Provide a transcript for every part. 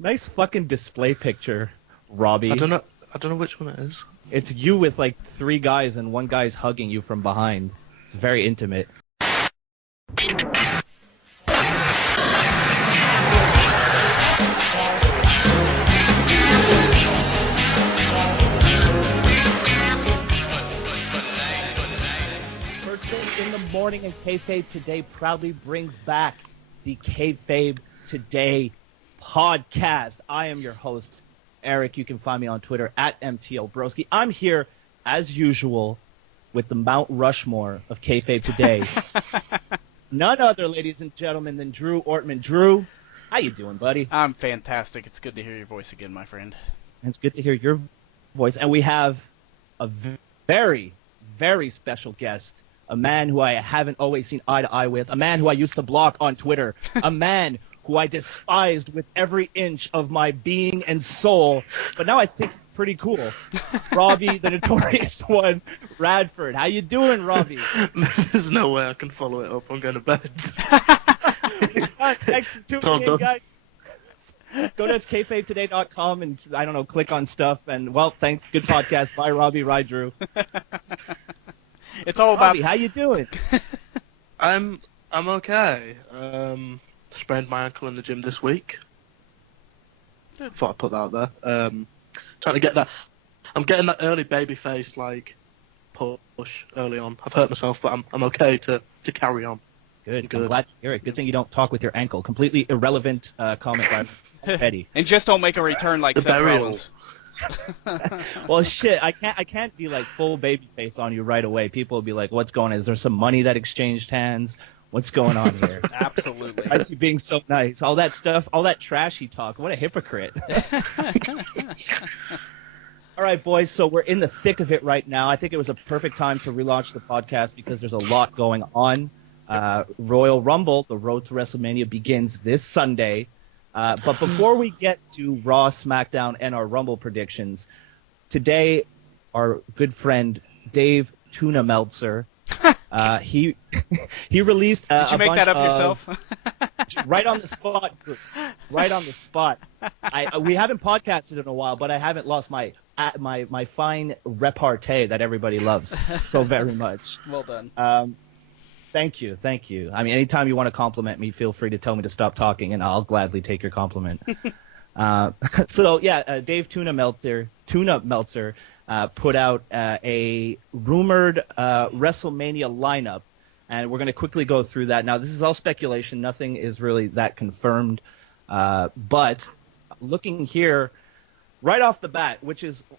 Nice fucking display picture, Robbie. I don't know which one it is. It's you with like 3 guys and 1 guy's hugging you from behind. It's very intimate. First thing in the morning, and Kayfabe Today proudly brings back the Kayfabe Today Podcast. I am your host, Erik. You can find me on Twitter at MTLBroski. I'm here, as usual, with the Mount Rushmore of Kayfabe Today. None other, ladies and gentlemen, than Drew Ortman. Drew, how you doing, buddy? I'm fantastic. It's good to hear your voice again, my friend. And it's good to hear your voice. And we have a very, very special guest, a man who I haven't always seen eye to eye with, a man who I used to block on Twitter, a man who I despised with every inch of my being and soul, but now I think it's pretty cool. Robbie, the notorious one, Radford. How you doing, Robbie? There's no way I can follow it up. I'm going to bed. Thanks for tuning in, guys. Go to kayfabetoday.com and, I don't know, click on stuff. And, well, thanks. Good podcast. Bye, Robbie. Bye, Drew. It's all about... Robbie, how you doing? I'm okay. Sprained my ankle in the gym this week. Thought I'd put that out there. Trying to get that. I'm getting that early baby face like push early on. I've hurt myself, but I'm okay to carry on. Good. I'm glad to hear it. Good thing you don't talk with your ankle. Completely irrelevant comment by Petty. And just don't make a return like Seth Rollins. Well, shit, I can't be like full baby face on you right away. People will be like, "What's going on? Is there some money that exchanged hands? What's going on here?" Absolutely. I see being so nice. All that stuff, all that trashy talk. What a hypocrite. All right, boys, so we're in the thick of it right now. I think it was a perfect time to relaunch the podcast because there's a lot going on. Royal Rumble, the road to WrestleMania, begins this Sunday. But before we get to Raw, SmackDown, and our Rumble predictions, today our good friend Dave Tuna Meltzer, he released Did you make that up yourself? Right on the spot, right on the spot. We haven't podcasted in a while, but I haven't lost my fine repartee that everybody loves so very much. Well done. Thank you. I mean, anytime you want to compliment me, feel free to tell me to stop talking, and I'll gladly take your compliment. Dave Tuna Meltzer put out a rumored WrestleMania lineup, and we're going to quickly go through that. Now, this is all speculation. Nothing is really that confirmed. But looking here, right off the bat,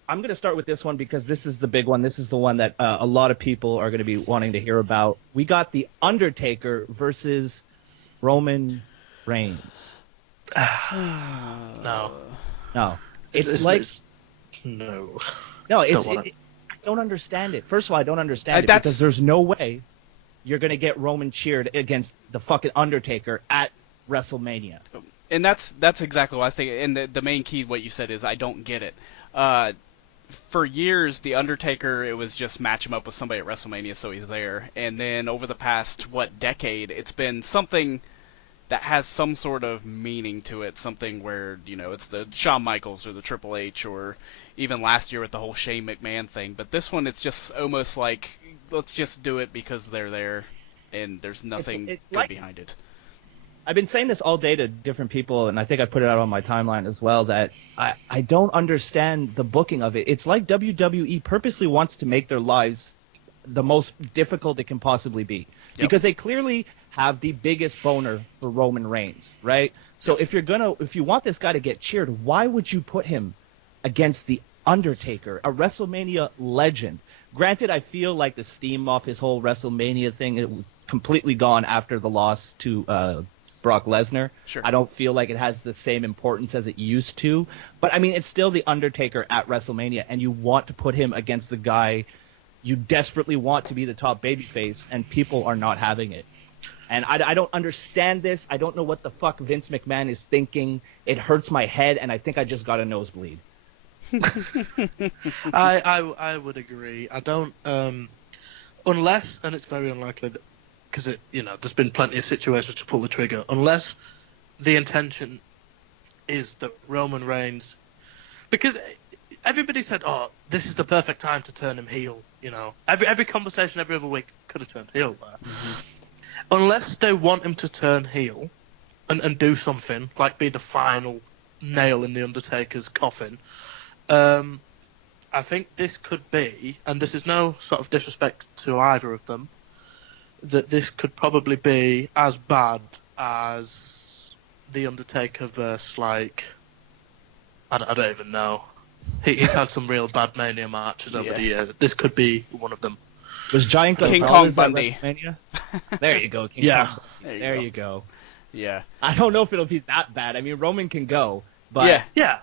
I'm going to start with this one because this is the big one. This is the one that a lot of people are going to be wanting to hear about. We got The Undertaker versus Roman Reigns. No. I don't understand it. First of all, I don't understand it because there's no way you're going to get Roman cheered against the fucking Undertaker at WrestleMania. And that's exactly what I was thinking. And the main key, what you said, is I don't get it. For years, The Undertaker, it was just match him up with somebody at WrestleMania so he's there. And then over the past, decade, it's been something that has some sort of meaning to it. Something where, it's the Shawn Michaels or the Triple H, or even last year with the whole Shane McMahon thing. But this one, it's just almost like, let's just do it because they're there and there's nothing good behind it. I've been saying this all day to different people, and I think I put it out on my timeline as well, that I don't understand the booking of it. It's like WWE purposely wants to make their lives the most difficult it can possibly be. Yep. Because they clearly have the biggest boner for Roman Reigns, right? So if you want this guy to get cheered, why would you put him against The Undertaker, a WrestleMania legend? Granted, I feel like the steam off his whole WrestleMania thing it was completely gone after the loss to Brock Lesnar. Sure. I don't feel like it has the same importance as it used to. But, I mean, it's still The Undertaker at WrestleMania, and you want to put him against the guy you desperately want to be the top babyface, and people are not having it. And I don't understand this. I don't know what the fuck Vince McMahon is thinking. It hurts my head, and I think I just got a nosebleed. I would agree. I don't unless, and it's very unlikely that, because there's been plenty of situations to pull the trigger, unless the intention is that Roman Reigns, because everybody said, "Oh, this is the perfect time to turn him heel." You know, every conversation every other week could have turned heel there. Mm-hmm. Unless they want him to turn heel and do something like be the final nail in the Undertaker's coffin. I think this could be, and this is no sort of disrespect to either of them, that this could probably be as bad as the Undertaker versus, like, I don't even know. He's had some real bad Mania matches over the years. This could be one of them. Was Giant King Gonzalez Kong at Bundy. WrestleMania? There you go, King Yeah. Kong. There you go. Yeah. I don't know if it'll be that bad. I mean, Roman can go, but Yeah.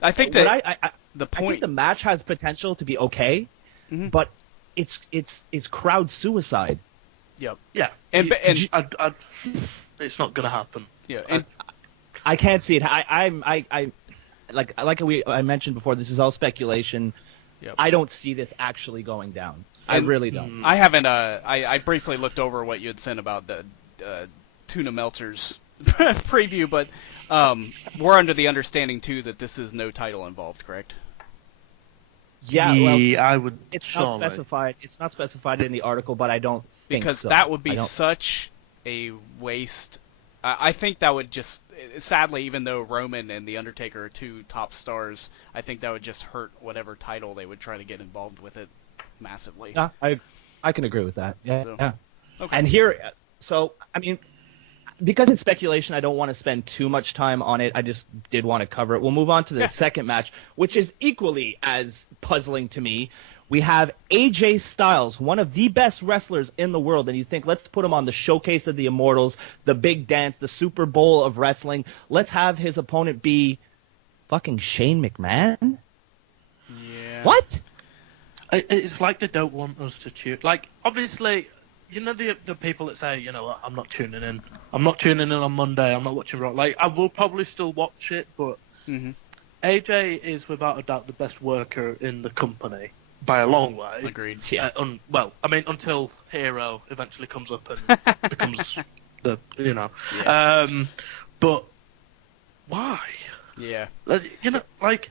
I think what that I the think point. the match has potential to be okay, Mhm. but it's crowd suicide. Yep. Yeah. And It's not going to happen. Yeah. And I can't see it. I mentioned before, this is all speculation. Yep. I don't see this actually going down. I really don't. I haven't. I briefly looked over what you had sent about the Tuna Meltzer's preview, but we're under the understanding too that this is no title involved, correct? Yeah, well, I would. it's not specified. It's not specified in the article, but I don't think Because so. that would be such a waste. I think that would just, sadly, even though Roman and The Undertaker are two top stars, I think that would just hurt whatever title they would try to get involved with it massively. I can agree with that. Yeah. So, Yeah. Okay. And here, so I mean, because it's speculation, I don't want to spend too much time on it. I just did want to cover it. We'll move on to the second match, which is equally as puzzling to me. We have AJ Styles, one of the best wrestlers in the world, and you think, let's put him on the showcase of the Immortals, the big dance, the Super Bowl of wrestling. Let's have his opponent be fucking Shane McMahon? Yeah. What? It's like they don't want us to tune. Like, obviously, you know the people that say, you know what, I'm not tuning in. I'm not tuning in on Monday. I'm not watching Raw. Like, I will probably still watch it, but AJ is without a doubt the best worker in the company by a long way. Agreed. Yeah. Well, I mean, until Hero eventually comes up and becomes the, you know. Yeah. But why? Yeah. You know, like.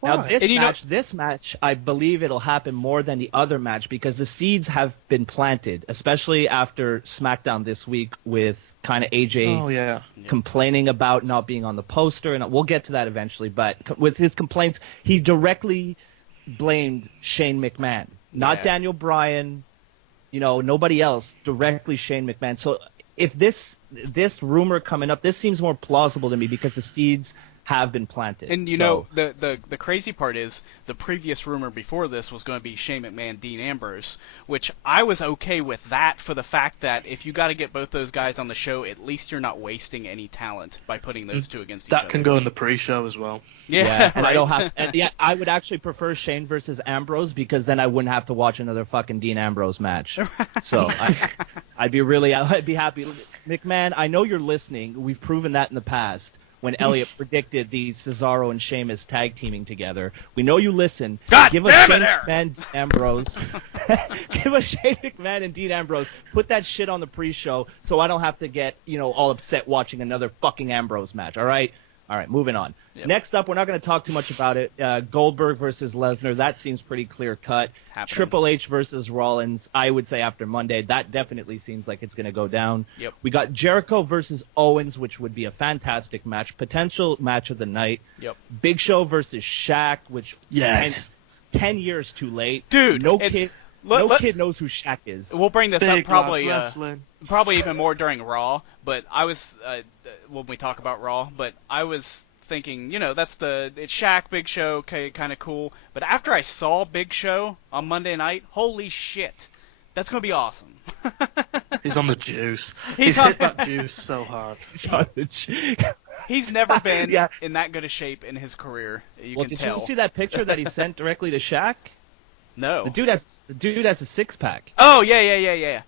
Why? Now, this match, I believe it'll happen more than the other match because the seeds have been planted, especially after SmackDown this week with kind of AJ complaining about not being on the poster, and we'll get to that eventually. But with his complaints, he directly blamed Shane McMahon, not Daniel Bryan, you know, nobody else, directly Shane McMahon. So if this rumor coming up, this seems more plausible to me because the seeds have been planted. And you know, the crazy part is the previous rumor before this was going to be Shane McMahon, Dean Ambrose, which I was okay with that for the fact that if you got to get both those guys on the show, at least you're not wasting any talent by putting those two against each other. That can go in the pre-show as well. Yeah, and right. I don't have. And I would actually prefer Shane versus Ambrose because then I wouldn't have to watch another fucking Dean Ambrose match. So I'd be happy. McMahon, I know you're listening. We've proven that in the past. When Elliot predicted the Cesaro and Sheamus tag teaming together. We know you listen. Give us Shane McMahon, Dean Ambrose. Give us Shane McMahon and Dean Ambrose. Put that shit on the pre-show so I don't have to get, you know, all upset watching another fucking Ambrose match. All right? All right, moving on. Yep. Next up, we're not going to talk too much about it. Goldberg versus Lesnar. That seems pretty clear-cut. Triple H versus Rollins. I would say after Monday. That definitely seems like it's going to go down. Yep. We got Jericho versus Owens, which would be a fantastic match. Potential match of the night. Yep. Big Show versus Shaq, which 10 years too late. Dude. No kid knows who Shaq is. We'll bring this up probably even more during Raw, but I was when we talk about Raw, but I was thinking, you know, it's Shaq, Big Show, okay, kind of cool. But after I saw Big Show on Monday night, holy shit, that's gonna be awesome. He's on the juice. He's hit that juice so hard. He's on the juice. He's never been in that good a shape in his career. Did you see that picture that he sent directly to Shaq? No. The dude has a six-pack. Oh yeah.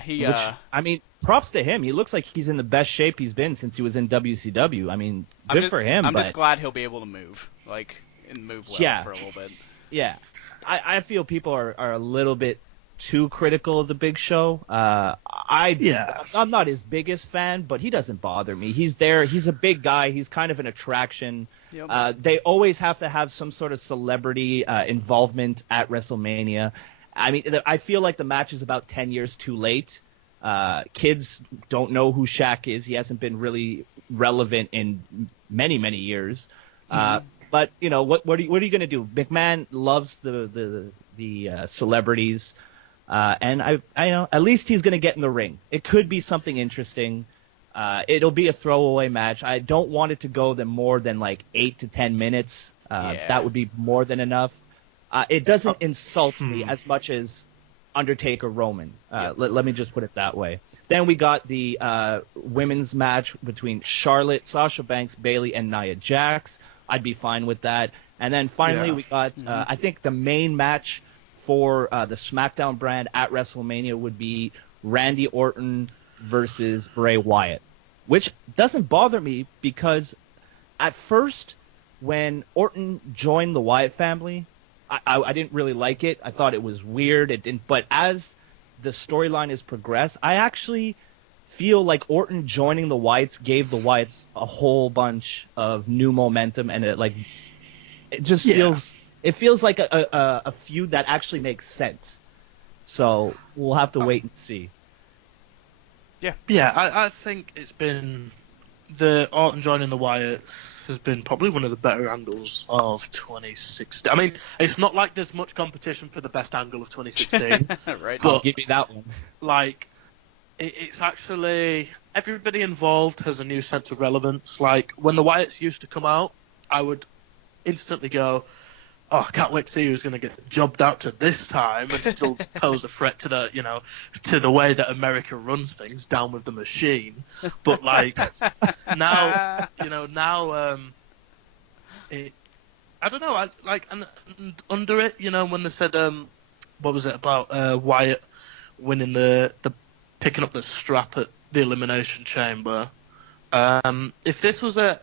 He. I mean, props to him. He looks like he's in the best shape he's been since he was in WCW. I mean, good for him. I'm just glad he'll be able to move, and move well for a little bit. Yeah, I feel people are a little bit too critical of the Big Show. I'm not his biggest fan, but he doesn't bother me. He's there. He's a big guy. He's kind of an attraction. Yep. They always have to have some sort of celebrity involvement at WrestleMania. I mean, I feel like the match is about 10 years too late. Kids don't know who Shaq is. He hasn't been really relevant in many, many years. But you know, what are you going to do? McMahon loves the celebrities, and I know at least he's going to get in the ring. It could be something interesting. It'll be a throwaway match. I don't want it to go more than like 8 to 10 minutes. That would be more than enough. It doesn't insult me as much as Undertaker Roman. Let me just put it that way. Then we got the women's match between Charlotte, Sasha Banks, Bayley, and Nia Jax. I'd be fine with that. And then finally we got, I think the main match for the SmackDown brand at WrestleMania would be Randy Orton versus Bray Wyatt, which doesn't bother me because at first when Orton joined the Wyatt family, I didn't really like it. I thought it was weird. But as the storyline has progressed, I actually feel like Orton joining the Wyatts gave the Wyatts a whole bunch of new momentum, and it just feels like a feud that actually makes sense. So we'll have to wait and see. Yeah, I think it's been the Orton joining the Wyatts has been probably one of the better angles of 2016. I mean, it's not like there's much competition for the best angle of 2016. Right. But I'll give you that one. Like, it's actually everybody involved has a new sense of relevance. Like when the Wyatts used to come out, I would instantly go, "Oh, I can't wait to see who's going to get jobbed out to this time and still pose a threat to the way that America runs things, down with the machine." But like now, I don't know. And under it, when they said, what was it about Wyatt winning the picking up the strap at the Elimination Chamber? If this was a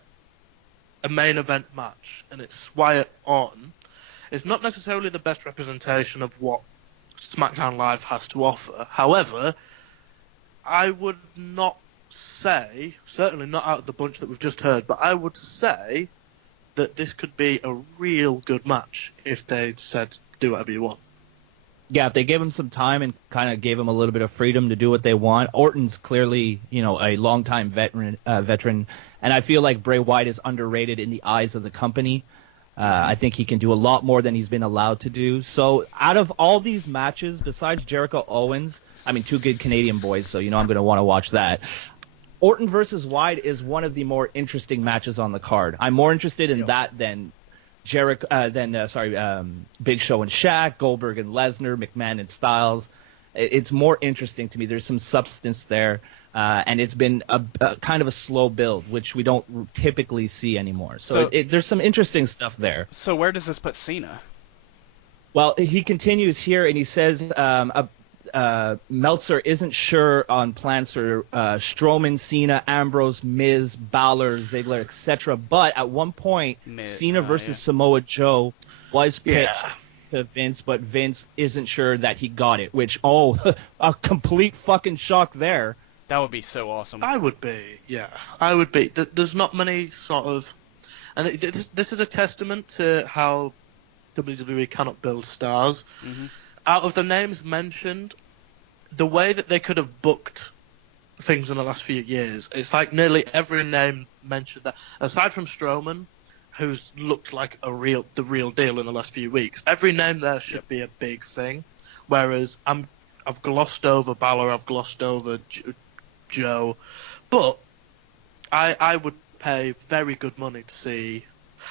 main event match and it's Wyatt on, it's not necessarily the best representation of what SmackDown Live has to offer. However, I would not say, certainly not out of the bunch that we've just heard, but I would say that this could be a real good match if they said, do whatever you want. Yeah, if they gave him some time and kind of gave him a little bit of freedom to do what they want. Orton's clearly, a longtime veteran, and I feel like Bray Wyatt is underrated in the eyes of the company. I think he can do a lot more than he's been allowed to do. So out of all these matches, besides Jericho Owens, I mean, two good Canadian boys, so I'm going to want to watch that. Orton versus Wyatt is one of the more interesting matches on the card. I'm more interested in that than Big Show and Shaq, Goldberg and Lesnar, McMahon and Styles. It's more interesting to me. There's some substance there, and it's been a kind of a slow build, which we don't typically see anymore. So there's some interesting stuff there. So where does this put Cena? Well, he continues here, and he says Meltzer isn't sure on plans for Strowman, Cena, Ambrose, Miz, Balor, Ziggler, etc. But at one point, Cena versus Samoa Joe was pitched to Vince, but Vince isn't sure that he got it, which, a complete fucking shock there. That would be so awesome. I would be. There's not many sort of... And this is a testament to how WWE cannot build stars. Mm-hmm. Out of the names mentioned, the way that they could have booked things in the last few years, it's like nearly every name mentioned that, aside from Strowman, who's looked like the real deal in the last few weeks, every name there should be a big thing. Whereas I've glossed over Balor, I've glossed over Joe, but I would pay very good money to see.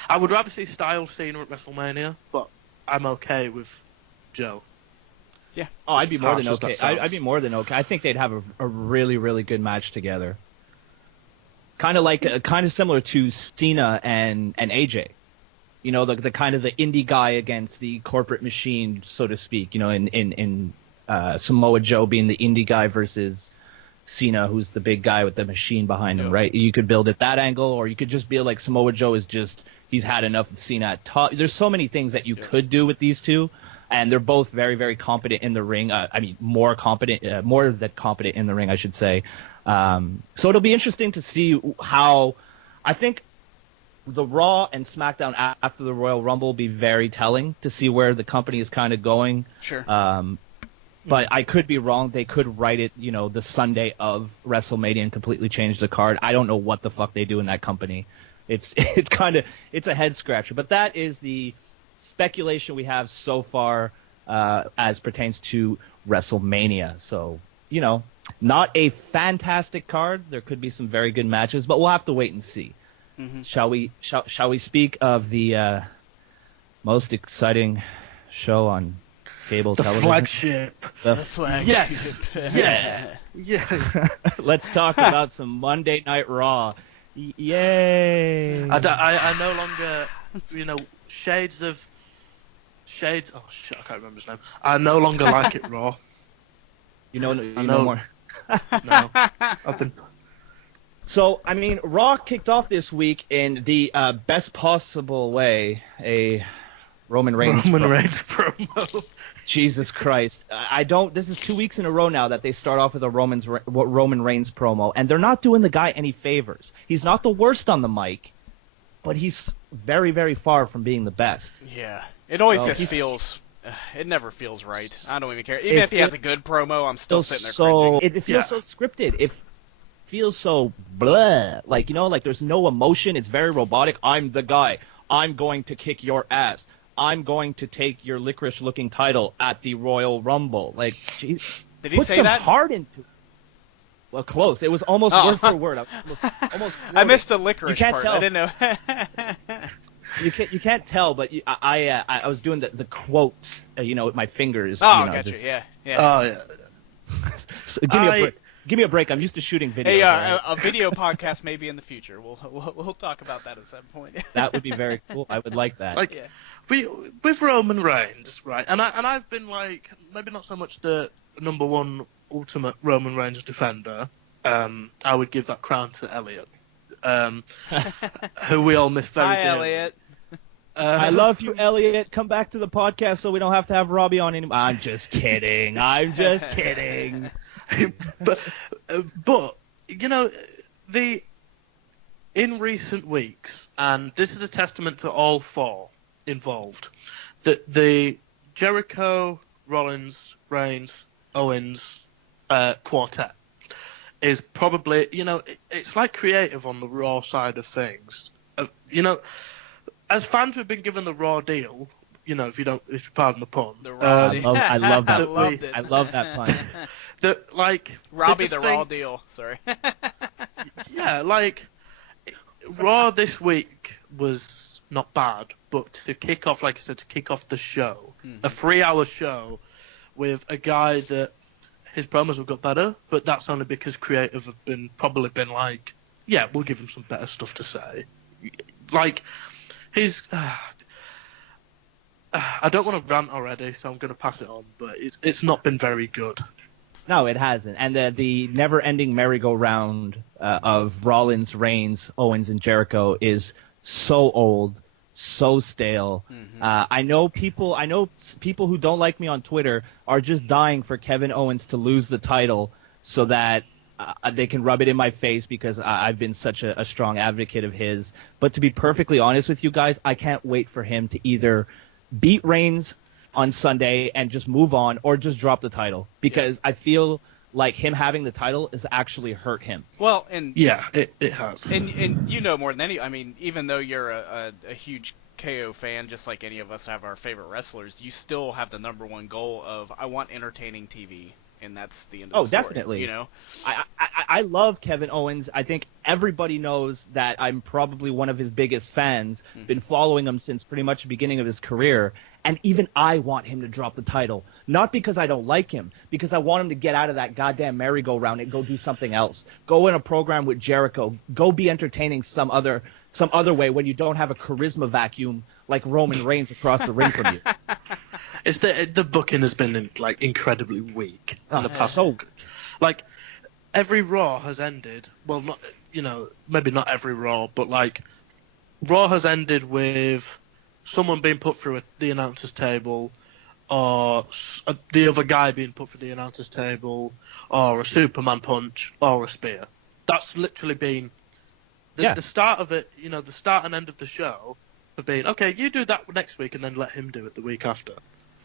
I would rather see Styles Cena at WrestleMania, but I'm okay with Joe. Yeah. Oh, I'd be more than okay. I'd be more than okay. I think they'd have a really, really good match together. Kind of similar to Cena and AJ. The kind of the indie guy against the corporate machine, so to speak. In Samoa Joe being the indie guy versus Cena, who's the big guy with the machine behind him, right? You could build it that angle, or you could just be like Samoa Joe is just he's had enough of Cena at top. There's so many things that you could do with these two. and they're both very, very competent in the ring. I mean, more than competent in the ring, I should say. So it'll be interesting to see how. I think the Raw and SmackDown after the Royal Rumble will be very telling to see where the company is kind of going. Sure. But I could be wrong. They could write it, the Sunday of WrestleMania and completely change the card. I don't know what the fuck they do in that company. It's a head scratcher. But that is the speculation we have so far as pertains to WrestleMania. So, not a fantastic card. There could be some very good matches, but we'll have to wait and see. Mm-hmm. Shall we speak of the most exciting show on cable television? Flagship. The flagship. Yes. Yeah. Let's talk about some Monday Night Raw. Yay! I no longer, shades. Oh shit! I can't remember his name. I no longer like it Raw. You know more. No, I've been. So, I mean, Raw kicked off this week in the best possible way. A Roman Reigns promo. Jesus Christ. This is 2 weeks in a row now that they start off with a Roman Reigns promo, and they're not doing the guy any favors. He's not the worst on the mic, but he's very, very far from being the best. Yeah. It always just feels... It never feels right. I don't even care. Even if he has a good promo, I'm still sitting there cringing. It feels so scripted. It feels so blah. Like there's no emotion. It's very robotic. I'm the guy. I'm going to kick your ass. I'm going to take your licorice-looking title at the Royal Rumble. Like, jeez. Did he say that? Put some heart into it. Well, close. It was almost word for word. Almost I missed the licorice part. Tell. I didn't know. You can't tell, but I was doing the quotes, with my fingers. Oh, gotcha. Yeah. Oh, yeah. So give me a break. Give me a break. I'm used to shooting videos. Hey, right? a video podcast maybe in the future. We'll talk about that at some point. That would be very cool. I would like that. With Roman Reigns, right? And I've been like, maybe not so much the number one ultimate Roman Reigns defender. I would give that crown to Elliot, who we all miss very dearly. Hi, Elliot. I love you, Elliot. Come back to the podcast so we don't have to have Robbie on anymore. I'm just kidding. but in recent weeks, and this is a testament to all four involved, that the Jericho, Rollins, Reigns, Owens quartet is probably, it's like creative on the Raw side of things. As fans, we've been given the Raw deal. If you pardon the pun. The Raw deal. I love that. I love that pun. Robbie the Raw deal. Sorry. Yeah, Raw this week was not bad, but to kick off, like I said, the show, a 3-hour show with a guy that his promos have got better, but that's only because creative have probably been like, yeah, we'll give him some better stuff to say. I don't want to rant already, so I'm going to pass it on, but it's not been very good. No, it hasn't. And the never-ending merry-go-round of Rollins, Reigns, Owens, and Jericho is so old, so stale. Mm-hmm. I know people who don't like me on Twitter are just dying for Kevin Owens to lose the title so that they can rub it in my face because I've been such a strong advocate of his. But to be perfectly honest with you guys, I can't wait for him to either beat Reigns on Sunday and just move on, or just drop the title, because I feel like him having the title has actually hurt him. Well, and yeah, it has. And more than any, I mean, even though you're a huge KO fan, just like any of us have our favorite wrestlers, you still have the number one goal of, I want entertaining TV. And that's the end of the story. Oh, definitely. I love Kevin Owens. I think everybody knows that I'm probably one of his biggest fans. Mm-hmm. Been following him since pretty much the beginning of his career. And even I want him to drop the title. Not because I don't like him, because I want him to get out of that goddamn merry-go-round and go do something else. Go in a program with Jericho. Go be entertaining some other way when you don't have a charisma vacuum like Roman Reigns across the ring from you. It's the booking has been incredibly weak in the past. So every Raw has ended. Well, not maybe not every Raw, but Raw has ended with someone being put through the announcer's table, or the other guy being put through the announcer's table, or a Superman punch, or a spear. That's literally been the start of it. You know, the start and end of the show have been, okay, you do that next week, and then let him do it the week after.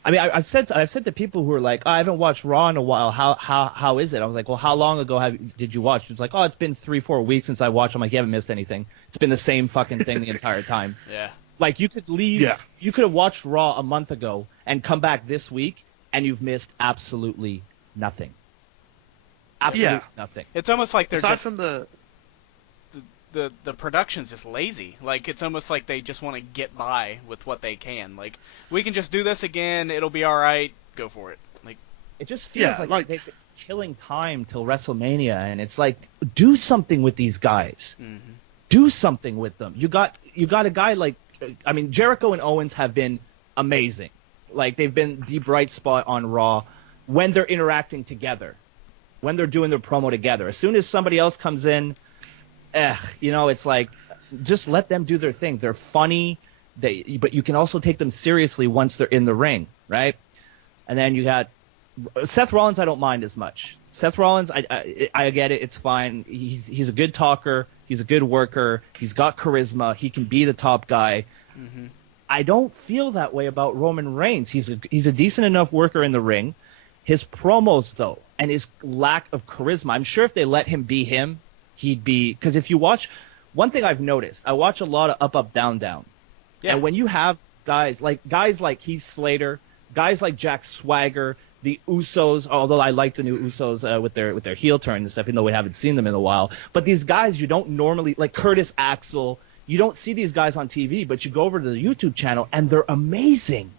I mean, I've said to people who are like, I haven't watched Raw in a while. How is it? I was like, well, how long ago did you watch? It's like, oh, it's been 3-4 weeks since I watched. I'm like, you haven't missed anything. It's been the same fucking thing the entire time. Yeah. Like, you could leave. Yeah. You could have watched Raw a month ago and come back this week, and you've missed absolutely nothing. Absolutely nothing. It's almost like they're aside just from the production's just lazy. Like, it's almost like they just want to get by with what they can. Like, we can just do this again. It'll be all right. Go for it. Like, it just feels like they've been killing time till WrestleMania, and it's like, do something with these guys. Mm-hmm. Do something with them. You got a guy like, I mean, Jericho and Owens have been amazing. Like, they've been the bright spot on Raw when they're interacting together, when they're doing their promo together. As soon as somebody else comes in, it's like, just let them do their thing. They're funny, but you can also take them seriously once they're in the ring, right? And then you got Seth Rollins. I don't mind as much. Seth Rollins, I get it. It's fine. He's a good talker. He's a good worker. He's got charisma. He can be the top guy. Mm-hmm. I don't feel that way about Roman Reigns. He's a decent enough worker in the ring. His promos, though, and his lack of charisma, I'm sure if they let him be him, he'd be – because if you watch – one thing I've noticed, I watch a lot of Up, Up, Down, Down. Yeah. And when you have guys like Heath Slater, guys like Jack Swagger, the Usos, although I like the new Usos with their heel turn and stuff, even though we haven't seen them in a while. But these guys you don't normally – like Curtis Axel – you don't see these guys on TV, but you go over to the YouTube channel, and they're amazing.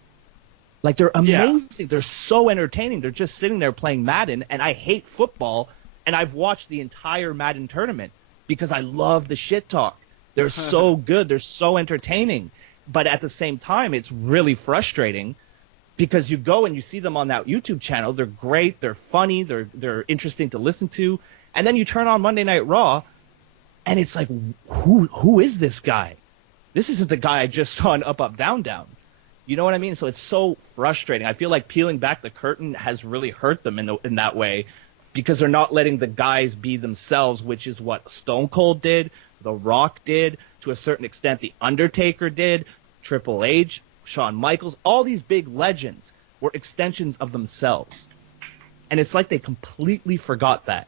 Like, they're amazing. Yeah. They're so entertaining. They're just sitting there playing Madden, and I hate football, and I've watched the entire Madden tournament because I love the shit talk. They're so good. They're so entertaining. But at the same time, it's really frustrating because you go and you see them on that YouTube channel. They're great. They're funny. They're interesting to listen to. And then you turn on Monday Night Raw, and it's like, who is this guy? This isn't the guy I just saw in Up, Up, Down, Down. You know what I mean? So it's so frustrating. I feel like peeling back the curtain has really hurt them in that way because they're not letting the guys be themselves, which is what Stone Cold did, The Rock did, to a certain extent The Undertaker did, Triple H, Shawn Michaels. All these big legends were extensions of themselves. And it's like they completely forgot that.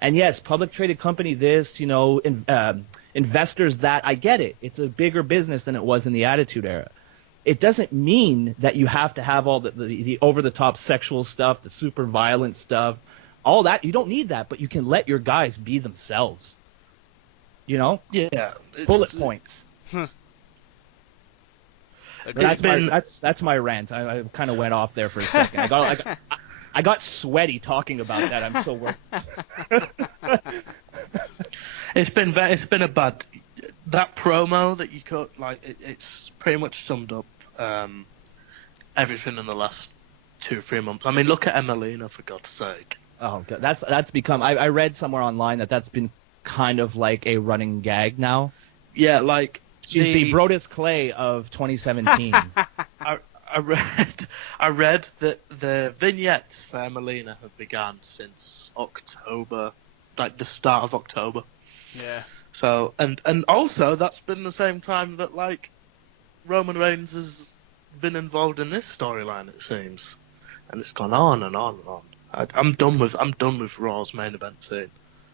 And yes, public traded company this, investors that, I get it. It's a bigger business than it was in the Attitude Era. It doesn't mean that you have to have all the over-the-top sexual stuff, the super violent stuff, all that. You don't need that, but you can let your guys be themselves. You know? Yeah. Bullet points. That's my rant. I kind of went off there for a second. I got sweaty talking about that. I'm so worried. It's been a bad. That promo that you cut, it's pretty much summed up everything in the last 2-3 months. I mean, look at Emelina, for God's sake. Oh, God. That's become. I read somewhere online that's been kind of like a running gag now. Yeah, like she's the Brodus Clay of 2017. I read that the vignettes for Emelina have begun since October, like the start of October. Yeah. So and also that's been the same time that Roman Reigns has been involved in this storyline, it seems, and it's gone on and on and on. I'm done with Raw's main event scene.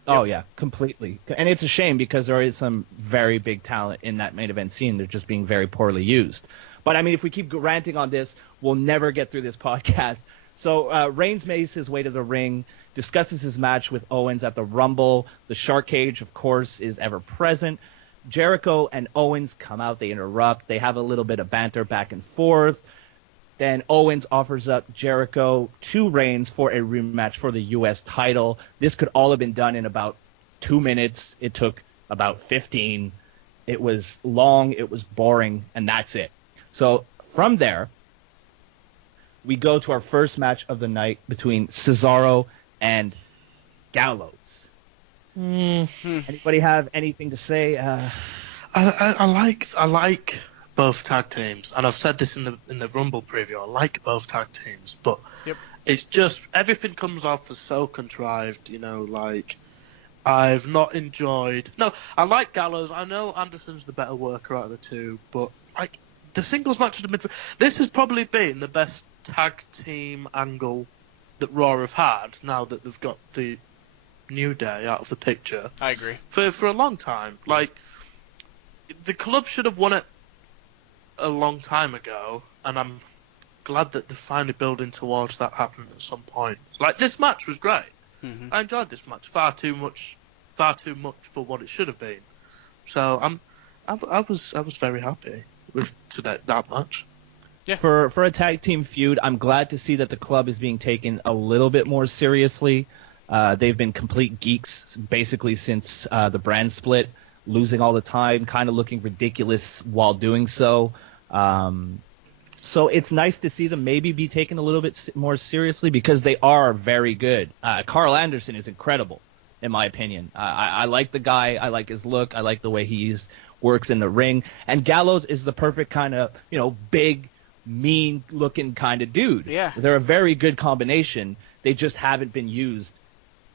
Oh yeah, completely. And it's a shame because there is some very big talent in that main event scene. They're just being very poorly used. But, I mean, if we keep ranting on this, we'll never get through this podcast. So Reigns makes his way to the ring, discusses his match with Owens at the Rumble. The Shark Cage, of course, is ever present. Jericho and Owens come out. They interrupt. They have a little bit of banter back and forth. Then Owens offers up Jericho to Reigns for a rematch for the U.S. title. This could all have been done in about 2 minutes. It took about 15. It was long. It was boring. And that's it. So from there, we go to our first match of the night between Cesaro and Gallows. Anybody have anything to say? I like both tag teams, and I've said this in the Rumble preview. I like both tag teams, but it's just everything comes off as so contrived. Like I've not enjoyed. No, I like Gallows. I know Anderson's the better worker out of the two, but like the singles matches have been. This has probably been the best tag team angle that Raw have had now that they've got the New Day out of the picture. I agree. For a long time, like the club should have won it a long time ago, and I'm glad that they're finally building towards that happening at some point. Like this match was great. Mm-hmm. I enjoyed this match far too much for what it should have been. So I was very happy with that match. Yeah. For a tag team feud, I'm glad to see that the club is being taken a little bit more seriously. They've been complete geeks basically since the brand split, losing all the time, kind of looking ridiculous while doing so. So it's nice to see them maybe be taken a little bit more seriously because they are very good. Carl Anderson is incredible, in my opinion. I like the guy. I like his look. I like the way he works in the ring. And Gallows is the perfect kind of, big, mean-looking kind of dude. Yeah. They're a very good combination. They just haven't been used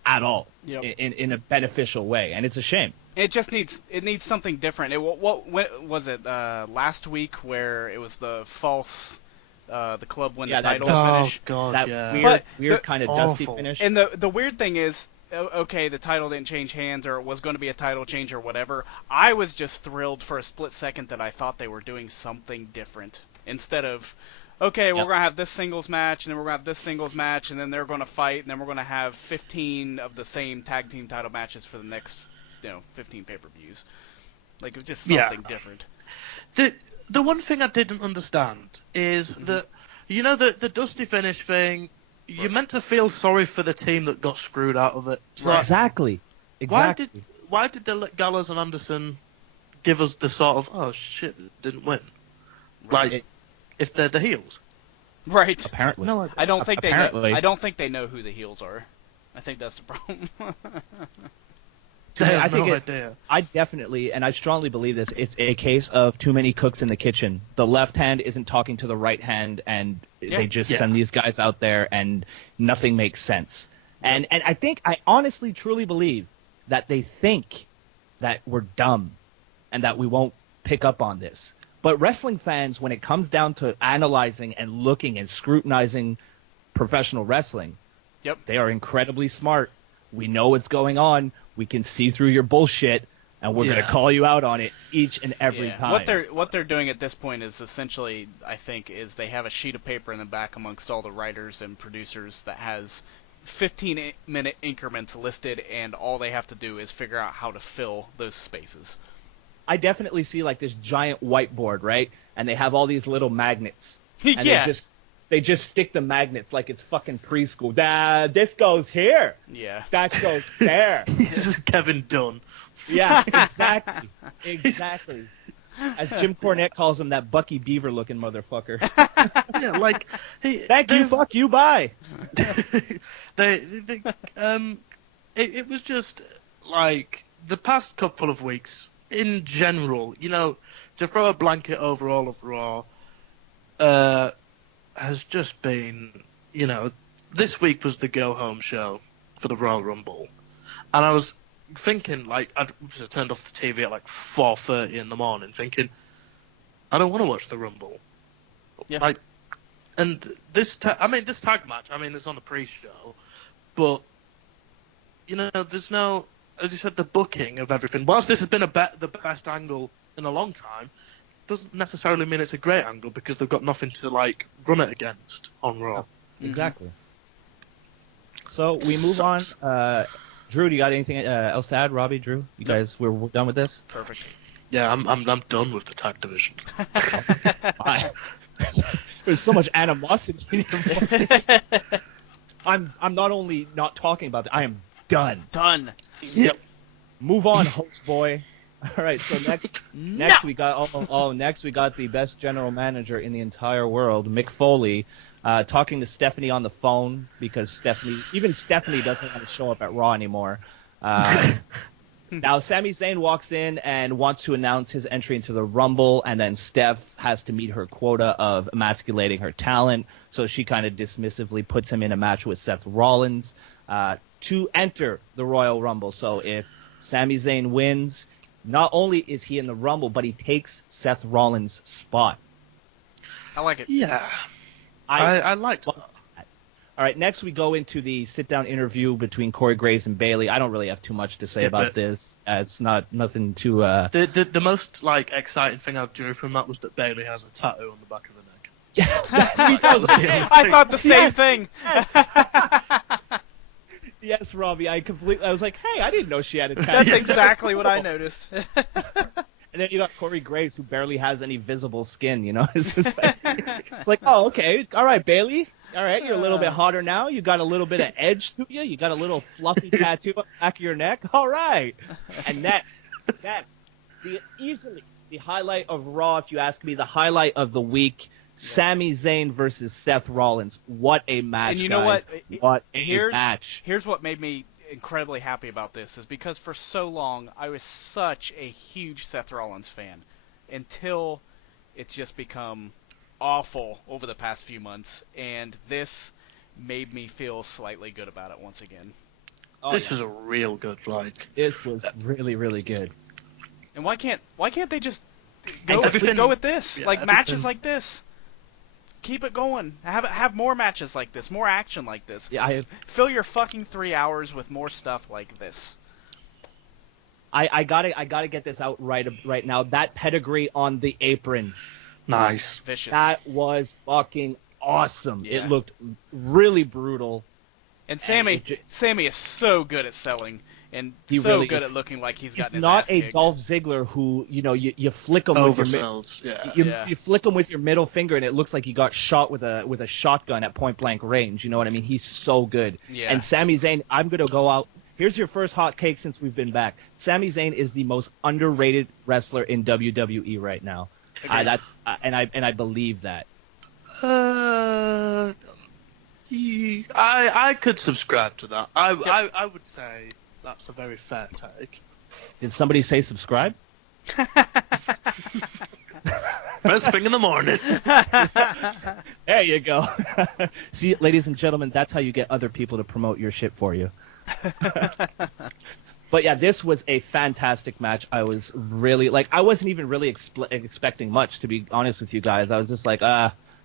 at all in a beneficial way, and it's a shame. It just needs something different. What was it last week where it was the false the club win the title finish? Oh god, that weird kind of dusty finish. And the weird thing is, okay, the title didn't change hands, or it was going to be a title change or whatever. I was just thrilled for a split second that I thought they were doing something different instead of, okay, we're going to have this singles match, and then we're going to have this singles match, and then they're going to fight, and then we're going to have 15 of the same tag team title matches for the next 15 pay-per-views. Like, it was just something different. The one thing I didn't understand is that, the dusty finish thing, you're meant to feel sorry for the team that got screwed out of it. Right. Exactly. Why did they let Gallows and Anderson give us the sort of, oh shit, didn't win? Right. Like, if they're the heels. Right. Apparently. No, I don't think I don't think they know who the heels are. I think that's the problem. I definitely, and I strongly believe this, it's a case of too many cooks in the kitchen. The left hand isn't talking to the right hand, and they just send these guys out there, and nothing makes sense. And I honestly, truly believe that they think that we're dumb and that we won't pick up on this. But wrestling fans, when it comes down to analyzing and looking and scrutinizing professional wrestling, they are incredibly smart. We know what's going on. We can see through your bullshit, and we're going to call you out on it each and every time. What they're doing at this point is essentially, I think, is they have a sheet of paper in the back amongst all the writers and producers that has 15-minute increments listed, and all they have to do is figure out how to fill those spaces. I definitely see like this giant whiteboard, right? And they have all these little magnets. And they just stick the magnets like it's fucking preschool. This goes here. Yeah. That goes there. This is Kevin Dunn. Yeah, exactly. Exactly. As Jim Cornette calls him, that Bucky Beaver looking motherfucker. Yeah, like thank you, fuck you, bye. It was just like the past couple of weeks in general, to throw a blanket over all of Raw, has just been, this week was the go-home show for the Royal Rumble. And I was thinking, I turned off the TV at 4:30 in the morning, thinking, I don't want to watch the Rumble. Yeah. And this tag match, it's on the pre-show, but, there's no, as you said, the booking of everything. Whilst this has been the best angle in a long time, doesn't necessarily mean it's a great angle because they've got nothing to run it against on Raw. Exactly. So we move on. Drew, do you got anything else to add? Robbie, Drew, you guys, we're done with this. Perfect. Yeah, I'm done with the tag division. There's so much animosity in your voice. I'm not only not talking about it, I am done. Done. Yep. Move on, host boy. All right, so next we got next we got the best general manager in the entire world, Mick Foley, talking to Stephanie on the phone because Stephanie doesn't want to show up at Raw anymore. Now, Sami Zayn walks in and wants to announce his entry into the Rumble, and then Steph has to meet her quota of emasculating her talent, so she kind of dismissively puts him in a match with Seth Rollins to enter the Royal Rumble. So if Sami Zayn wins, not only is he in the Rumble, but he takes Seth Rollins' spot. I like it. Yeah. I liked that. All right, next we go into the sit-down interview between Corey Graves and Bayley. I don't really have too much to say about this. It's nothing too... The most exciting thing I drew from that was that Bayley has a tattoo on the back of her neck. Yeah, I thought the same thing. Yes, Robbie, I was like, hey, I didn't know she had a tattoo. That's exactly what I noticed. And then you got Corey Graves, who barely has any visible skin, you know? It's like, oh, okay, all right, Bayley. All right, you're a little bit hotter now. You got a little bit of edge to you. You got a little fluffy tattoo on the back of your neck. All right. And that's easily the highlight of Raw, if you ask me, the highlight of the week. Sami Zayn versus Seth Rollins. What a match, And you know guys. What a match. Here's what made me incredibly happy about this, is because for so long I was such a huge Seth Rollins fan until it's just become awful over the past few months, and this made me feel slightly good about it once again. This was a real good This was really, really good. And why can't they just go with this? Yeah, Matches like this. Keep it going. Have more matches like this, more action like this. Yeah, fill your fucking 3 hours with more stuff like this. I gotta get this out right now. That pedigree on the apron. Nice. Vicious. That was fucking awesome. Yeah. It looked really brutal. And Sammy is so good at selling, and He so really good is. at looking like he's He's gotten his not ass a kicked. Dolph Ziggler who, you flick him with your Oversells. Yeah. you flick him with your middle finger and it looks like he got shot with a shotgun at point blank range. You know what I mean? He's so good. Yeah. And Sami Zayn, I'm gonna go out. Here's your first hot take since we've been back. Sami Zayn is the most underrated wrestler in WWE right now. I believe that. I could subscribe to that. I would say that's a very fair take. Did somebody say subscribe? First thing in the morning. There you go. See, ladies and gentlemen, that's how you get other people to promote your shit for you. But yeah, this was a fantastic match. I was really I wasn't even really expecting much, to be honest with you guys. I was just like,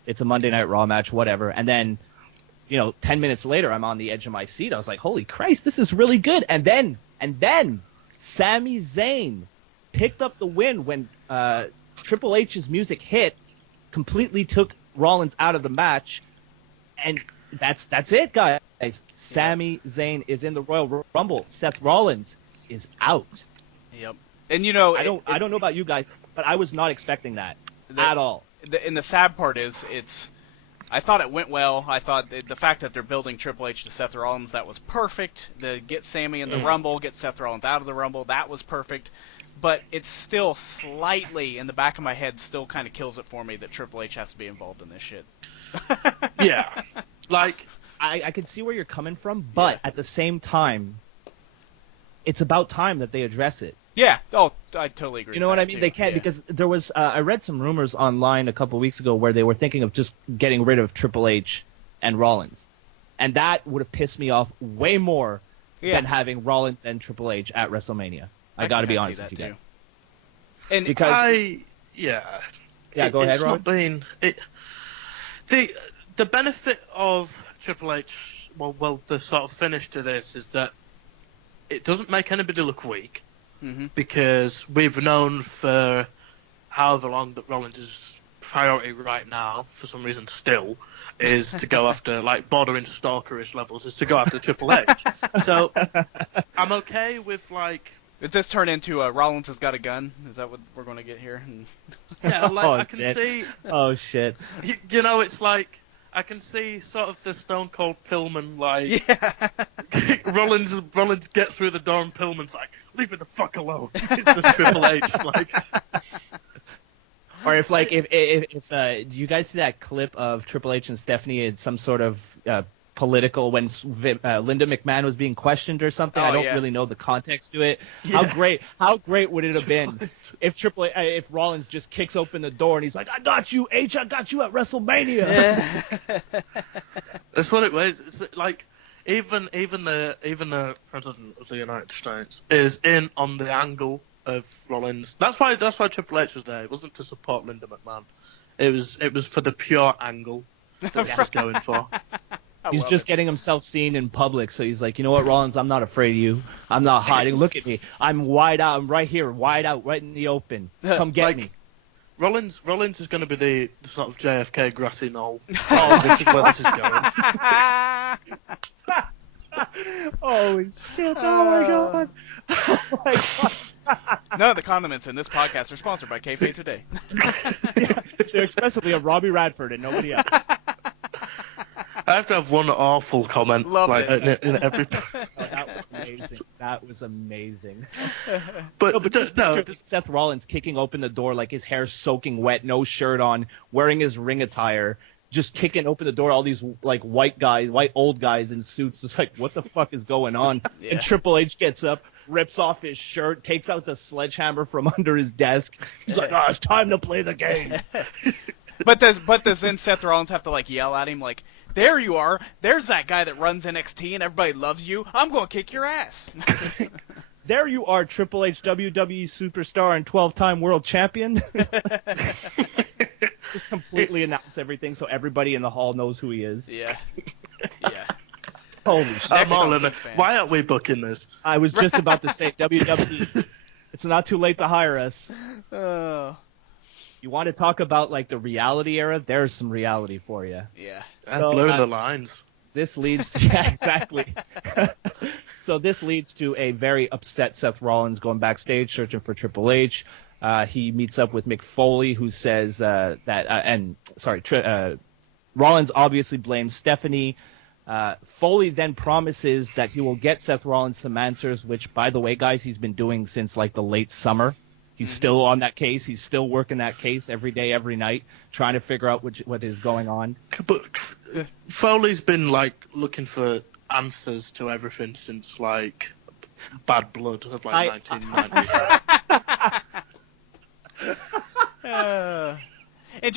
it's a Monday Night Raw match, whatever. And then, 10 minutes later, I'm on the edge of my seat. I was like, holy Christ, this is really good. And then Sami Zayn picked up the win when Triple H's music hit, completely took Rollins out of the match, and that's it, guys. Sami Zayn is in the Royal Rumble. Seth Rollins is out. Yep. And I don't know about you guys, but I was not expecting that at all. And the sad part is, I thought it went well. I thought the fact that they're building Triple H to Seth Rollins, that was perfect. Get Sami in the Rumble, get Seth Rollins out of the Rumble, that was perfect. But it's still slightly, in the back of my head, still kind of kills it for me that Triple H has to be involved in this shit. Yeah. I can see where you're coming from, but at the same time, it's about time that they address it. Yeah. Oh, I totally agree. You know what I mean? They can't, because there was I read some rumors online a couple weeks ago where they were thinking of just getting rid of Triple H and Rollins, and that would have pissed me off way more than having Rollins and Triple H at WrestleMania. I got to be honest with you guys. And because go ahead, Rob. The benefit of Triple H, well, the sort of finish to this is that it doesn't make anybody look weak, because we've known for however long that Rollins' priority right now, for some reason still, is to go after, bordering stalkerish levels, is to go after Triple H. So I'm okay with, Did this turn into Rollins has got a gun? Is that what we're going to get here? Yeah, I can see... Oh, shit. It's I can see sort of the Stone Cold Pillman, Rollins gets through the door and Pillman's like, leave me the fuck alone. It's just Triple H, Or if do you guys see that clip of Triple H and Stephanie in some sort of political when Linda McMahon was being questioned or something. I don't really know the context to it. Yeah. How great would it have been if Rollins just kicks open the door and he's like, I got you, H, I got you at WrestleMania. Yeah. That's what it was. It's like even the president of the United States is in on the angle of Rollins. That's why Triple H was there. It wasn't to support Linda McMahon. It was for the pure angle that he was going for. He's just getting himself seen in public, so he's like, you know what, Rollins, I'm not afraid of you. I'm not hiding. Look at me. I'm wide out. I'm right here, wide out, right in the open. Come get me. Rollins is going to be the sort of JFK grassy knoll. Oh, this is where this is going. Oh, shit. Oh, my God. Oh, my God. None of the condiments in this podcast are sponsored by Kayfabe Today. They're expressively of Robbie Radford and nobody else. I have to have one awful comment in every. That was amazing. But Seth Rollins kicking open the door like his hair's soaking wet, no shirt on, wearing his ring attire, just kicking open the door. All these like white old guys in suits, just like, what the fuck is going on? Yeah. And Triple H gets up, rips off his shirt, takes out the sledgehammer from under his desk. He's like, it's time to play the game. But does then Seth Rollins have to like yell at him like, there you are, there's that guy that runs NXT and everybody loves you, I'm gonna kick your ass. There you are, Triple H, WWE superstar and 12-time world champion. Just completely announce everything so everybody in the hall knows who he is. Yeah. Holy shit. I'm all in it. Why aren't we booking this? I was just about to say, WWE, it's not too late to hire us. You want to talk about like the reality era? There's some reality for you. Yeah. So, blurring the lines. This leads to exactly. So this leads to a very upset Seth Rollins going backstage searching for Triple H. He meets up with Mick Foley, who says Rollins obviously blames Stephanie. Foley then promises that he will get Seth Rollins some answers, which, by the way, guys, he's been doing since like the late summer. He's still on that case. He's still working that case every day, every night, trying to figure out what is going on. But Foley's been like looking for answers to everything since like Bad Blood of like 1990. And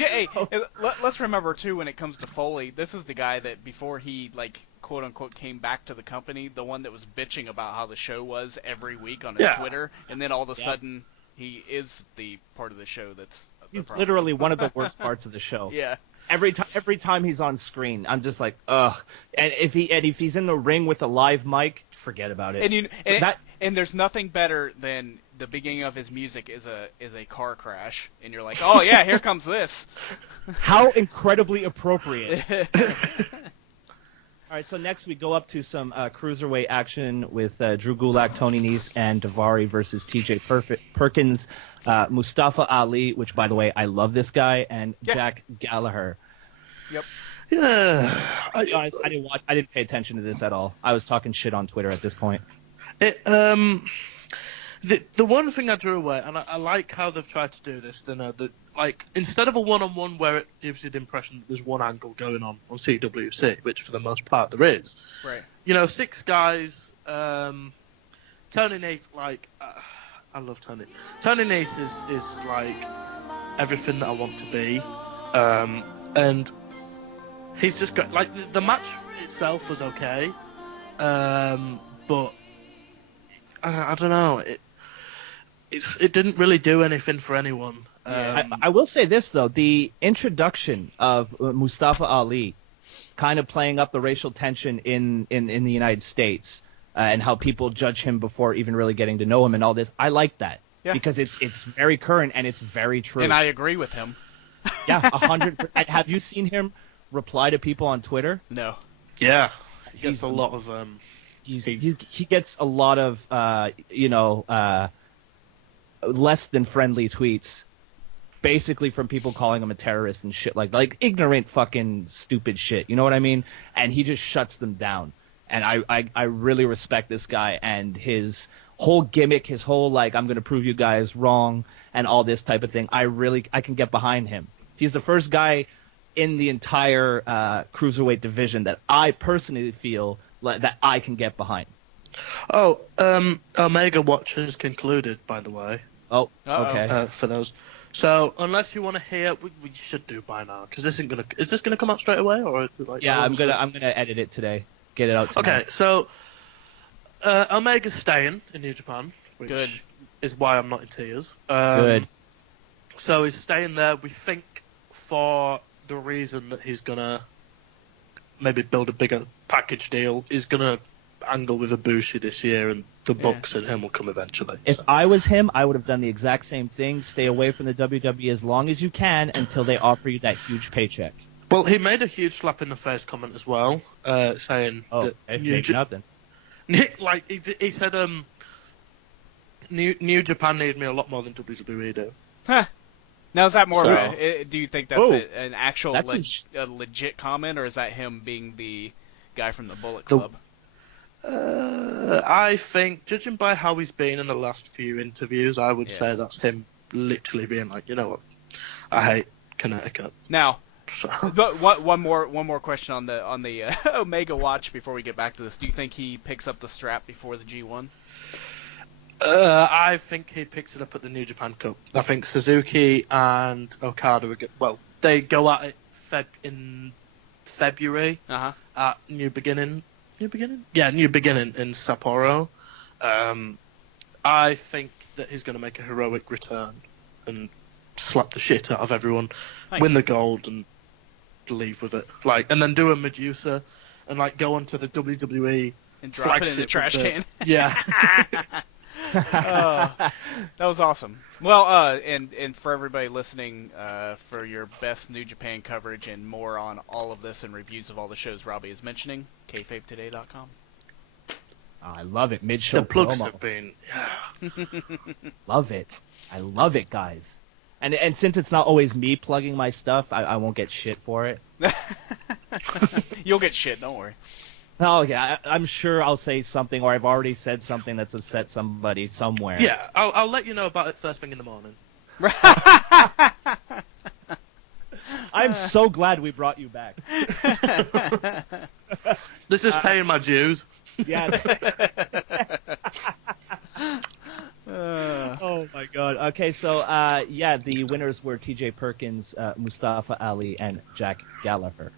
let's remember too, when it comes to Foley, this is the guy that before he like quote unquote came back to the company, the one that was bitching about how the show was every week on his Twitter, and then all of a sudden he is the part of the show that's. He's literally one of the worst parts of the show. Yeah. Every time he's on screen, I'm just like, ugh. And if he's in the ring with a live mic, forget about it. And there's nothing better than the beginning of his music is a car crash, and you're like, oh yeah, here comes this. How incredibly appropriate. All right, so next we go up to some cruiserweight action with Drew Gulak, Tony Nese, and Daivari versus T.J. Perkins, Mustafa Ali, which, by the way, I love this guy, and Jack Gallagher. Yep. Yeah. I didn't pay attention to this at all. I was talking shit on Twitter at this point. The one thing I drew away, and I like how they've tried to do this, like instead of a one-on-one where it gives you the impression that there's one angle going on CWC, which for the most part there is. Right. You know, 6 guys. Tony Nese, like, I love Tony. Tony Nese is like everything that I want to be, and he's just got like the match itself was okay, but I don't know. It didn't really do anything for anyone. I will say this, though. The introduction of Mustafa Ali kind of playing up the racial tension in the United States and how people judge him before even really getting to know him and all this, I like that. Yeah. Because it's very current and it's very true. And I agree with him. Yeah, 100%. Have you seen him reply to people on Twitter? No. Yeah. He gets a lot of... He gets a lot of, less than friendly tweets, basically from people calling him a terrorist and shit like ignorant fucking stupid shit. You know what I mean? And he just shuts them down. And I really respect this guy and his whole gimmick, his whole like I'm gonna prove you guys wrong and all this type of thing. I can get behind him. He's the first guy in the entire cruiserweight division that I personally feel that I can get behind. Oh, Omega Watch has concluded, by the way. Oh, okay. For those. So unless you want to hear, we should do by now because this isn't gonna. Is this gonna come out straight away or? Yeah, I'm gonna edit it today. Get it out tonight. Okay, so Omega's staying in New Japan, which is why I'm not in tears. Good. So he's staying there. We think for the reason that he's gonna maybe build a bigger package deal. He's gonna angle with Ibushi this year, and the Bucks and him will come eventually. If I was him, I would have done the exact same thing. Stay away from the WWE as long as you can until they offer you that huge paycheck. Well, he made a huge slap in the face comment as well, saying that nothing. Like he said, New Japan need me a lot more than WWE do. Huh. Now, is that more do you think that's an actual a legit comment, or is that him being the guy from the Bullet Club? I think, judging by how he's been in the last few interviews, I would say that's him literally being like, you know what, I hate Connecticut. Now, one more question on the Omega Watch before we get back to this. Do you think he picks up the strap before the G1? I think he picks it up at the New Japan Cup. I think Suzuki and Okada they go at it in February at New Beginning. Yeah, New Beginning in Sapporo. I think that he's going to make a heroic return and slap the shit out of everyone, win the gold, and leave with it. And then do a Medusa and go onto the WWE and drop it in the trash can. Yeah. That was awesome. Well, and for everybody listening, for your best New Japan coverage and more on all of this and reviews of all the shows Robbie is mentioning, kayfabetoday.com. I love it. Mid-show the plugs promo. Have been. Love it. I love it, guys. And since it's not always me plugging my stuff, I won't get shit for it. You'll get shit. Don't worry. Oh, yeah, I'm sure I'll say something, or I've already said something that's upset somebody somewhere. Yeah, I'll let you know about it first thing in the morning. I'm so glad we brought you back. This is paying my dues. Yeah. Oh, my God. Okay, so, the winners were T.J. Perkins, Mustafa Ali, and Jack Gallagher.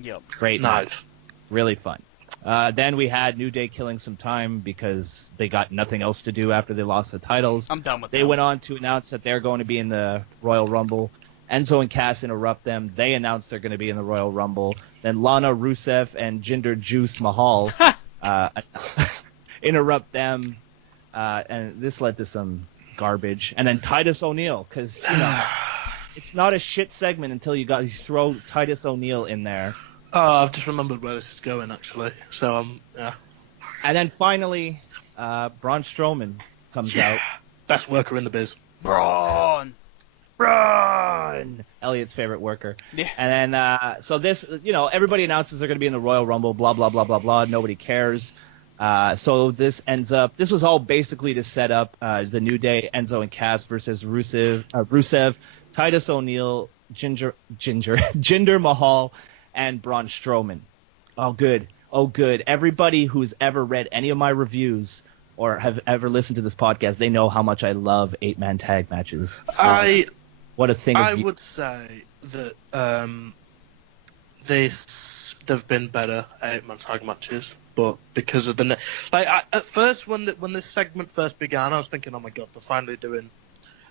Yep. Great. Nice. Really fun. Then we had New Day killing some time because they got nothing else to do after they lost the titles. I'm done with that. They went on to announce that they're going to be in the Royal Rumble. Enzo and Cass interrupt them. They announce they're going to be in the Royal Rumble. Then Lana, Rusev, and Jinder Juice Mahal interrupt them. And this led to some garbage. And then Titus O'Neil, because, it's not a shit segment until you throw Titus O'Neil in there. Oh, I've just remembered where this is going, actually. So, yeah. And then finally, Braun Strowman comes out. Best worker in the biz. Braun! Elliot's favorite worker. Yeah. And then, so this, everybody announces they're going to be in the Royal Rumble, blah, blah, blah, blah, blah. Nobody cares. So this was all basically to set up the New Day, Enzo and Cass versus Rusev, Titus O'Neil, Jinder Mahal, and Braun Strowman. Oh, good. Everybody who's ever read any of my reviews or have ever listened to this podcast, they know how much I love 8-man tag matches. What a thing. I would say that they've been better 8-man tag matches, but because of at first when this segment first began, I was thinking, oh my god, they're finally doing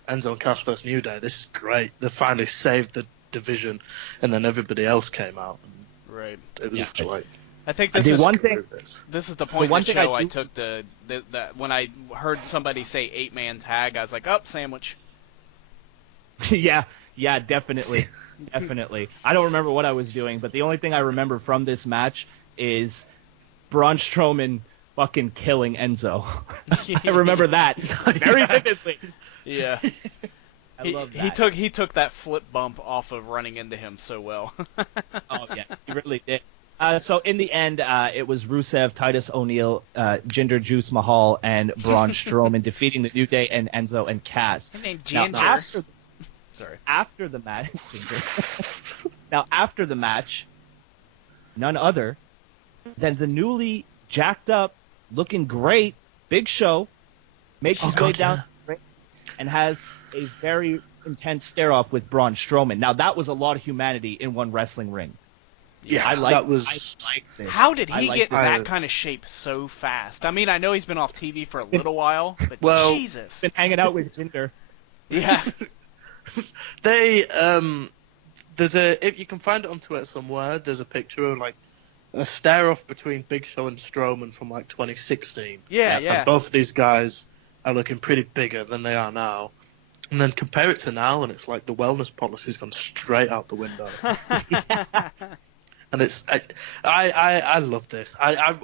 Enzo and Cass versus New Day. This is great. They finally saved the division, and then everybody else came out. And right. It was I think this is one thing. This is the point of the show I took that when I heard somebody say 8-man tag, I was like, oh, sandwich. Yeah, definitely. Definitely. I don't remember what I was doing, but the only thing I remember from this match is Braun Strowman fucking killing Enzo. I remember that very vividly. Yeah. I love that. He took that flip bump off of running into him so well. Oh, yeah, he really did. So in the end, it was Rusev, Titus O'Neil, Jinder Juice Mahal, and Braun Strowman defeating the New Day and Enzo and Cass. His name Ginger. Sorry. After the match, now after the match, none other than the newly jacked up, looking great Big Show makes his way down the ring and has a very intense stare-off with Braun Strowman. Now that was a lot of humanity in one wrestling ring. Yeah, I like this. How did he get that kind of shape so fast? I mean, I know he's been off TV for a little while, but Jesus. Been hanging out with Jinder. Yeah. They there's if you can find it on Twitter somewhere, there's a picture of like a stare off between Big Show and Strowman from like 2016. Yeah. And both of these guys are looking pretty bigger than they are now. And then compare it to now, and it's like the wellness policy's gone straight out the window. And it's I love this. I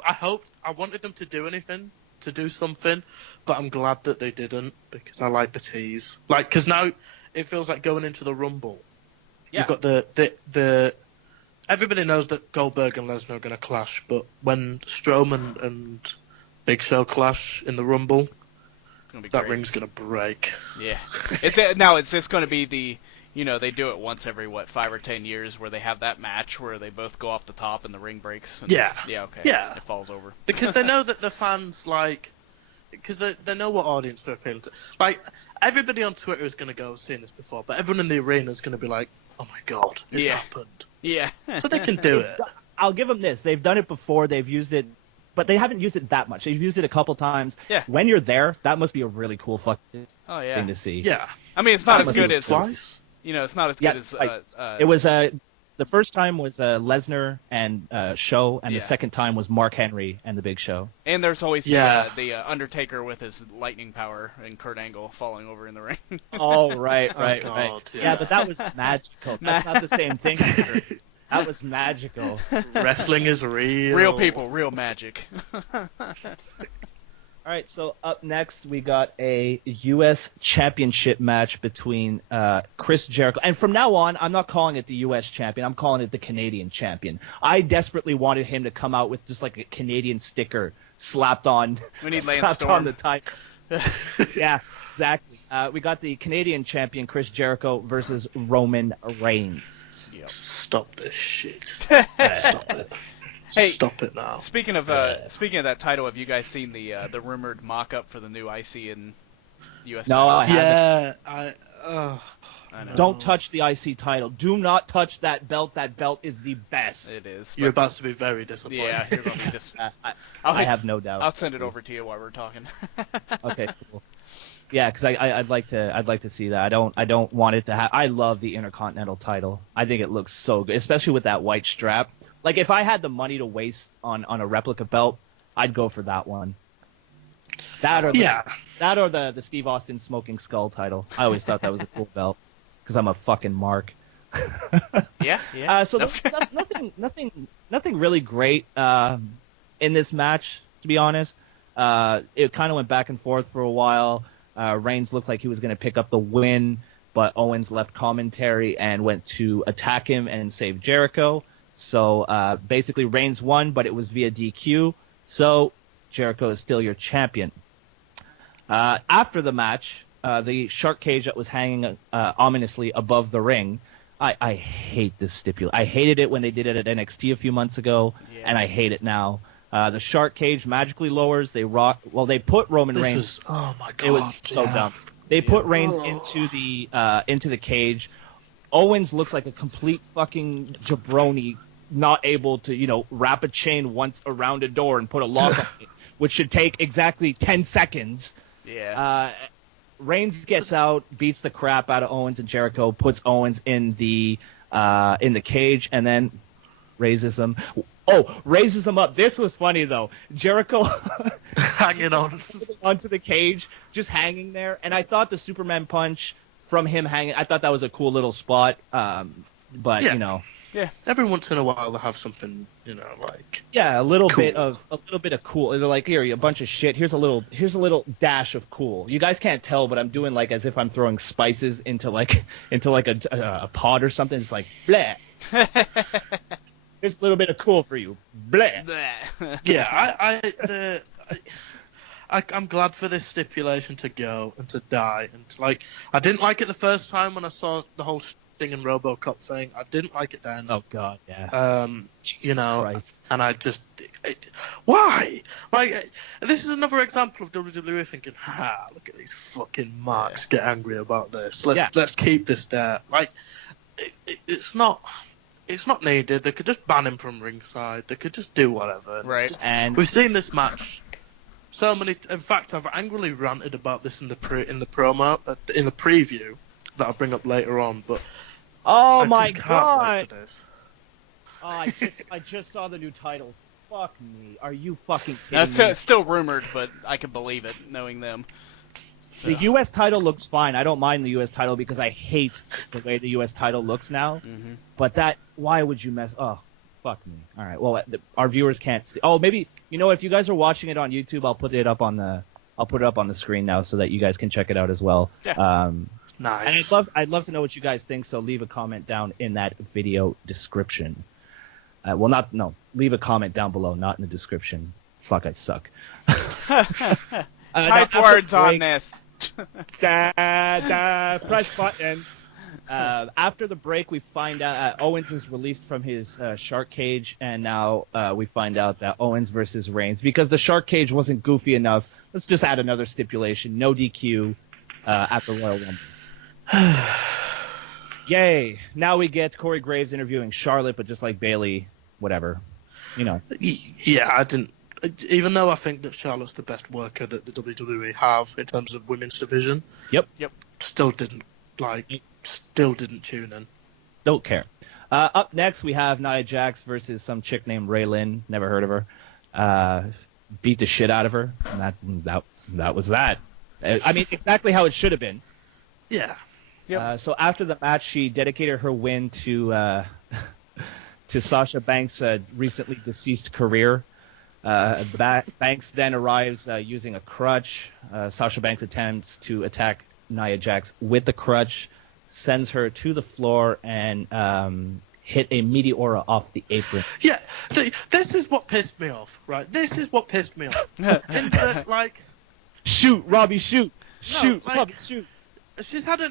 wanted them to do something, but I'm glad that they didn't, because I like the tease. Like, because now it feels like going into the Rumble. Yeah. You've got the everybody knows that Goldberg and Lesnar are going to clash, but when Strowman and Big Show clash in the Rumble, that ring's going to break. Yeah. It's just going to be the, they do it once every, 5 or 10 years where they have that match where they both go off the top and the ring breaks. And yeah. Yeah, okay. Yeah. It falls over. Because they know that the fans, because they know what audience they're appealing to. Like, everybody on Twitter is going to go, seen this before, but everyone in the arena is going to be like, oh my god, it's happened. Yeah. So they can do it. I'll give them this. They've done it before. They've used it, but they haven't used it that much. They've used it a couple times. Yeah. When you're there, that must be a really cool fucking thing to see. Yeah. I mean, it's not as good as... Twice? It's not as good as... it was... the first time was Lesnar and Show, and the second time was Mark Henry and the Big Show. And there's always the Undertaker with his lightning power and Kurt Angle falling over in the ring. Oh, right. God, yeah, but that was magical. That's not the same thing. That was magical. Wrestling is real. Real people, real magic. All right, so up next we got a U.S. Championship match between Chris Jericho. And from now on, I'm not calling it the U.S. Champion. I'm calling it the Canadian Champion. I desperately wanted him to come out with just like a Canadian sticker slapped on. We need Lance Storm. On the title. Yeah, exactly. We got the Canadian Champion Chris Jericho versus Roman Reigns. Yep. Stop this shit. Stop it. Hey, stop it now. Speaking of that title, have you guys seen the rumored mock-up for the new IC and US no, title? I haven't. I know. Don't touch the IC title. Do not touch that belt. That belt is the best. It is. You're about to be very disappointed. Yeah, you're going to be disappointed. I have no doubt. I'll send it over to you while we're talking. Okay, cool. Yeah, because I'd like to see that. I don't want it to have. I love the Intercontinental title. I think it looks so good, especially with that white strap. Like, if I had the money to waste on a replica belt, I'd go for that one. That or the Steve Austin Smoking Skull title. I always thought that was a cool belt because I'm a fucking mark. Yeah. So there's nothing really great in this match, to be honest. It kind of went back and forth for a while. Reigns looked like he was going to pick up the win, but Owens left commentary and went to attack him and save Jericho. So basically Reigns won, but it was via DQ. So Jericho is still your champion. After the match, the shark cage that was hanging ominously above the ring, I hate this stipulation. I hated it when they did it at NXT a few months ago, and I hate it now. The shark cage magically lowers. They put Roman Reigns. Oh my god! It was so dumb. They put Reigns into the cage. Owens looks like a complete fucking jabroni, not able to, wrap a chain once around a door and put a lock on it, which should take exactly 10 seconds. Yeah. Reigns gets out, beats the crap out of Owens and Jericho, puts Owens in the cage, and then raises him. Raises him up. This was funny though. Jericho hanging on onto the cage, just hanging there, and I thought the Superman punch from him hanging, I thought that was a cool little spot. But yeah. Every once in a while they have something, like a little cool. bit of cool. They're like, here, a bunch of shit. Here's a little dash of cool. You guys can't tell, but I'm doing like as if I'm throwing spices into a pot or something. It's like bleh. Here's a little bit of cool for you. Bleh. Yeah, I'm glad for this stipulation to go and to die. And like, I didn't like it the first time when I saw the whole Sting and RoboCop thing. I didn't like it then. Oh God, yeah. You know, Christ. and I just, why? Like, this is another example of WWE thinking, look at these fucking marks get angry about this. Let's keep this there. Like, it's not needed. They could just ban him from ringside. They could just do whatever. Right. And we've seen this match so many. In fact, I've angrily ranted about this in the preview that I'll bring up later on. But oh I my just can't God! wait for this. Oh, I just saw the new titles. Fuck me. Are you fucking kidding That's me? still rumored, but I can believe it, knowing them. So. The U.S. title looks fine. I don't mind the U.S. title because I hate the way the U.S. title looks now. Mm-hmm. But why would you mess? Oh, fuck me. All right. Well, our viewers can't see. Oh, maybe if you guys are watching it on YouTube, I'll put it up on the screen now so that you guys can check it out as well. Yeah. Nice. And I'd love to know what you guys think. So leave a comment down in that video description. Leave a comment down below, not in the description. Fuck, I suck. Type words on this. Press buttons. After the break, we find out Owens is released from his shark cage, and now we find out that Owens versus Reigns, because the shark cage wasn't goofy enough. Let's just add another stipulation: no DQ at the Royal Rumble. Yay! Now we get Corey Graves interviewing Charlotte, but just like Bayley, whatever. Yeah, I didn't. Even though I think that Charlotte's the best worker that the WWE have in terms of women's division. Yep. Still didn't tune in. Don't care. Up next, we have Nia Jax versus some chick named Raylyn. Never heard of her. Beat the shit out of her, and that was that. I mean, exactly how it should have been. Yeah. Yep. So after the match, she dedicated her win to Sasha Banks' recently deceased career. Banks then arrives using a crutch. Sasha Banks attempts to attack Nia Jax with the crutch, sends her to the floor, and hit a Meteora off the apron. Yeah, this is what pissed me off, right? This is what pissed me off. Shoot, Robbie, shoot. Shoot, Robbie, shoot. She's had a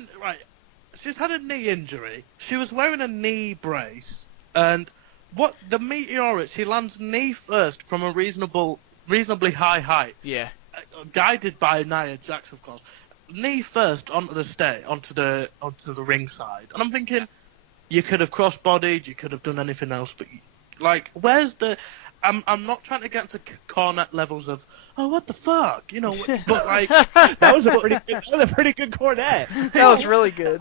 knee injury. She was wearing a knee brace, and the Meteora, she lands knee first from a reasonably high height. Yeah. Guided by Nia Jax, of course. Knee first onto the ringside, and I'm thinking, you could have cross-bodied, you could have done anything else, but where's the? I'm not trying to get to cornet levels of what the fuck, but that was a pretty good cornet. That was really good.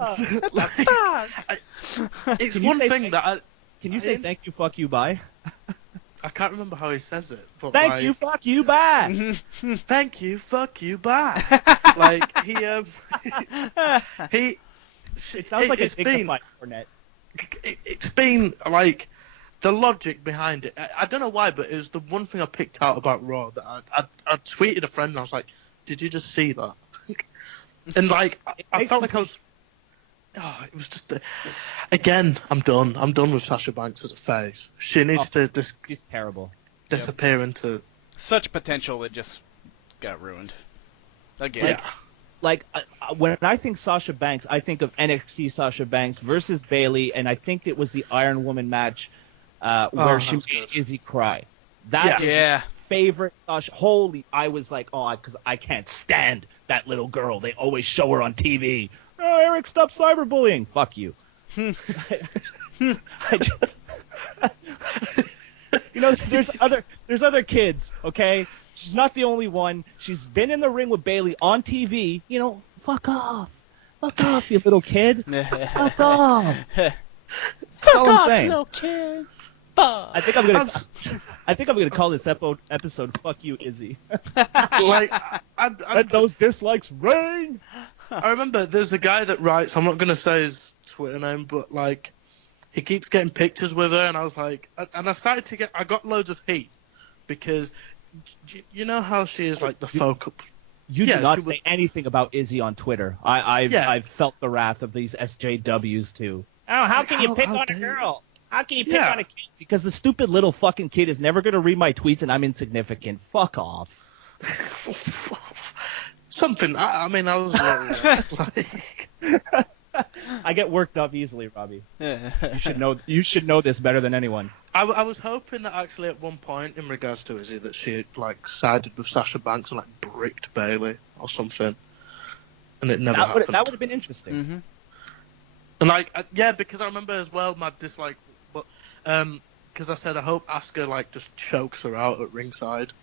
It's one thing that I. Can you say thank you, fuck you, bye? I can't remember how he says it. But thank you, fuck you, bye. Thank you, fuck you, bye. It sounds like a dignified cornet. It's been the logic behind it. I don't know why, but it was the one thing I picked out about Raw that I tweeted a friend and I was like, "Did you just see that?" And I felt like I was. Oh, it was just again. I'm done. I'm done with Sasha Banks as a face. She needs to she's terrible. Disappear into such potential that just got ruined again. When I think Sasha Banks, I think of NXT Sasha Banks versus Bayley, and I think it was the Iron Woman match where she made Izzy cry. That is my favorite Sasha. I was like, because I can't stand that little girl. They always show her on TV. Oh, Erik, stop cyberbullying. Fuck you. There's other kids, okay? She's not the only one. She's been in the ring with Bayley on TV. Fuck off. Fuck off, you little kid. Fuck off. That's all I'm saying. Little kid. I think I'm gonna call this episode "Fuck You, Izzy." Let those dislikes rain. I remember there's a guy that writes. I'm not gonna say his Twitter name, but he keeps getting pictures with her, and I was like, and I got loads of heat because you know how she is the focal. You do not say anything about Izzy on Twitter. I've felt the wrath of these SJWs too. Oh, how can you pick on a girl? How can you pick on a kid? Because the stupid little fucking kid is never going to read my tweets and I'm insignificant. Fuck off. Something. I mean, I was like. I get worked up easily, Robbie. You should know this better than anyone. I was hoping that actually at one point in regards to Izzy that she like sided with Sasha Banks and like bricked Bayley or something, and it never happened. That would have been interesting. Mm-hmm. And like, yeah, because I remember as well my dislike, but because I said I hope Asuka like just chokes her out at ringside.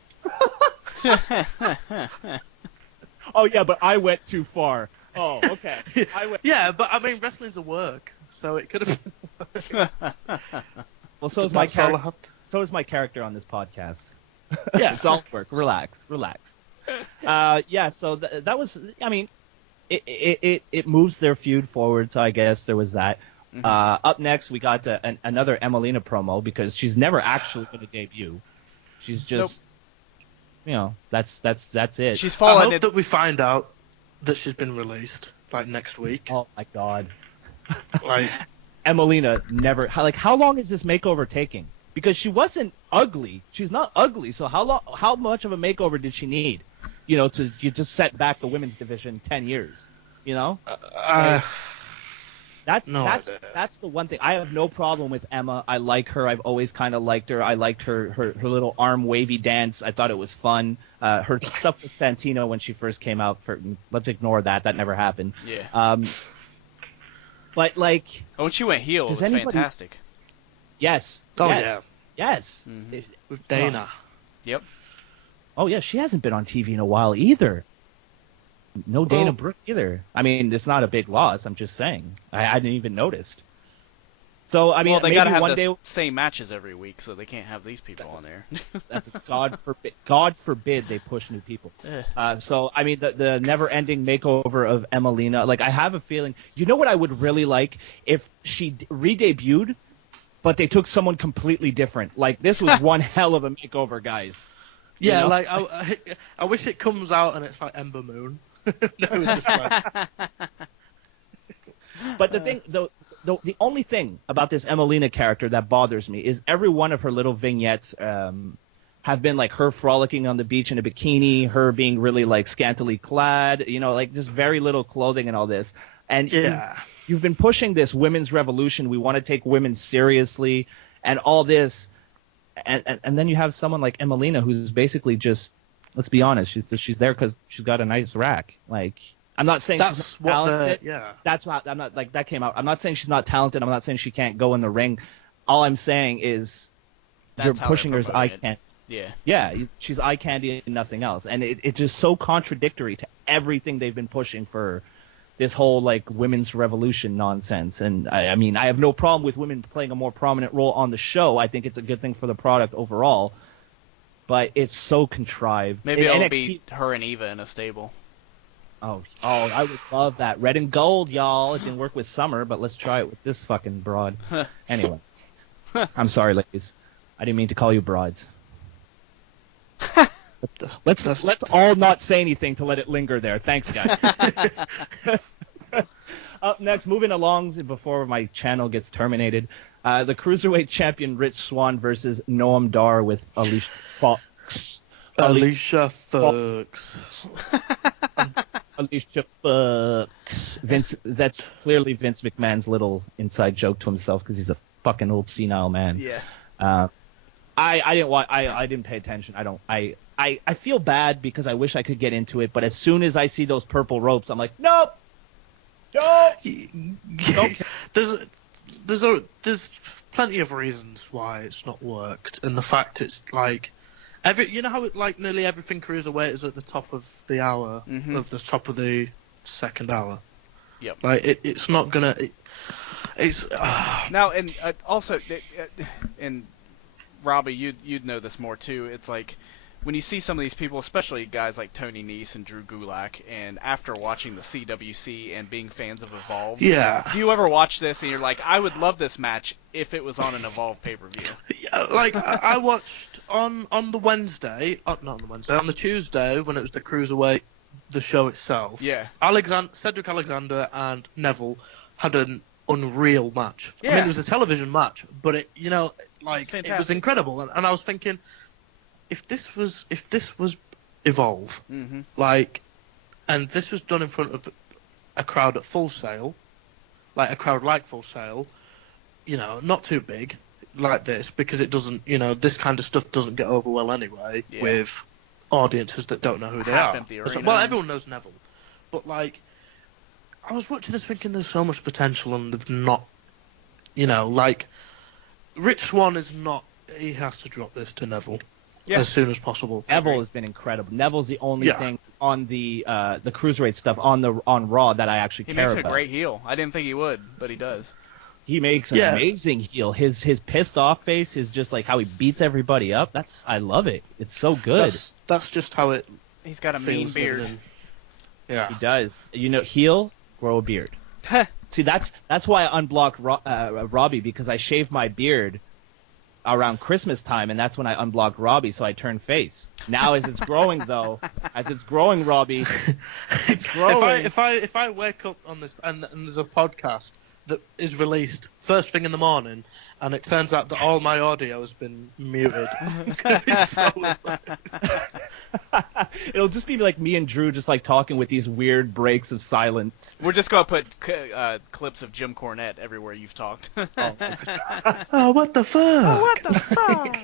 Oh yeah, but I went too far. Oh, okay. Yeah, but I mean wrestling's a work, so it could have been. Well, so is my character. So is my character on this podcast. Yeah, it's all work. Relax. Yeah. So that was. I mean, it moves their feud forward. So I guess there was that. Mm-hmm. Up next, we got another Emelina promo because she's never actually going to debut. She's just, that's it. She's fallen. I hope that we find out that she's been released like next week. Oh my god! Like Emelina never. How long is this makeover taking? Because she wasn't ugly. She's not ugly. So how much of a makeover did she need? To just set back the women's division 10 years. That's the one thing. I have no problem with Emma. I like her. I've always kind of liked her. I liked her little arm wavy dance. I thought it was fun. Her stuff with Santino when she first came out. Let's ignore that. That never happened. Yeah. But when she went heel, it was fantastic. Yes. Oh yes, yeah. Yes. Mm-hmm. With Dana. Yep. Oh yeah, she hasn't been on TV in a while either. No Dana Brooke either. I mean, it's not a big loss. I'm just saying. I hadn't even noticed. So I mean, they gotta have the same matches every week, so they can't have these people on there. That's God forbid. God forbid they push new people. So I mean, the never-ending makeover of Emelina. I have a feeling. You know what I would really like if she re-debuted, but they took someone completely different. This was one hell of a makeover, guys. Yeah, I wish it comes out and it's like Ember Moon. No, just But the thing, the only thing about this Emelina character that bothers me is every one of her little vignettes have been her frolicking on the beach in a bikini, her being really scantily clad, just very little clothing and all this. And you've been pushing this women's revolution. We want to take women seriously and all this. And then you have someone like Emelina who's basically just, let's be honest, she's there because she's got a nice rack. I'm not saying that's she's not talented. Yeah. That's what I'm not that came out. I'm not saying she's not talented. I'm not saying she can't go in the ring. All I'm saying is you're pushing her as eye candy. Yeah. Yeah, she's eye candy and nothing else. And it's just so contradictory to everything they've been pushing for this whole women's revolution nonsense. And I mean, I have no problem with women playing a more prominent role on the show. I think it's a good thing for the product overall. But it's so contrived. Maybe it'll be her and Eva in a stable. Oh, I would love that. Red and gold, y'all. It didn't work with Summer, but let's try it with this fucking broad. Anyway. I'm sorry, ladies. I didn't mean to call you broads. Let's all not say anything to let it linger there. Thanks, guys. Up next, moving along before my channel gets terminated, the Cruiserweight Champion Rich Swann versus Noam Dar with Alicia Fox. Alicia Fox. Alicia Fox. Vince. That's clearly Vince McMahon's little inside joke to himself because he's a fucking old senile man. Yeah. I didn't pay attention. I feel bad because I wish I could get into it, but as soon as I see those purple ropes, I'm like, nope. There's plenty of reasons why it's not worked, and the fact it's you know how nearly everything Cruiserweight is at the top of the hour, of the top of the second hour. Yep. It's not gonna. It's now, and also, and Robbie, you'd know this more too. It's when you see some of these people, especially guys like Tony Nese and Drew Gulak, and after watching the CWC and being fans of Evolve, yeah. Do you ever watch this and you're like, I would love this match if it was on an Evolve pay-per-view? I watched on the Wednesday, not on the Wednesday, on the Tuesday when it was the Cruiserweight, the show itself. Yeah. Cedric Alexander and Neville had an unreal match. Yeah. I mean, it was a television match, but it was incredible, and I was thinking, if this was evolve. Mm-hmm. Like, and this was done in front of a crowd at Full Sail, like a crowd like Full Sail, not too big like this, because it doesn't, this kind of stuff doesn't get over well anyway with audiences that don't know who they are. Half-empty arena. Well, everyone knows Neville, but like, I was watching this thinking there's so much potential and there's not, like, Rich Swann is not, he has to drop this to Neville as soon as possible. Neville has been incredible. Neville's the only thing on the cruiserweight stuff on Raw that I actually care about. He makes a great heel. I didn't think he would, but he does. He makes an amazing heel. His pissed off face is just like how he beats everybody up. I love it. It's so good. That's just how it. He's got a mean beard. Yeah, he does. Heel, grow a beard. See, that's why I unblocked Robbie, because I shaved my beard around Christmas time, and that's when I unblocked Robbie, so I turned face. Now, as it's growing, Robbie, it's growing. If I wake up on this and there's a podcast that is released first thing in the morning, and it turns out that all my audio has been muted, I'm gonna be so It'll just be like me and Drew just like talking with these weird breaks of silence. We're just gonna put clips of Jim Cornette everywhere you've talked. Oh, what the fuck? Oh, what the fuck?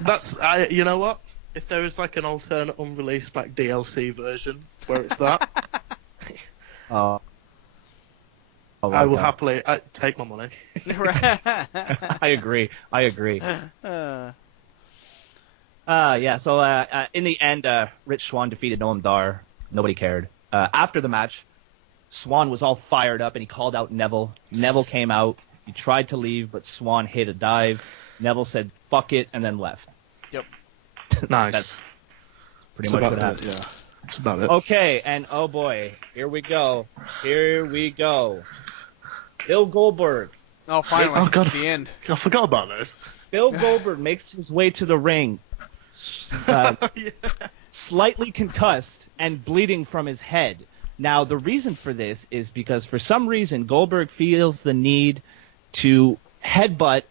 That's you know what? If there is like an alternate unreleased like DLC version where it's that, I will happily take my money. I agree. So in the end, Rich Swann defeated Noam Dar. Nobody cared. After the match, Swann was all fired up and he called out Neville. Neville came out. He tried to leave, but Swann hit a dive. Neville said, "Fuck it," and then left. Yep. Nice. That's pretty much what happened. Yeah. That's about it. Okay, and oh boy, here we go. Bill Goldberg. Oh, finally. Oh, God. The end. I forgot about this. Bill Goldberg makes his way to the ring, slightly concussed and bleeding from his head. Now, the reason for this is because for some reason Goldberg feels the need to headbutt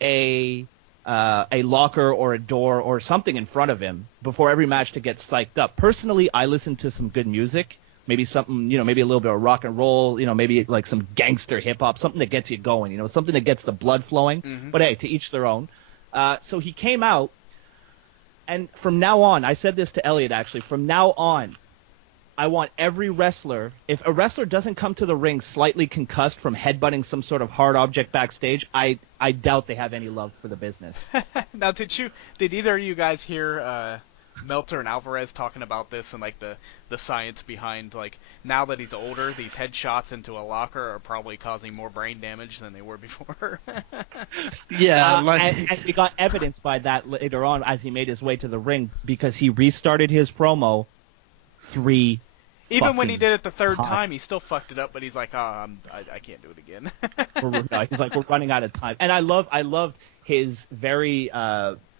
a locker or a door or something in front of him before every match to get psyched up. Personally, I listen to some good music. Maybe something, maybe a little bit of rock and roll, maybe like some gangster hip hop, something that gets you going, something that gets the blood flowing. Mm-hmm. But hey, to each their own. So he came out, and from now on, I said this to Elliot actually, from now on, I want every wrestler, if a wrestler doesn't come to the ring slightly concussed from headbutting some sort of hard object backstage, I doubt they have any love for the business. Now, did either of you guys hear Meltzer and Alvarez talking about this and like the science behind, like, now that he's older, these headshots into a locker are probably causing more brain damage than they were before? Yeah, and we got evidence by that later on as he made his way to the ring, because he restarted his promo even when he did it the third time, he still fucked it up, but he's like, I can't do it again. He's like, we're running out of time. And I loved his very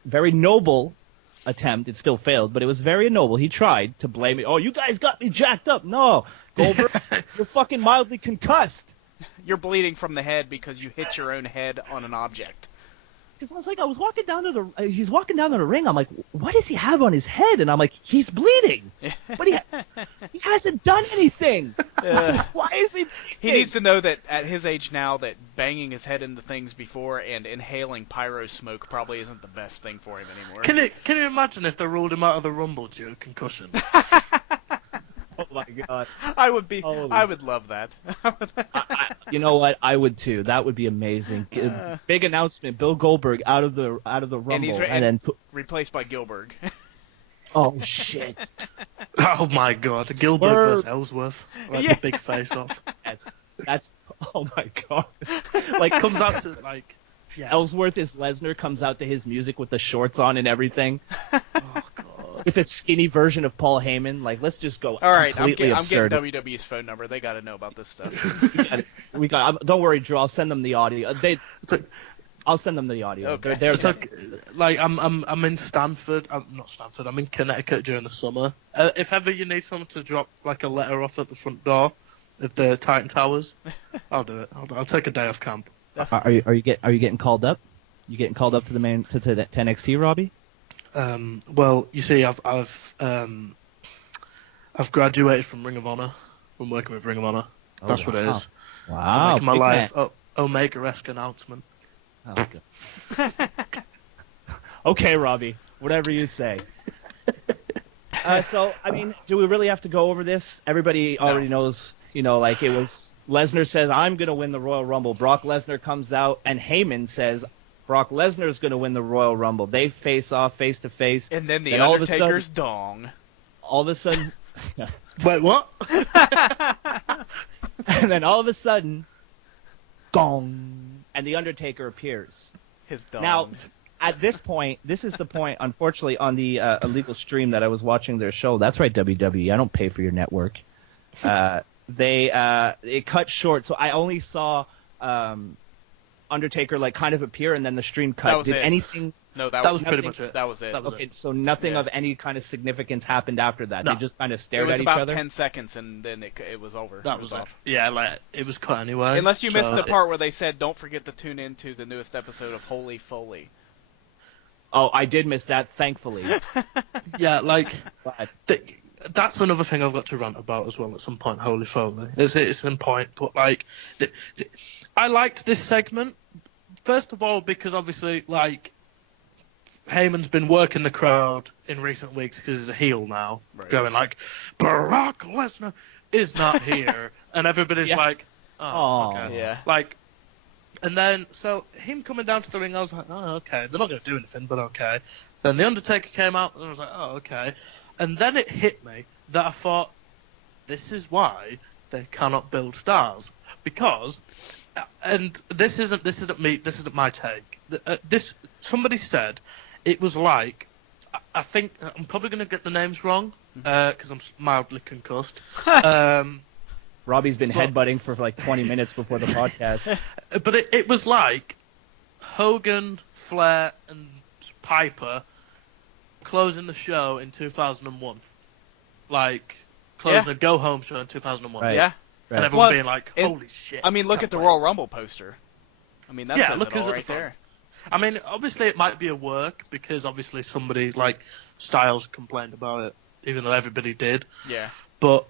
noble attempt. It still failed, but it was very noble. He tried to blame it. Oh, you guys got me jacked up. No, Goldberg, you're fucking mildly concussed. You're bleeding from the head because you hit your own head on an object. Because I was walking down to he's walking down to the ring. I'm like, what does he have on his head? And I'm like, he's bleeding. But he hasn't done anything. Why is he bleeding? He needs to know that at his age now, that banging his head into things before and inhaling pyro smoke probably isn't the best thing for him anymore. Can you imagine if they ruled him out of the Rumble due to concussion? Oh my god! I would love that. You know what? I would too. That would be amazing. Big announcement: Bill Goldberg out of the Rumble, and then replaced by Gilbert. Oh shit! Oh my god! Gilbert versus Ellsworth, the big face-off. That's oh my god! Like comes out to like. Yes. Ellsworth as Lesnar comes out to his music with the shorts on and everything. Oh god! With a skinny version of Paul Heyman. Like, let's just go. All right, I'm getting absurd. WWE's phone number. They got to know about this stuff. Don't worry, Drew. I'll send them the audio. I'll send them the audio. Okay. They're like I'm in Stanford. I'm not Stanford. I'm in Connecticut during the summer. If ever you need someone to drop like a letter off at the front door of the Titan Towers, I'll do it. I'll take a day off camp. Are you getting called up? You getting called up to the NXT, Robbie? Well, you see, I've graduated from Ring of Honor. I'm working with Ring of Honor. That's what it is. Wow. I'm making my big life man. Omega-esque announcement. Oh, good. Okay, Robbie. Whatever you say. So, I mean, do we really have to go over this? Everybody already knows, it was Lesnar says, I'm going to win the Royal Rumble. Brock Lesnar comes out, and Heyman says, Brock Lesnar is going to win the Royal Rumble. They face off face to face. And then the Undertaker's dong. All of a sudden... Wait, what? And then all of a sudden, gong, and the Undertaker appears. His dong. Now, at this point, this is the point, unfortunately, on the illegal stream that I was watching their show. That's right, WWE. I don't pay for your network. It cut short, so I only saw Undertaker kind of appear, and then the stream cut. That was Did it. anything? No, that was pretty much it. That was it. Okay, so nothing of any kind of significance happened after that. No. They just kind of It stared was at each about other. 10 seconds, and then it was over. That was off. Yeah, it was cut anyway. Unless you missed the part where they said, don't forget to tune into the newest episode of Holy Foley. Oh, I did miss that, thankfully. Yeah, But that's another thing I've got to rant about as well at some point, Holy Foley. It's an point, but I liked this segment, first of all, because obviously, Heyman's been working the crowd in recent weeks because he's a heel now, going Brock Lesnar is not here, and everybody's oh, okay. Yeah. And then, so him coming down to the ring, I was like, oh, okay, they're not going to do anything, but okay. Then the Undertaker came out, and I was like, oh, okay. And then it hit me that I thought, this is why they cannot build stars, because, and this isn't me, this isn't my take. Somebody said it was I think I'm probably going to get the names wrong because I'm mildly concussed. Robbie's been headbutting for 20 minutes before the podcast. But it was like Hogan, Flair, and Piper closing the show in 2001. Closing a go-home show in 2001. Right. Yeah. And everyone being like, holy shit. I mean, look at the Royal Rumble poster. I mean, that says look it all at right the there. I mean, obviously it might be a work because obviously somebody Styles complained about it, even though everybody did. Yeah. But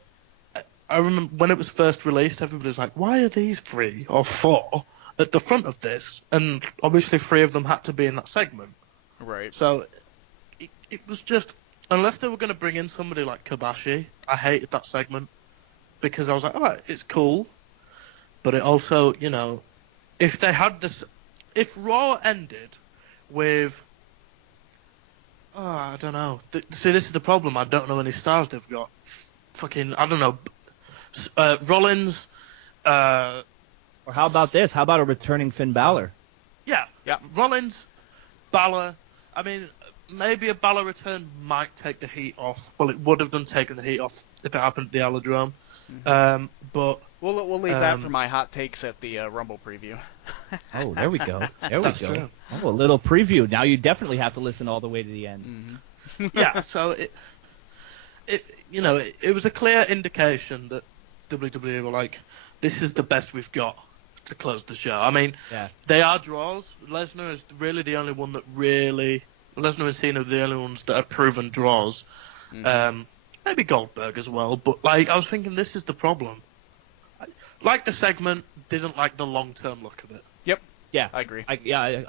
I remember when it was first released, everybody was like, why are these 3 or 4 at the front of this? And obviously 3 of them had to be in that segment. Right. So it was just, unless they were going to bring in somebody like Kobashi, I hated that segment because I was like, alright, it's cool. But it also, if they had this, if Raw ended with, I don't know. See, this is the problem. I don't know any stars they've got. Fucking, I don't know. Rollins. Or how about this? How about a returning Finn Balor? Yeah. Rollins, Balor. I mean, maybe a Balor return might take the heat off. Well, it would have done taken the heat off if it happened at the Aerodrome. Mm-hmm. But we'll leave that for my hot takes at the Rumble preview. Oh, there we go. There we That's go. true. Oh, a little preview. Now you definitely have to listen all the way to the end. Mm-hmm. Yeah. So it was a clear indication that WWE were like, this is the best we've got to close the show. I mean, they are draws. Lesnar is really the only one that Lesnar and Cena are the only ones that are proven draws. Mm-hmm. Maybe Goldberg as well, but I was thinking this is the problem. The segment, didn't like the long-term look of it. Yep. Yeah, I agree. I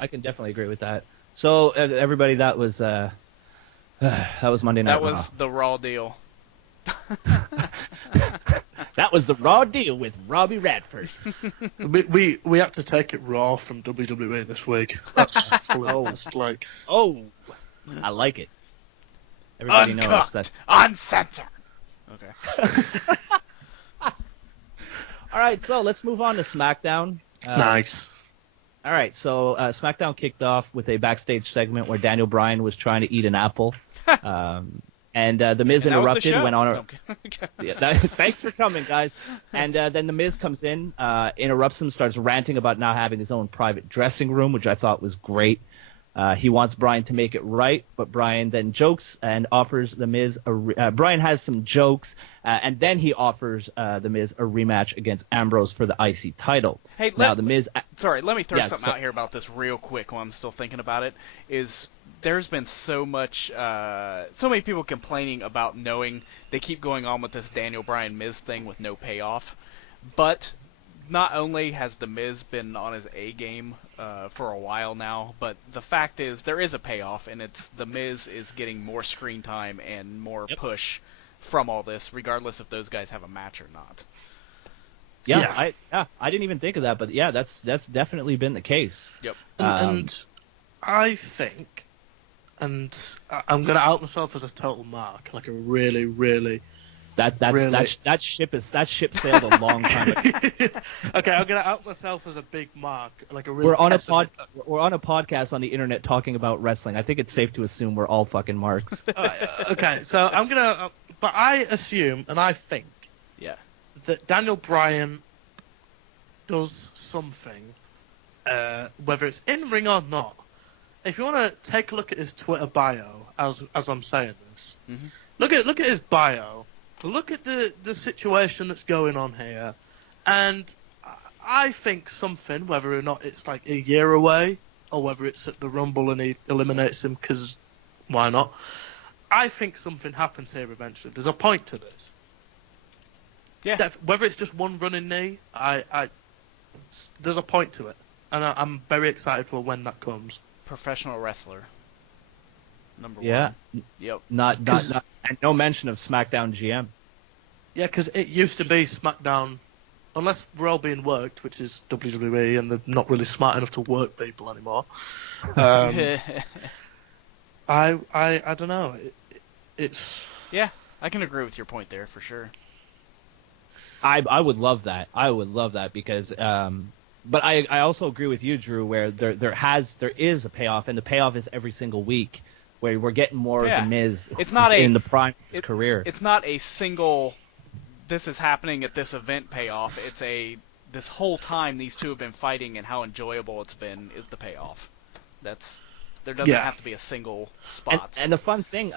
can definitely agree with that. So everybody, that was Monday Night Raw. Uh-huh. That was the Raw deal. That was the Raw deal with Robbie Radford. We had to take it raw from WWE this week. That's Oh, I like it. Everybody knows that. Uncensored. Okay. All right, so let's move on to SmackDown. Nice. All right, so SmackDown kicked off with a backstage segment where Daniel Bryan was trying to eat an apple. And The Miz interrupted, went on. Thanks for coming, guys. And then The Miz comes in, interrupts him, starts ranting about now having his own private dressing room, which I thought was great. He wants Bryan to make it right, but Bryan then jokes and offers The Miz Bryan has some jokes, and then he offers The Miz a rematch against Ambrose for the IC title. Hey, now The Miz. Sorry, let me throw something out here about this real quick while I'm still thinking about it. there's been so many people complaining about knowing they keep going on with this Daniel Bryan Miz thing with no payoff. But not only has the Miz been on his A game for a while now, but the fact is there is a payoff, and it's the Miz is getting more screen time and more push from all this, regardless if those guys have a match or not. Yeah, I didn't even think of that, but yeah, that's definitely been the case. Yep. And I think, and I'm gonna out myself as a total mark, like a really, really. That ship sailed a long time ago. Okay, I'm gonna out myself as a big mark, like a really. We're on a podcast on the internet talking about wrestling. I think it's safe to assume we're all fucking marks. Okay, so I'm gonna, but I assume and I think, that Daniel Bryan does something, whether it's in ring or not. If you want to take a look at his Twitter bio, as I'm saying this, look at his bio. Look at the situation that's going on here, and I think something, whether or not it's like a year away, or whether it's at the Rumble and he eliminates him, because why not? I think something happens here eventually. There's a point to this. Yeah. Whether it's just one running knee, there's a point to it, and I'm very excited for when that comes. Professional wrestler. Number one. Yeah. Yep. Not and no mention of SmackDown GM. Yeah, because it used to be SmackDown, unless we're all being worked, which is WWE, and they're not really smart enough to work people anymore. I don't know. It's. Yeah, I can agree with your point there for sure. I would love that. I would love that because, but I also agree with you, Drew, where there is a payoff, and the payoff is every single week, where we're getting more of the Miz. It's not in the prime of his career. It's not a single. This is happening at this event payoff. It's this whole time these two have been fighting and how enjoyable it's been is the payoff. There doesn't have to be a single spot. And the fun thing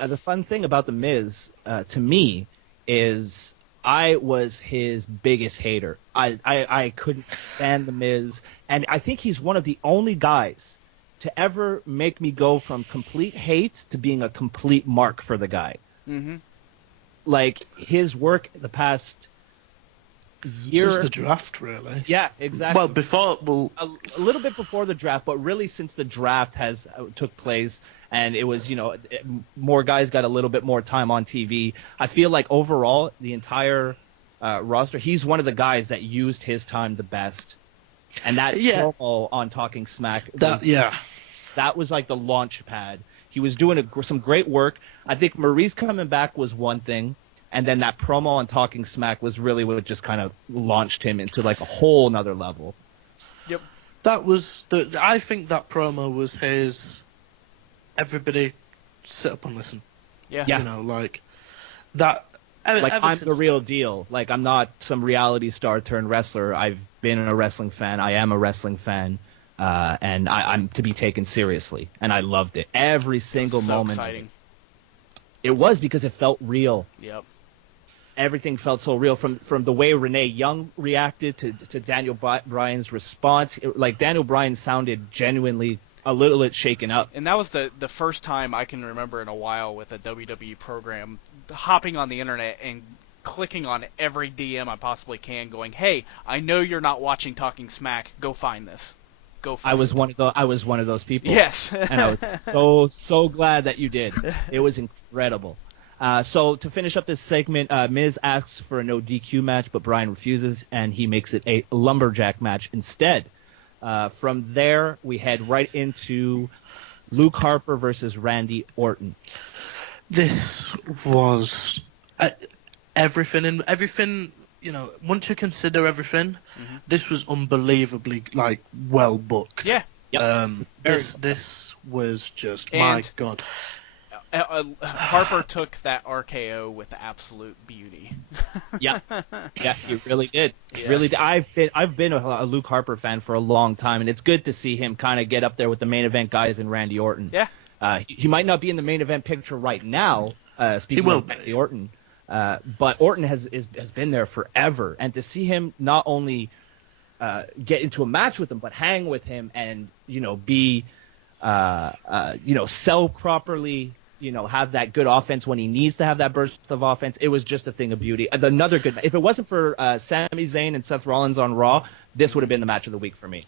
about the Miz, to me, is I was his biggest hater. I couldn't stand the Miz, and I think he's one of the only guys to ever make me go from complete hate to being a complete mark for the guy. Mm-hmm. Like his work the past year. Since the draft, really. Yeah, exactly. Well, a little bit before the draft, but really since the draft has took place, and it was, more guys got a little bit more time on TV. I feel like overall, the entire roster, he's one of the guys that used his time the best. And that promo on Talking Smack, that was like the launch pad. He was doing some great work. I think Maurice coming back was one thing, and then that promo on Talking Smack was really what just kind of launched him into like a whole nother level. Yep. I think that promo was his. Everybody, sit up and listen. Yeah. Like that. Like I'm the real deal. Like I'm not some reality star turned wrestler. I've been a wrestling fan. I am a wrestling fan, and I'm to be taken seriously. And I loved it every single moment. Exciting. It was because it felt real. Yep. Everything felt so real from the way Renee Young reacted to Daniel Bryan's response. Like Daniel Bryan sounded genuinely a little bit shaken up. And that was the first time I can remember in a while with a WWE program hopping on the internet and clicking on every DM I possibly can, going, "Hey, I know you're not watching Talking Smack. Go find this. Go find." I was one of those people. Yes. And I was so glad that you did. It was incredible. So to finish up this segment, Miz asks for a no DQ match, but Bryan refuses, and he makes it a lumberjack match instead. From there, we head right into Luke Harper versus Randy Orton. This was everything. Once you consider everything, this was unbelievably well booked. Yeah. Yep. This was just my God. Harper took that RKO with absolute beauty. Yeah, he really did. Really did. I've been a Luke Harper fan for a long time, and it's good to see him kind of get up there with the main event guys in Randy Orton. Yeah. He might not be in the main event picture right now. Speaking of Randy Orton, but Orton has been there forever, and to see him not only get into a match with him, but hang with him and be sell properly, have that good offense when he needs to have that burst of offense. It was just a thing of beauty. Another good. If it wasn't for Sami Zayn and Seth Rollins on Raw, this would have been the match of the week for me.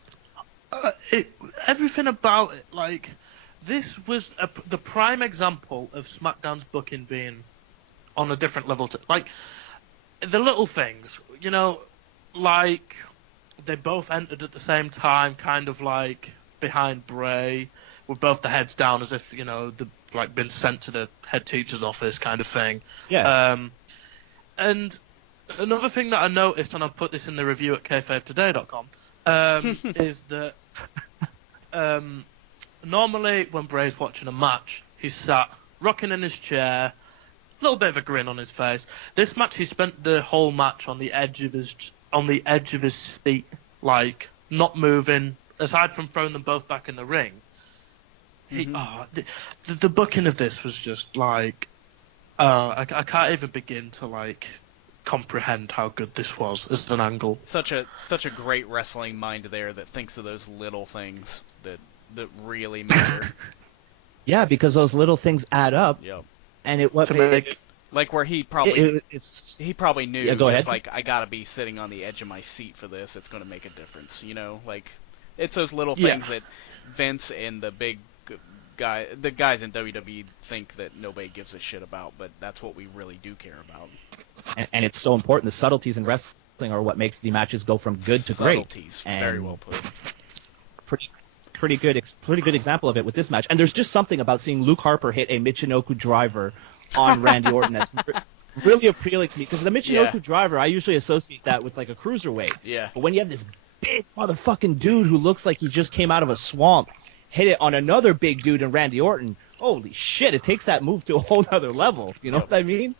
Everything about it, like, this was the prime example of SmackDown's booking being on a different level. Like, the little things, like they both entered at the same time, kind of like behind Bray, with both the heads down as if, been sent to the head teacher's office kind of thing. Yeah. And another thing that I noticed, and I'll put this in the review at kayfabetoday.com, is that normally when Bray's watching a match, he's sat rocking in his chair, a little bit of a grin on his face. This match, he spent the whole match on the edge of his seat, like not moving, aside from throwing them both back in the ring. The booking of this was just like, I can't even begin to like comprehend how good this was as an angle. Such a great wrestling mind there that thinks of those little things that really matter. Yeah, because those little things add up. Yep. And like where he probably he probably knew, yeah, go ahead. like, I gotta be sitting on the edge of my seat for this. It's gonna make a difference, like it's those little things that Vince and the guys in WWE think that nobody gives a shit about, but that's what we really do care about. And it's so important. The subtleties in wrestling are what makes the matches go from good to great. Subtleties, very well put. Pretty good example of it with this match. And there's just something about seeing Luke Harper hit a Michinoku driver on Randy Orton that's really appealing to me, because the Michinoku driver, I usually associate that with like a cruiserweight. Yeah. But when you have this big motherfucking dude who looks like he just came out of a swamp hit it on another big dude in Randy Orton, holy shit, it takes that move to a whole nother level. You know what I mean?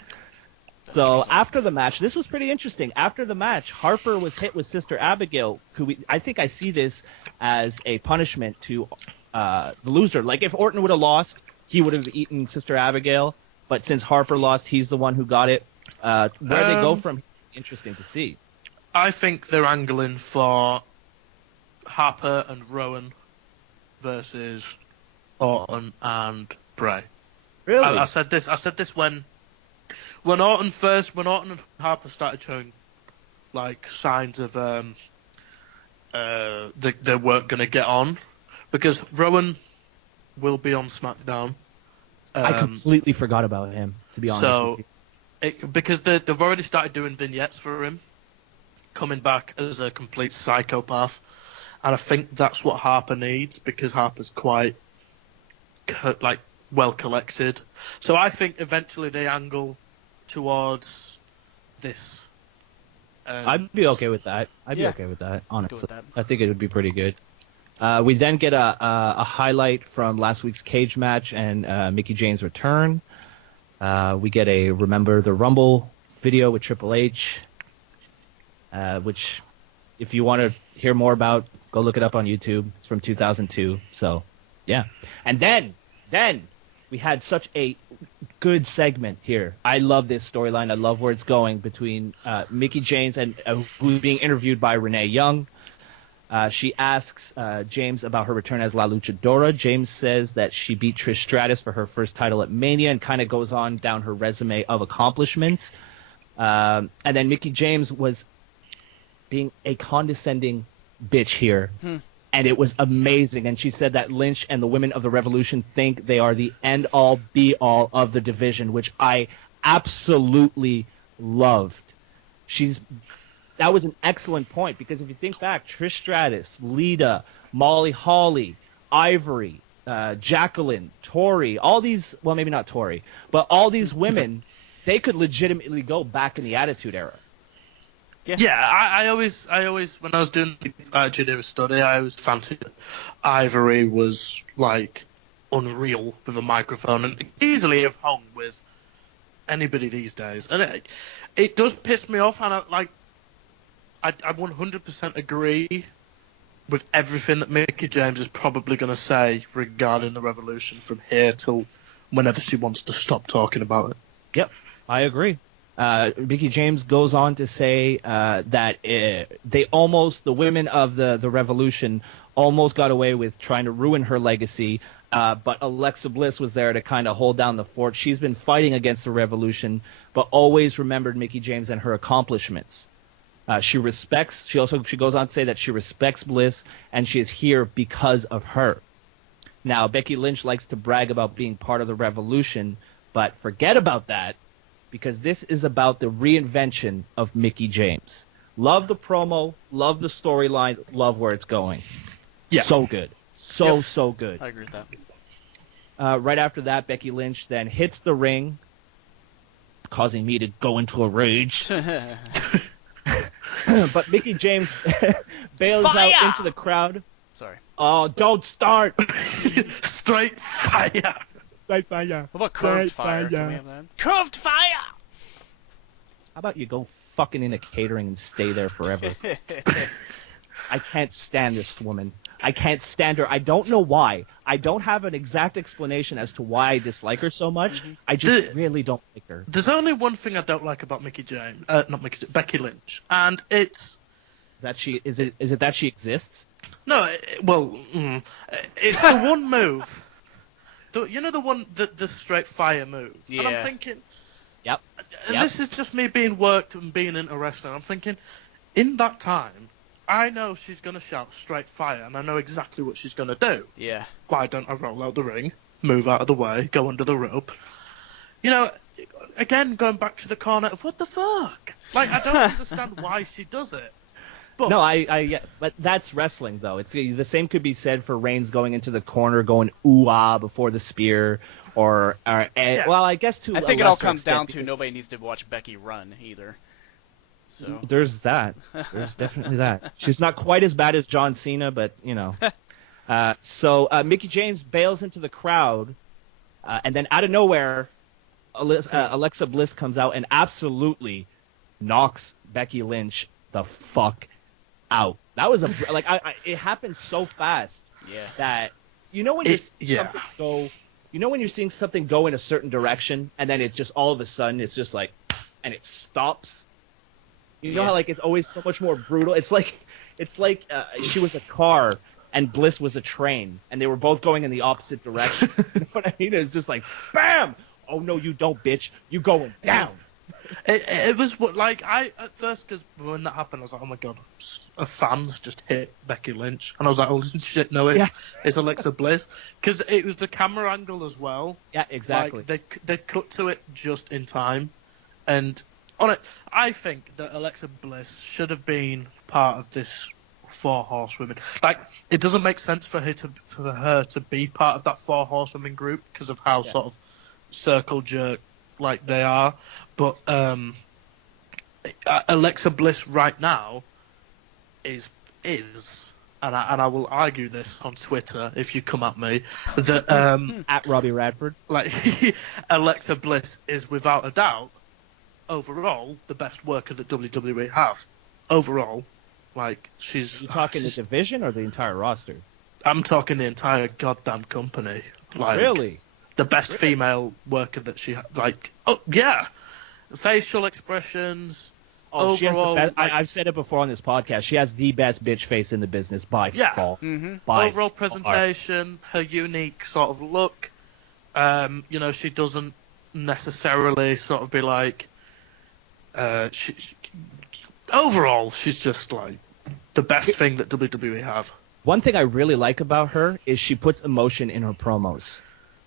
So after the match, this was pretty interesting. After the match, Harper was hit with Sister Abigail, who I think I see this as a punishment to the loser. Like, if Orton would have lost, he would have eaten Sister Abigail. But since Harper lost, he's the one who got it. Where they go from here, interesting to see. I think they're angling for Harper and Rowan versus Orton and Bray. Really? I said this when Orton and Harper started showing like signs of they weren't going to get on, because Rowan will be on SmackDown. I completely forgot about him, to be honest with you. Because they've already started doing vignettes for him, coming back as a complete psychopath, and I think that's what Harper needs, because Harper's quite well collected. So I think eventually they angle towards this. I'd be okay with that. Honestly. I think it would be pretty good. We then get a highlight from last week's cage match and Mickie James' return. We get a Remember the Rumble video with Triple H, which, if you want to hear more about, go look it up on YouTube. It's from 2002. So, yeah. And then we had such a good segment here. I love this storyline. I love where it's going between Mickie James and who's being interviewed by Renee Young. She asks James about her return as La Luchadora. James says that she beat Trish Stratus for her first title at Mania, and kind of goes on down her resume of accomplishments. And then Mickie James was being a condescending bitch here. And it was amazing. And she said that Lynch and the Women of the Revolution think they are the end-all, be-all of the division, which I absolutely loved. That was an excellent point, because if you think back, Trish Stratus, Lita, Molly Holly, Ivory, Jacqueline, Tori, all these, well, maybe not Tori, but all these women, they could legitimately go back in the Attitude Era. Yeah, I always, when I was doing the Attitude Era study, I always fancied Ivory was, like, unreal with a microphone, and easily have hung with anybody these days. And it does piss me off, and I 100% agree with everything that Mickie James is probably going to say regarding the Revolution from here till whenever she wants to stop talking about it. Yep, I agree. Mickie James goes on to say that the women of the Revolution almost got away with trying to ruin her legacy. But Alexa Bliss was there to kind of hold down the fort. She's been fighting against the Revolution, but always remembered Mickie James and her accomplishments. She goes on to say that she respects Bliss, and she is here because of her. Now, Becky Lynch likes to brag about being part of the Revolution, but forget about that, because this is about the reinvention of Mickie James. Love the promo, love the storyline, love where it's going. Yeah. So good. So good. I agree with that. Right after that, Becky Lynch then hits the ring, causing me to go into a rage. But Mickie James bails out into the crowd. Sorry. Oh, don't start! Straight fire! Straight fire. How about curved fire? Can we have that? Curved fire! How about you go fucking into catering and stay there forever? I can't stand this woman. I can't stand her. I don't know why. I don't have an exact explanation as to why I dislike her so much. Mm-hmm. I just really don't like her. There's only one thing I don't like about Becky Lynch, and it's Is it that she exists? no. It's the one move. The straight fire move. Yeah. And I'm thinking, Yep. and this is just me being worked and being into wrestling. I'm thinking, in that time, I know she's going to shout straight fire, and I know exactly what she's going to do. Yeah. Why don't I roll out the ring, move out of the way, go under the rope? You know, again, going back to the corner of what the fuck? Like, I don't understand why she does it. But, No, but that's wrestling, though. It's the same could be said for Reigns going into the corner, going ooh-ah before the spear, well, I guess I think it all comes down to nobody needs to watch Becky run either. So. There's that. There's definitely that. She's not quite as bad as John Cena, but, you know. So Mickie James bails into the crowd, and then out of nowhere, Alexa Bliss comes out and absolutely knocks Becky Lynch the fuck out. That was it happened so fast. Yeah. That when you're seeing something go in a certain direction, and then it just all of a sudden it's just like, and it stops. You know how like it's always so much more brutal. It's like she was a car and Bliss was a train, and they were both going in the opposite direction. You know what I mean? It's just like, bam! Oh no, you don't, bitch! You going down. It was like at first, because when that happened, I was like, oh my god, fans just hit Becky Lynch, and I was like, oh shit, no, it's Alexa Bliss, because it was the camera angle as well. Yeah, exactly. Like they cut to it just in time, and on it, I think that Alexa Bliss should have been part of this 4 horsewomen. Like, it doesn't make sense for her to be part of that 4 horsewomen group because of how sort of circle jerk like they are. But Alexa Bliss right now is, and I will argue this on Twitter if you come at me, that at Robbie Radford, like Alexa Bliss is without a doubt overall the best worker that WWE have. Overall, like she's. You talking the division or the entire roster? I'm talking the entire goddamn company. Like, really? The best female worker that she like. Oh yeah, facial expressions. Oh, overall, she has the best, like, I've said it before on this podcast. She has the best bitch face in the business by far. Mm-hmm. By overall far. presentation, her unique sort of look. She doesn't necessarily sort of be like. Overall, she's just like the best thing that WWE have. One thing I really like about her is she puts emotion in her promos.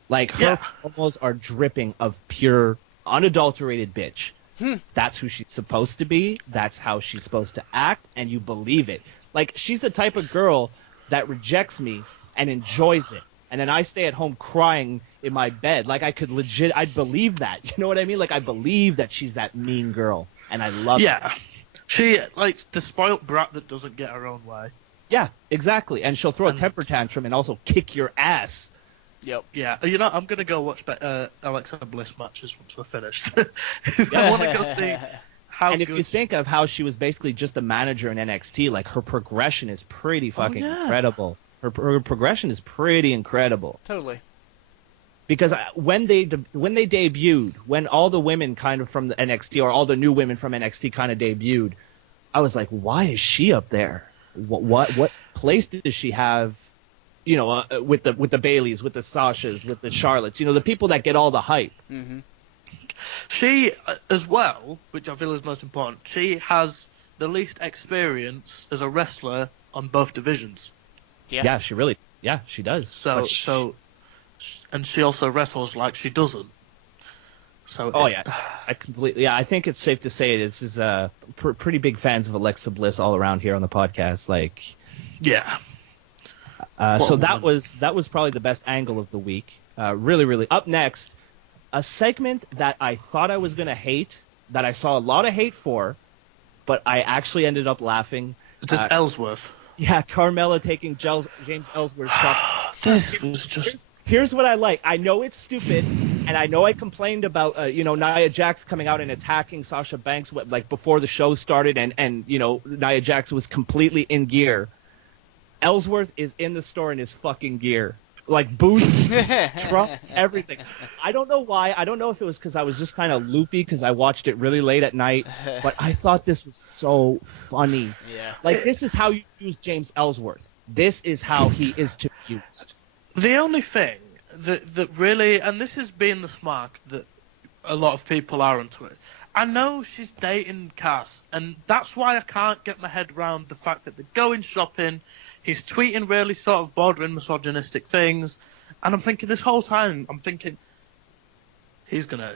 Like, her promos are dripping of pure, unadulterated bitch. That's who she's supposed to be. That's how she's supposed to act, and you believe it. Like, she's the type of girl that rejects me and enjoys it. And then I stay at home crying in my bed. Like, I'd believe that. You know what I mean? Like, I believe that she's that mean girl, and I love it. Yeah. She, like, the spoilt brat that doesn't get her own way. Yeah, exactly. And she'll throw a temper tantrum and also kick your ass. Yep. Yeah. I'm going to go watch Alexa Bliss matches once we're finished. I want to go see how and good... if you think of how she was basically just a manager in NXT, like, her progression is pretty fucking incredible. Her progression is pretty incredible. Totally. Because when they debuted, when all the women kind of from the NXT, or all the new women from NXT kind of debuted, I was like, why is she up there? what place does she have? You know, with the Baileys, with the Sashas, with the Charlottes, you know, the people that get all the hype. Mm-hmm. She, as well, which I feel is most important, she has the least experience as a wrestler on both divisions. Yeah. She does. And she also wrestles like she doesn't. I think it's safe to say this is pretty big fans of Alexa Bliss all around here on the podcast. Like, yeah. So that was probably the best angle of the week. Really. Up next, a segment that I thought I was going to hate, that I saw a lot of hate for, but I actually ended up laughing. Just Ellsworth. Yeah, Carmella taking James Ellsworth's shot. This was just... Here's what I like. I know it's stupid, and I know I complained about Nia Jax coming out and attacking Sasha Banks like before the show started, and Nia Jax was completely in gear. Ellsworth is in the store in his fucking gear. Like boots, trunks, everything. I don't know why. I don't know if it was because I was just kind of loopy because I watched it really late at night, but I thought this was so funny. Yeah. Like, this is how you use James Ellsworth. This is how he is to be used. The only thing that really, and this has been the smack that a lot of people are onto it, I know she's dating Cass, and that's why I can't get my head around the fact that they're going shopping. He's tweeting really sort of bordering misogynistic things, and I'm thinking this whole time, he's gonna,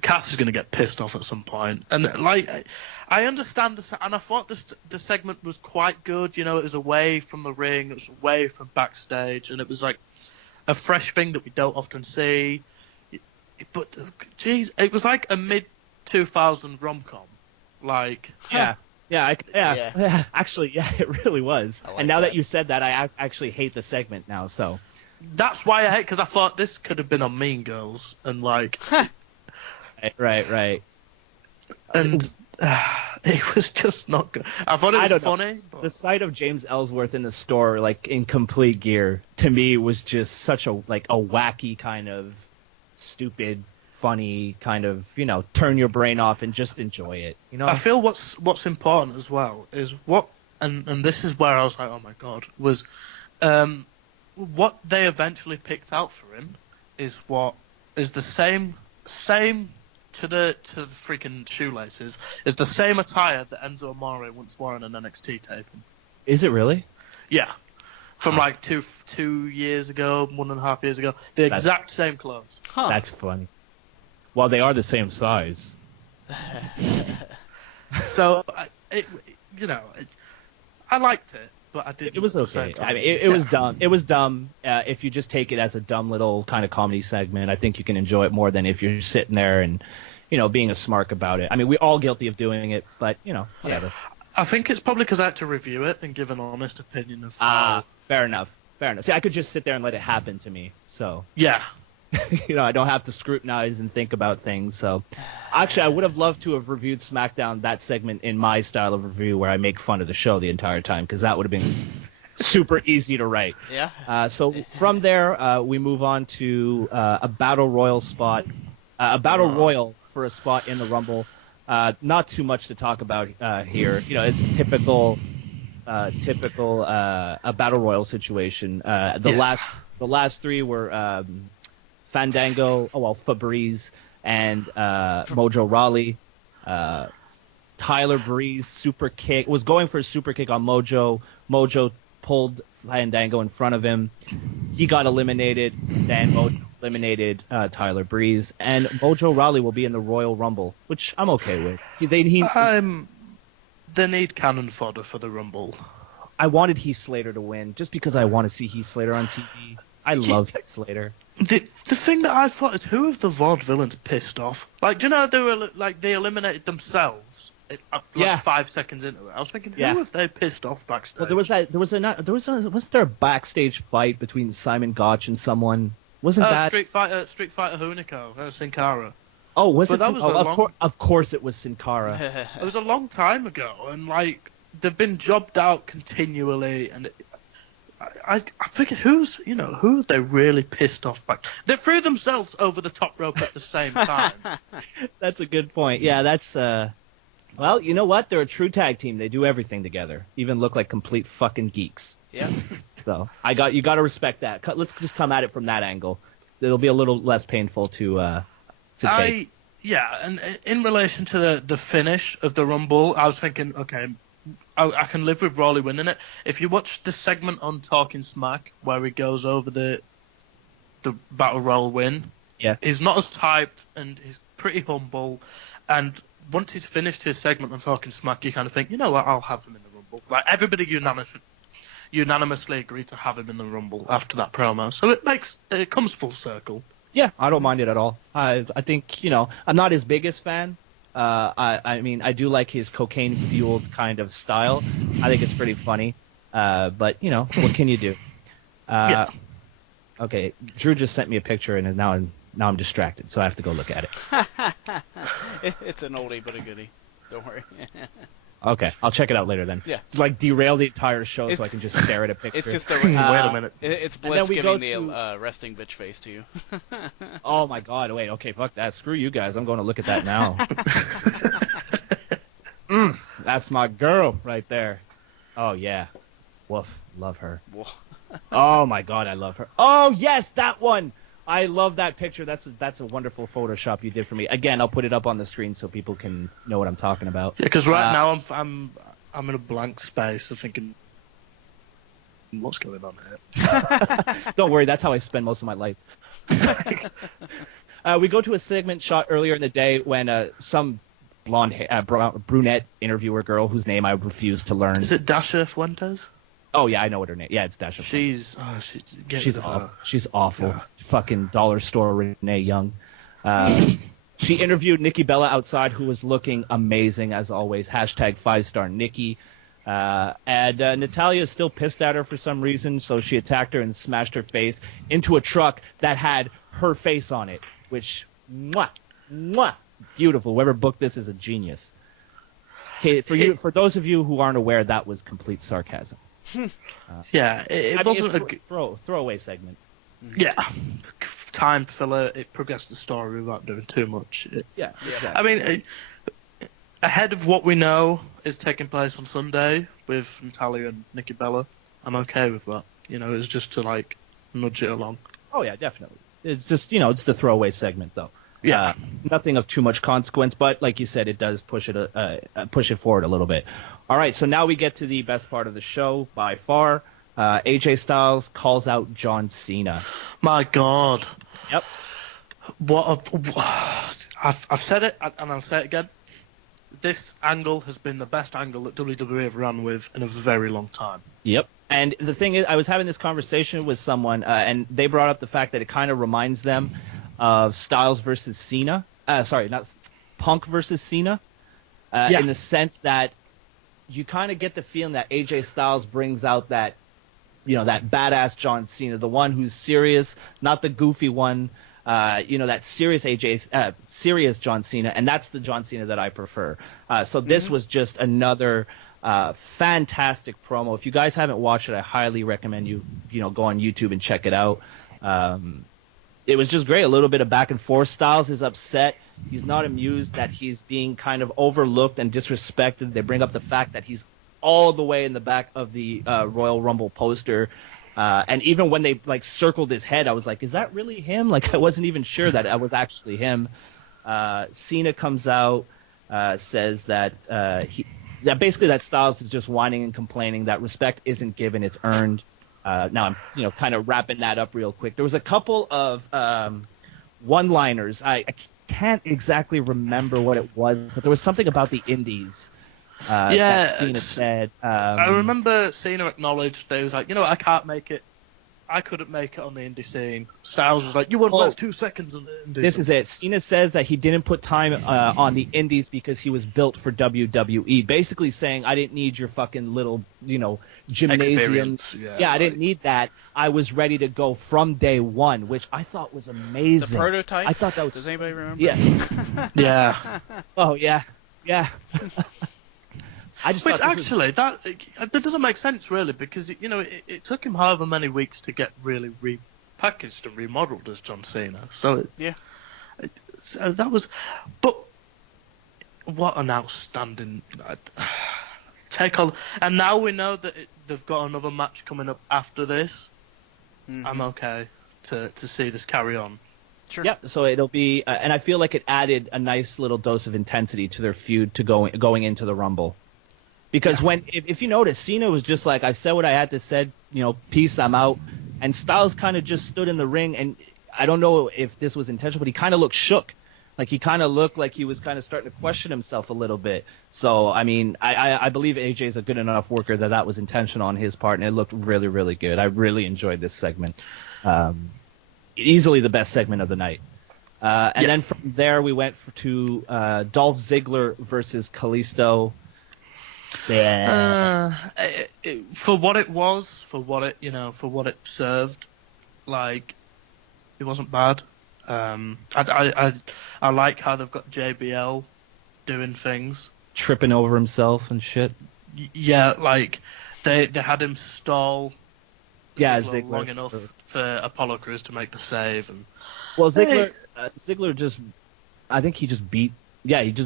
Cass is gonna get pissed off at some point. And like, I understand this, and I thought the segment was quite good. It was away from the ring, it was away from backstage, and it was like a fresh thing that we don't often see. But geez, it was like a mid-2000 rom-com, like. Yeah. Actually, it really was. And now that you said that, I actually hate the segment now. So that's why I hate, because I thought this could have been on Mean Girls, and like. Right. And it was just not good. I thought it was funny. But... The sight of James Ellsworth in the store, like in complete gear, to me was just such a wacky kind of stupid, funny kind of, turn your brain off and just enjoy it. I feel what's important as well is and this is where I was like, oh my god, was what they eventually picked out for him is what is the same to the freaking shoelaces is the same attire that Enzo Amore once wore in an NXT taping. Is it really? Yeah. From like 2 years ago, 1.5 years ago, the exact same clothes. Huh. That's funny. Well, they are the same size. So, I liked it, but I didn't. It was okay. I mean, it was dumb. It was dumb. If you just take it as a dumb little kind of comedy segment, I think you can enjoy it more than if you're sitting there and, being a smark about it. I mean, we're all guilty of doing it, but, whatever. I think it's probably because I had to review it and give an honest opinion of how... Fair enough. See, I could just sit there and let it happen to me, so... Yeah. I don't have to scrutinize and think about things, so... Actually, I would have loved to have reviewed SmackDown, that segment, in my style of review where I make fun of the show the entire time, because that would have been super easy to write. Yeah. So from there, we move on to a Battle Royal spot. A Battle Royal for a spot in the Rumble. Not too much to talk about here. It's typical a Battle Royal situation. The last three were Fandango, Fabrice, and Mojo Rawley. Tyler Breeze super kick was going for a super kick on Mojo. Mojo pulled Fandango in front of him. He got eliminated. Then Mojo eliminated Tyler Breeze, and Mojo Rawley will be in the Royal Rumble, which I'm okay with. They need cannon fodder for the Rumble. I wanted Heath Slater to win just because I want to see Heath Slater on TV. I love Heath Slater. The thing that I thought is, who have the vaudevillains pissed off? Like, do you know they eliminated themselves 5 seconds into it? I was thinking, who have they pissed off backstage? Well, wasn't there a backstage fight between Simon Gotch and someone? Wasn't that Street Fighter Hunico, Sin Cara? Oh, was it? Of course it was Sin Cara. It was a long time ago, and like they've been jobbed out continually, and I figured who have they really pissed off back? They threw themselves over the top rope at the same time. That's a good point. Yeah, that's Well, you know what? They're a true tag team. They do everything together. Even look like complete fucking geeks. Yeah. So you got to respect that. Let's just come at it from that angle. It'll be a little less painful to take. Yeah, and in relation to the finish of the Rumble, I was thinking, okay, I can live with Rawley winning it. If you watch the segment on Talking Smack where he goes over the Battle Royal win, yeah, he's not as hyped and he's pretty humble. And once he's finished his segment on Talking Smack, you kind of think, you know what, I'll have him in the Rumble. Like, everybody unanimously agreed to have him in the Rumble after that promo. So it comes full circle. Yeah, I don't mind it at all. I think, I'm not his biggest fan. I mean, I do like his cocaine-fueled kind of style. I think it's pretty funny. But, what can you do? Yeah. Okay, Drew just sent me a picture, and now I'm distracted, so I have to go look at it. It's an oldie but a goodie. Don't worry. Okay, I'll check it out later then. Yeah. Like, derail the entire show so I can just stare at a picture. It's just wait a minute. It's Bliss giving the resting bitch face to you. Oh my god, wait, okay, fuck that. Screw you guys, I'm going to look at that now. That's my girl right there. Oh yeah. Woof, love her. Oh my god, I love her. Oh yes, that one! I love that picture. That's a wonderful Photoshop you did for me. Again, I'll put it up on the screen so people can know what I'm talking about. Yeah, because right now I'm in a blank space of thinking, what's going on here? Don't worry, that's how I spend most of my life. We go to a segment shot earlier in the day when some blonde, brunette interviewer girl whose name I refuse to learn. Is it Dasha Fuentes? Oh yeah, I know what her name. Yeah, it's Dasha. She's awful. She's awful. Yeah. Fucking dollar store Renee Young. She interviewed Nikki Bella outside, who was looking amazing as always. Hashtag 5-star Nikki. And Natalya is still pissed at her for some reason, so she attacked her and smashed her face into a truck that had her face on it, which, beautiful. Whoever booked this is a genius. Okay, for those of you who aren't aware, that was complete sarcasm. Yeah, it wasn't a throwaway segment. Yeah, time filler. It progressed the story without doing too much. Yeah, exactly. I mean, ahead of what we know is taking place on Sunday with Natalya and Nikki Bella, I'm okay with that. It's just to nudge it along. Oh yeah, definitely. It's just it's the throwaway segment though. Yeah, nothing of too much consequence, but like you said, it does push it forward a little bit. All right, so now we get to the best part of the show by far. AJ Styles calls out John Cena. My God. Yep. I've said it, and I'll say it again. This angle has been the best angle that WWE have run with in a very long time. Yep. And the thing is, I was having this conversation with someone, and they brought up the fact that it kind of reminds them of Styles versus Cena. Not Punk versus Cena. In the sense that you kind of get the feeling that AJ Styles brings out that, that badass John Cena, the one who's serious, not the goofy one, that serious John Cena, and that's the John Cena that I prefer. So this was just another fantastic promo. If you guys haven't watched it, I highly recommend you go on YouTube and check it out. It was just great. A little bit of back and forth. Styles is upset. He's not amused that he's being kind of overlooked and disrespected. They bring up the fact that he's all the way in the back of the Royal Rumble poster. And even when they circled his head, I was like, is that really him? I wasn't even sure that it was actually him. Cena comes out, says that basically that Styles is just whining and complaining that respect isn't given, it's earned. Now I'm kind of wrapping that up real quick. There was a couple of one-liners. I can't exactly remember what it was, but there was something about the Indies. That Cena said. I remember Cena acknowledged that he was like, I can't make it. I couldn't make it on the indie scene. Styles was like, you wouldn't last 2 seconds on the indies. This is it. Cena says that he didn't put time on the indies because he was built for WWE. Basically saying, I didn't need your fucking little, gymnasium. Yeah, I didn't need that. I was ready to go from day one, which I thought was amazing. The prototype? I thought that was... Does anybody remember? Yeah. Yeah. Oh, yeah. Yeah. Which actually, that doesn't make sense really, because it took him however many weeks to get really repackaged and remodeled as John Cena. So yeah, that was. But what an outstanding take on. And now we know that they've got another match coming up after this. Mm-hmm. I'm okay to see this carry on. Sure. Yep. So it'll be, and I feel like it added a nice little dose of intensity to their feud to going into the Rumble. Because if you notice, Cena was just like, I said what I had to say, peace, I'm out. And Styles kind of just stood in the ring, and I don't know if this was intentional, but he kind of looked shook. Like he kind of looked like he was kind of starting to question himself a little bit. So, I mean, I believe AJ is a good enough worker that was intentional on his part, and it looked really, really good. I really enjoyed this segment. Easily the best segment of the night. And then from there we went to Dolph Ziggler versus Kalisto. Yeah. For what it was, for what it served, like, it wasn't bad. I like how they've got JBL doing things, tripping over himself and shit. Yeah, like they had him stall. Ziggler long enough for Apollo Crews to make the save, and Ziggler just, I think he just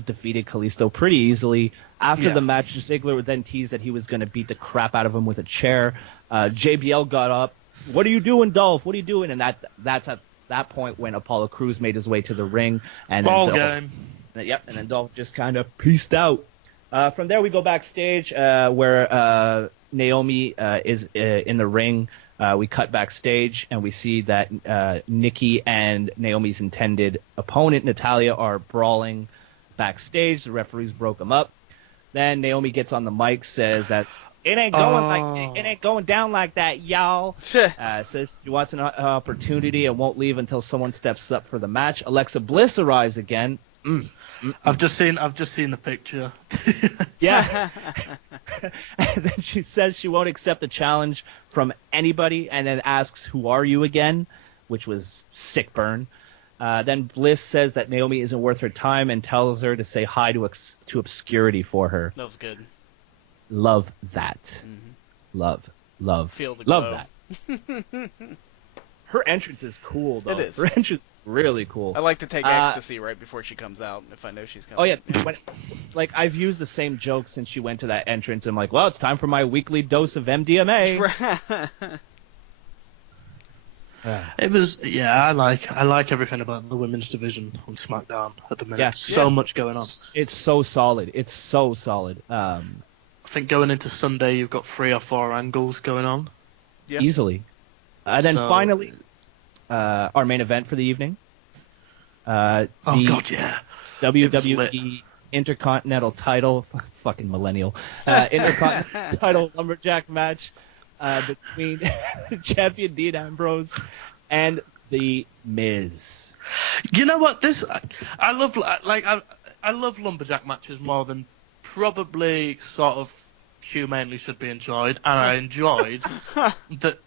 defeated Kalisto pretty easily. After the match, Ziggler would then tease that he was going to beat the crap out of him with a chair. JBL got up. What are you doing, Dolph? What are you doing? And that's at that point when Apollo Crews made his way to the ring. And game. And then Dolph just kind of peaced out. From there, we go backstage where Naomi is in the ring. We cut backstage, and we see that Nikki and Naomi's intended opponent, Natalya, are brawling backstage. The referees broke them up. Then Naomi gets on the mic, says that it ain't going down like that, y'all. Says she wants an opportunity and won't leave until someone steps up for the match. Alexa Bliss arrives again. I've just seen the picture. Yeah. And then she says she won't accept the challenge from anybody, and then asks, "Who are you again?" Which was sick burn. Then Bliss says that Naomi isn't worth her time and tells her to say hi to obscurity for her. That was good. Love that. Mm-hmm. Love. Feel the love glow. that. Her entrance is cool, though. It is. Her entrance is really cool. I like to take ecstasy right before she comes out if I know she's coming. Oh, yeah. I've used the same joke since she went to that entrance. I'm like, well, it's time for my weekly dose of MDMA. It was, I like everything about the women's division on SmackDown at the minute. Yeah. So much going on. It's so solid. I think going into Sunday, you've got 3 or 4 angles going on. Yeah. Easily. Then finally, our main event for the evening. WWE Intercontinental title, fucking millennial, Intercontinental title lumberjack match between champion Dean Ambrose and The Miz. You know what? I love lumberjack matches more than probably sort of humanely should be enjoyed, and I enjoyed that.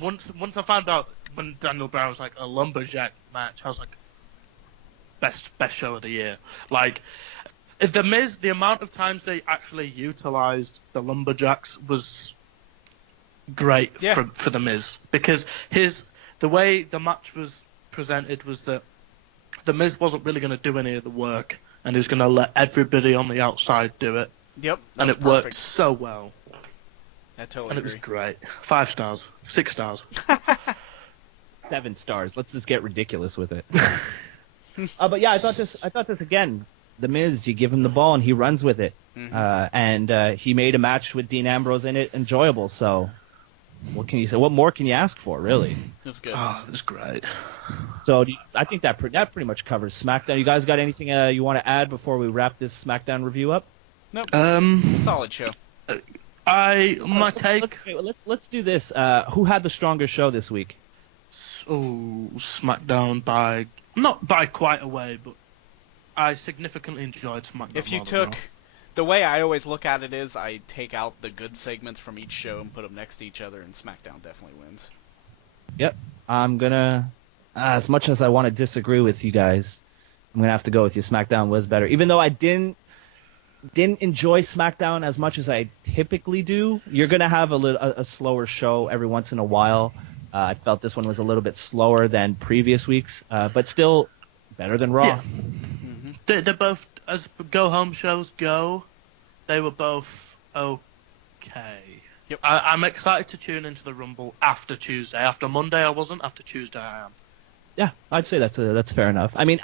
Once I found out when Daniel Bryan was like a lumberjack match, I was like, best show of the year. Like, the Miz, the amount of times they actually utilized the lumberjacks was great for the Miz, because the way the match was presented was that the Miz wasn't really going to do any of the work, and he was going to let everybody on the outside do it. Yep. And it worked so well. I totally and agree. It was great. 5 stars. 6 stars. 7 stars. Let's just get ridiculous with it. But yeah, I thought this again. The Miz, you give him the ball and he runs with it. Mm-hmm. And he made a match with Dean Ambrose in it enjoyable. So what can you say? What more can you ask for, really? It was good. Oh, it was great. So I think that pretty much covers SmackDown. You guys got anything you want to add before we wrap this SmackDown review up? Nope. Solid show. Let's do this. Who had the stronger show this week? SmackDown not by quite a way, but I significantly enjoyed SmackDown. If you took, the way I always look at it is I take out the good segments from each show and put them next to each other, and SmackDown definitely wins. Yep. I'm gonna, as much as I want to disagree with you guys, I'm gonna have to go with you. SmackDown was better, even though I didn't enjoy SmackDown as much as I typically do. You're gonna have a slower show every once in a while. I felt this one was a little bit slower than previous weeks, but still better than Raw. Yeah. Mm-hmm. They're both, as go-home shows go, they were both okay. Yep. I'm excited to tune into the Rumble after Tuesday. After Monday I wasn't, after Tuesday I am. Yeah, I'd say that's fair enough. I mean,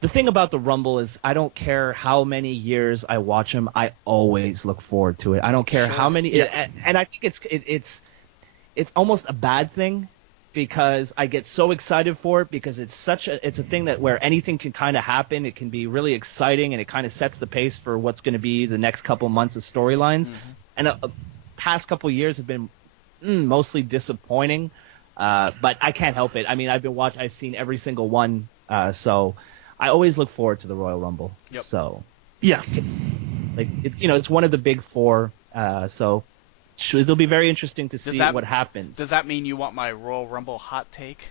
the thing about the Rumble is I don't care how many years I watch them, I always look forward to it. I don't care how many, and I think it's almost a bad thing because I get so excited for it because it's a thing that where anything can kind of happen. It can be really exciting and it kind of sets the pace for what's going to be the next couple months of storylines. Mm-hmm. And past couple years have been mostly disappointing. But I can't help it. I mean, I've seen every single one. So I always look forward to the Royal Rumble. Yep. So yeah, it's one of the big four. So it'll be very interesting to see what happens. Does that mean you want my Royal Rumble hot take?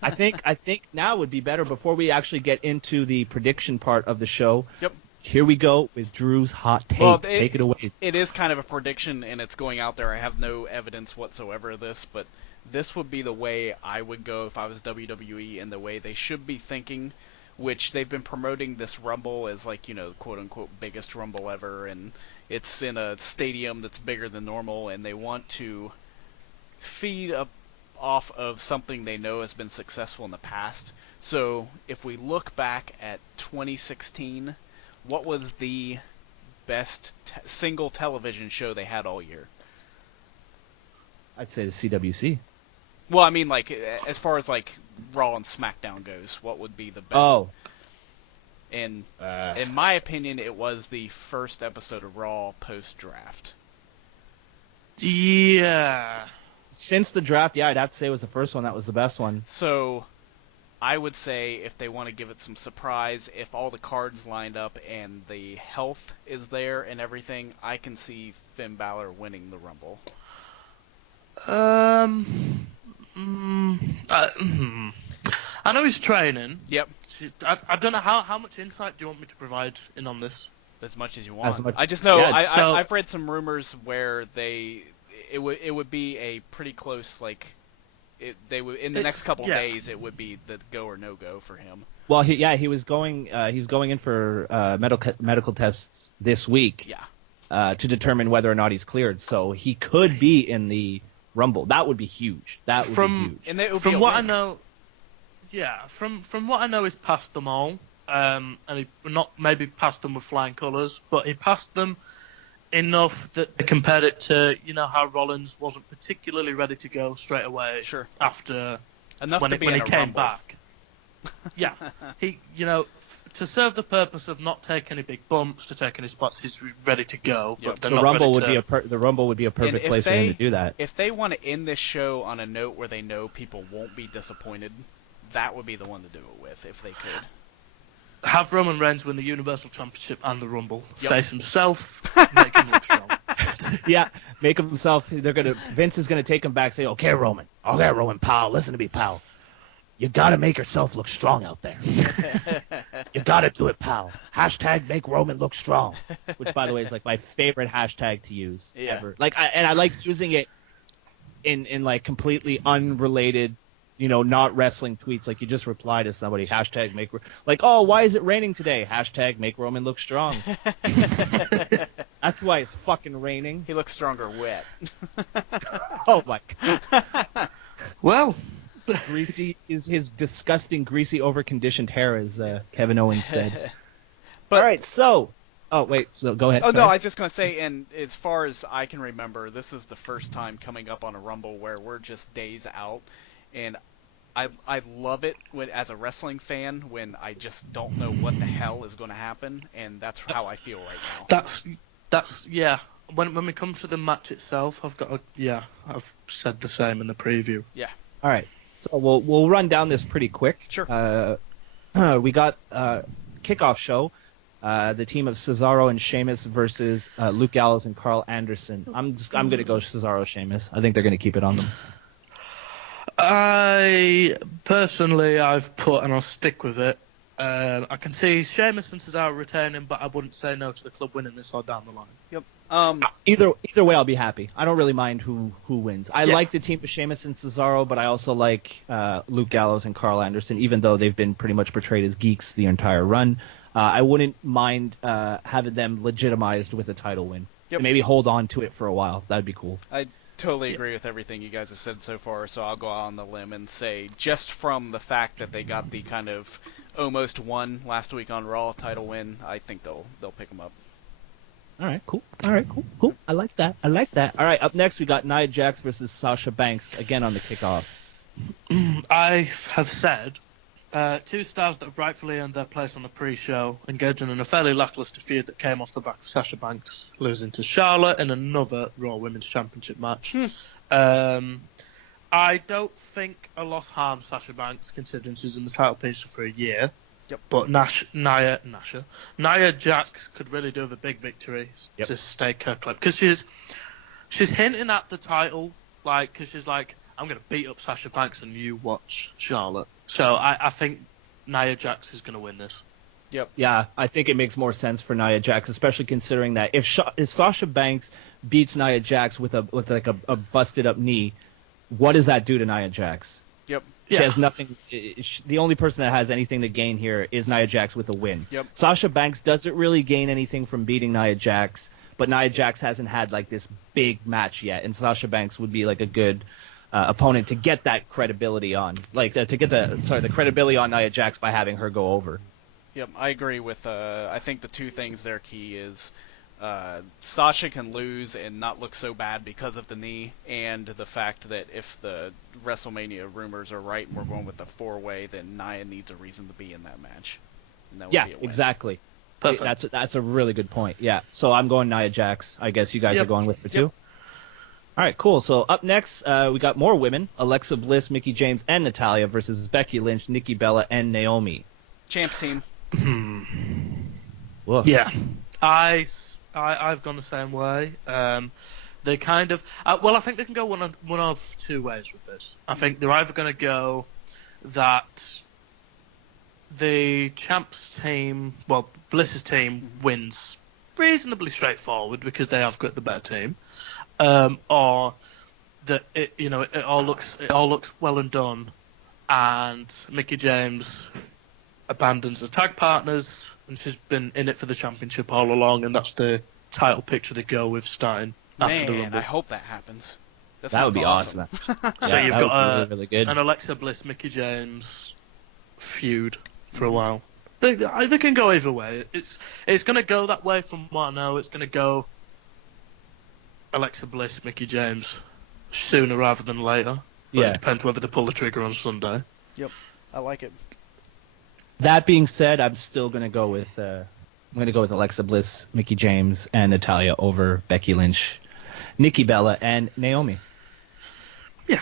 I think now would be better before we actually get into the prediction part of the show. Yep. Here we go with Drew's hot take. Well, Take it away. It is kind of a prediction, and it's going out there. I have no evidence whatsoever of this, but this would be the way I would go if I was WWE and the way they should be thinking, which they've been promoting this Rumble as like, quote-unquote biggest Rumble ever, and it's in a stadium that's bigger than normal, and they want to feed off of something they know has been successful in the past. So if we look back at 2016, what was the best single television show they had all year? I'd say the CWC. Well, I mean, like, as far as, like, Raw and SmackDown goes, what would be the best? Oh. And in my opinion, it was the first episode of Raw post-draft. Yeah. Since the draft, yeah, I'd have to say it was the first one that was the best one. So I would say if they want to give it some surprise, if all the cards lined up and the health is there and everything, I can see Finn Balor winning the Rumble. I know he's training. Yep. I don't know how much insight do you want me to provide in on this? As much as you want. Much, I just know yeah, I've read some rumors where it would be a pretty close they would in the next couple days it would be the go or no go for him. Well, he's going in for medical tests this week. Yeah. To determine whether or not he's cleared, so he could be in the Rumble. That would be huge. That would be huge. And it would from be what I know, from what I know, he's passed them all. And he not maybe passed them with flying colours, but he passed them enough that they compared it to how Rollins wasn't particularly ready to go straight away. Sure. After enough when to be he in a came Rumble. back. Yeah, he to serve the purpose of not taking any big bumps, to take any spots, he's ready to go. Yep. But they're the not Rumble ready would to... be the Rumble would be a perfect place for him to do that. If they want to end this show on a note where they know people won't be disappointed, that would be the one to do it with if they could. Have Roman Reigns win the Universal Championship and the Rumble. Yep. Face himself, make him look strong. Yeah, make himself. Vince is gonna take him back. Say, okay, Roman, pal, listen to me, pal. You gotta make yourself look strong out there. You gotta do it, pal. # make Roman look strong. Which, by the way, is like my favorite hashtag to use ever. Like, I like using it in like completely unrelated, not wrestling tweets. Like you just reply to somebody, # make, like, oh, why is it raining today? # make Roman look strong. That's why it's fucking raining. He looks stronger wet. Oh my god. Well, greasy is his disgusting, greasy, overconditioned hair, as Kevin Owens said. But, all right, so wait, so go ahead. Oh no, I was just gonna say, and as far as I can remember, this is the first time coming up on a Rumble where we're just days out, and I love it as a wrestling fan when I just don't know what the hell is going to happen, and that's how I feel right now. That's yeah. When we come to the match itself, I've said the same in the preview. Yeah. All right, so we'll run down this pretty quick. Sure. We got kickoff show. The team of Cesaro and Sheamus versus Luke Gallows and Carl Anderson. I'm gonna go Cesaro Sheamus. I think they're gonna keep it on them. I've put, and I'll stick with it, I can see Sheamus and Cesaro retaining, but I wouldn't say no to the club winning this or down the line. Yep. Either way, I'll be happy. I don't really mind who wins. I like the team of Sheamus and Cesaro, but I also like Luke Gallows and Carl Anderson, even though they've been pretty much portrayed as geeks the entire run. I wouldn't mind having them legitimized with a title win. Yep. And maybe hold on to it for a while. That'd be cool. I totally agree with everything you guys have said so far, so I'll go out on the limb and say just from the fact that they got the kind of almost won last week on Raw title win, I think they'll pick them up. All right, cool. I like that. All right, up next we got Nia Jax versus Sasha Banks, again on the kickoff. I have said two stars that have rightfully earned their place on the pre-show, engaging in a fairly lackluster feud that came off the back of Sasha Banks losing to Charlotte in another Raw Women's Championship match. I don't think a loss harms Sasha Banks, considering she's in the title picture for a year. Yep. But Nia Jax could really do with a big victory to stake her claim. Because she's hinting at the title, like, because she's like, I'm going to beat up Sasha Banks and you watch Charlotte. So I think Nia Jax is going to win this. Yep. Yeah, I think it makes more sense for Nia Jax, especially considering that if Sasha Banks beats Nia Jax with a busted up knee, what does that do to Nia Jax? Yep. She has nothing. The only person that has anything to gain here is Nia Jax with a win. Yep. Sasha Banks doesn't really gain anything from beating Nia Jax, but Nia Jax hasn't had like this big match yet, and Sasha Banks would be like a good opponent to get that credibility on, to get the credibility on Nia Jax by having her go over. Yep, I agree with. I think the two things there key is Sasha can lose and not look so bad because of the knee, and the fact that if the WrestleMania rumors are right and we're going with the 4-way, then Nia needs a reason to be in that match. And that would be a win. Exactly. Perfect. That's a really good point. Yeah. So I'm going Nia Jax. I guess you guys are going with her too. All right, cool. So up next, we got more women: Alexa Bliss, Mickie James, and Natalya versus Becky Lynch, Nikki Bella, and Naomi. Champs team. Whoa. Yeah, I've gone the same way. They kind of I think they can go one of two ways with this. I think they're either going to go that the champs team, Bliss's team wins reasonably straightforward because they have got the better team, or that it all looks well and done, and Mickie James abandons the tag partners, and she's been in it for the championship all along, and that's the title picture they go with starting after the Rumble. I hope that happens. That would be awesome. So you've got really good. an Alexa Bliss, Mickie James feud for a while. They can go either way. It's going to go that way from what I know. It's going to go Alexa Bliss, Mickie James sooner rather than later. But it depends whether they pull the trigger on Sunday. Yep, I like it. That being said, I'm still going to go with Alexa Bliss, Mickie James, and Natalya over Becky Lynch, Nikki Bella, and Naomi. Yeah.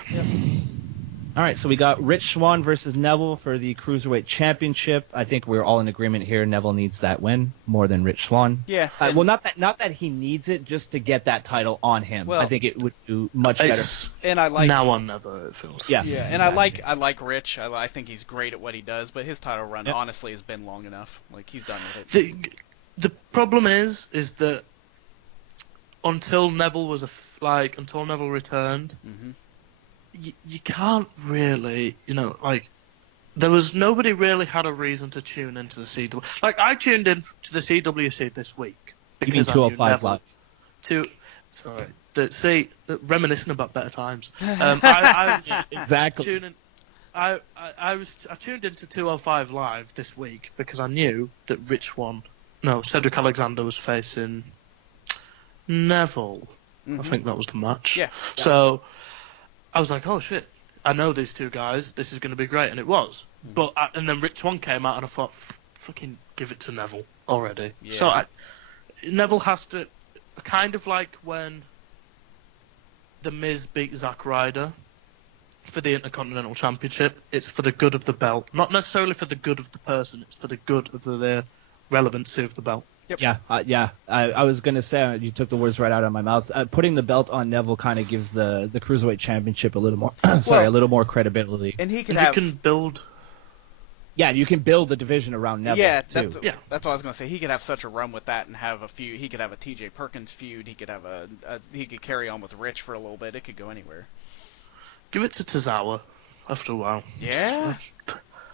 All right, so we got Rich Swann versus Neville for the Cruiserweight Championship. I think we're all in agreement here. Neville needs that win more than Rich Swann. Yeah. Well, not that he needs it, just to get that title on him. Well, I think it would do much better. And I like now on Neville, it feels. Yeah. Yeah, and I like Rich. I think he's great at what he does, but his title run honestly has been long enough. Like, he's done with it. The problem is that until Neville until Neville returned. Mm-hmm. You can't really, there was nobody really had a reason to tune into the CW. Like, I tuned in to the CWC this week because you mean 205 Live? Reminiscing about better times. I was exactly. tuning. I tuned into 205 Live this week because I knew that Cedric Alexander was facing Neville. Mm-hmm. I think that was the match. Yeah. So I was like, oh shit, I know these two guys, this is going to be great, and it was. But and then Rich Swann came out, and I thought, fucking give it to Neville already. Yeah. So Neville has to, kind of like when The Miz beat Zack Ryder for the Intercontinental Championship, it's for the good of the belt, not necessarily for the good of the person, it's for the good of the relevancy of the belt. Yep. Yeah. I was gonna say, you took the words right out of my mouth. Putting the belt on Neville kind of gives the Cruiserweight Championship a little more, a little more credibility. And he can build. Yeah, you can build the division around Neville. Yeah, too. that's what I was gonna say. He could have such a run with that and have a feud. He could have a T.J. Perkins feud. He could have he could carry on with Rich for a little bit. It could go anywhere. Give it to Tozawa after a while. Yeah.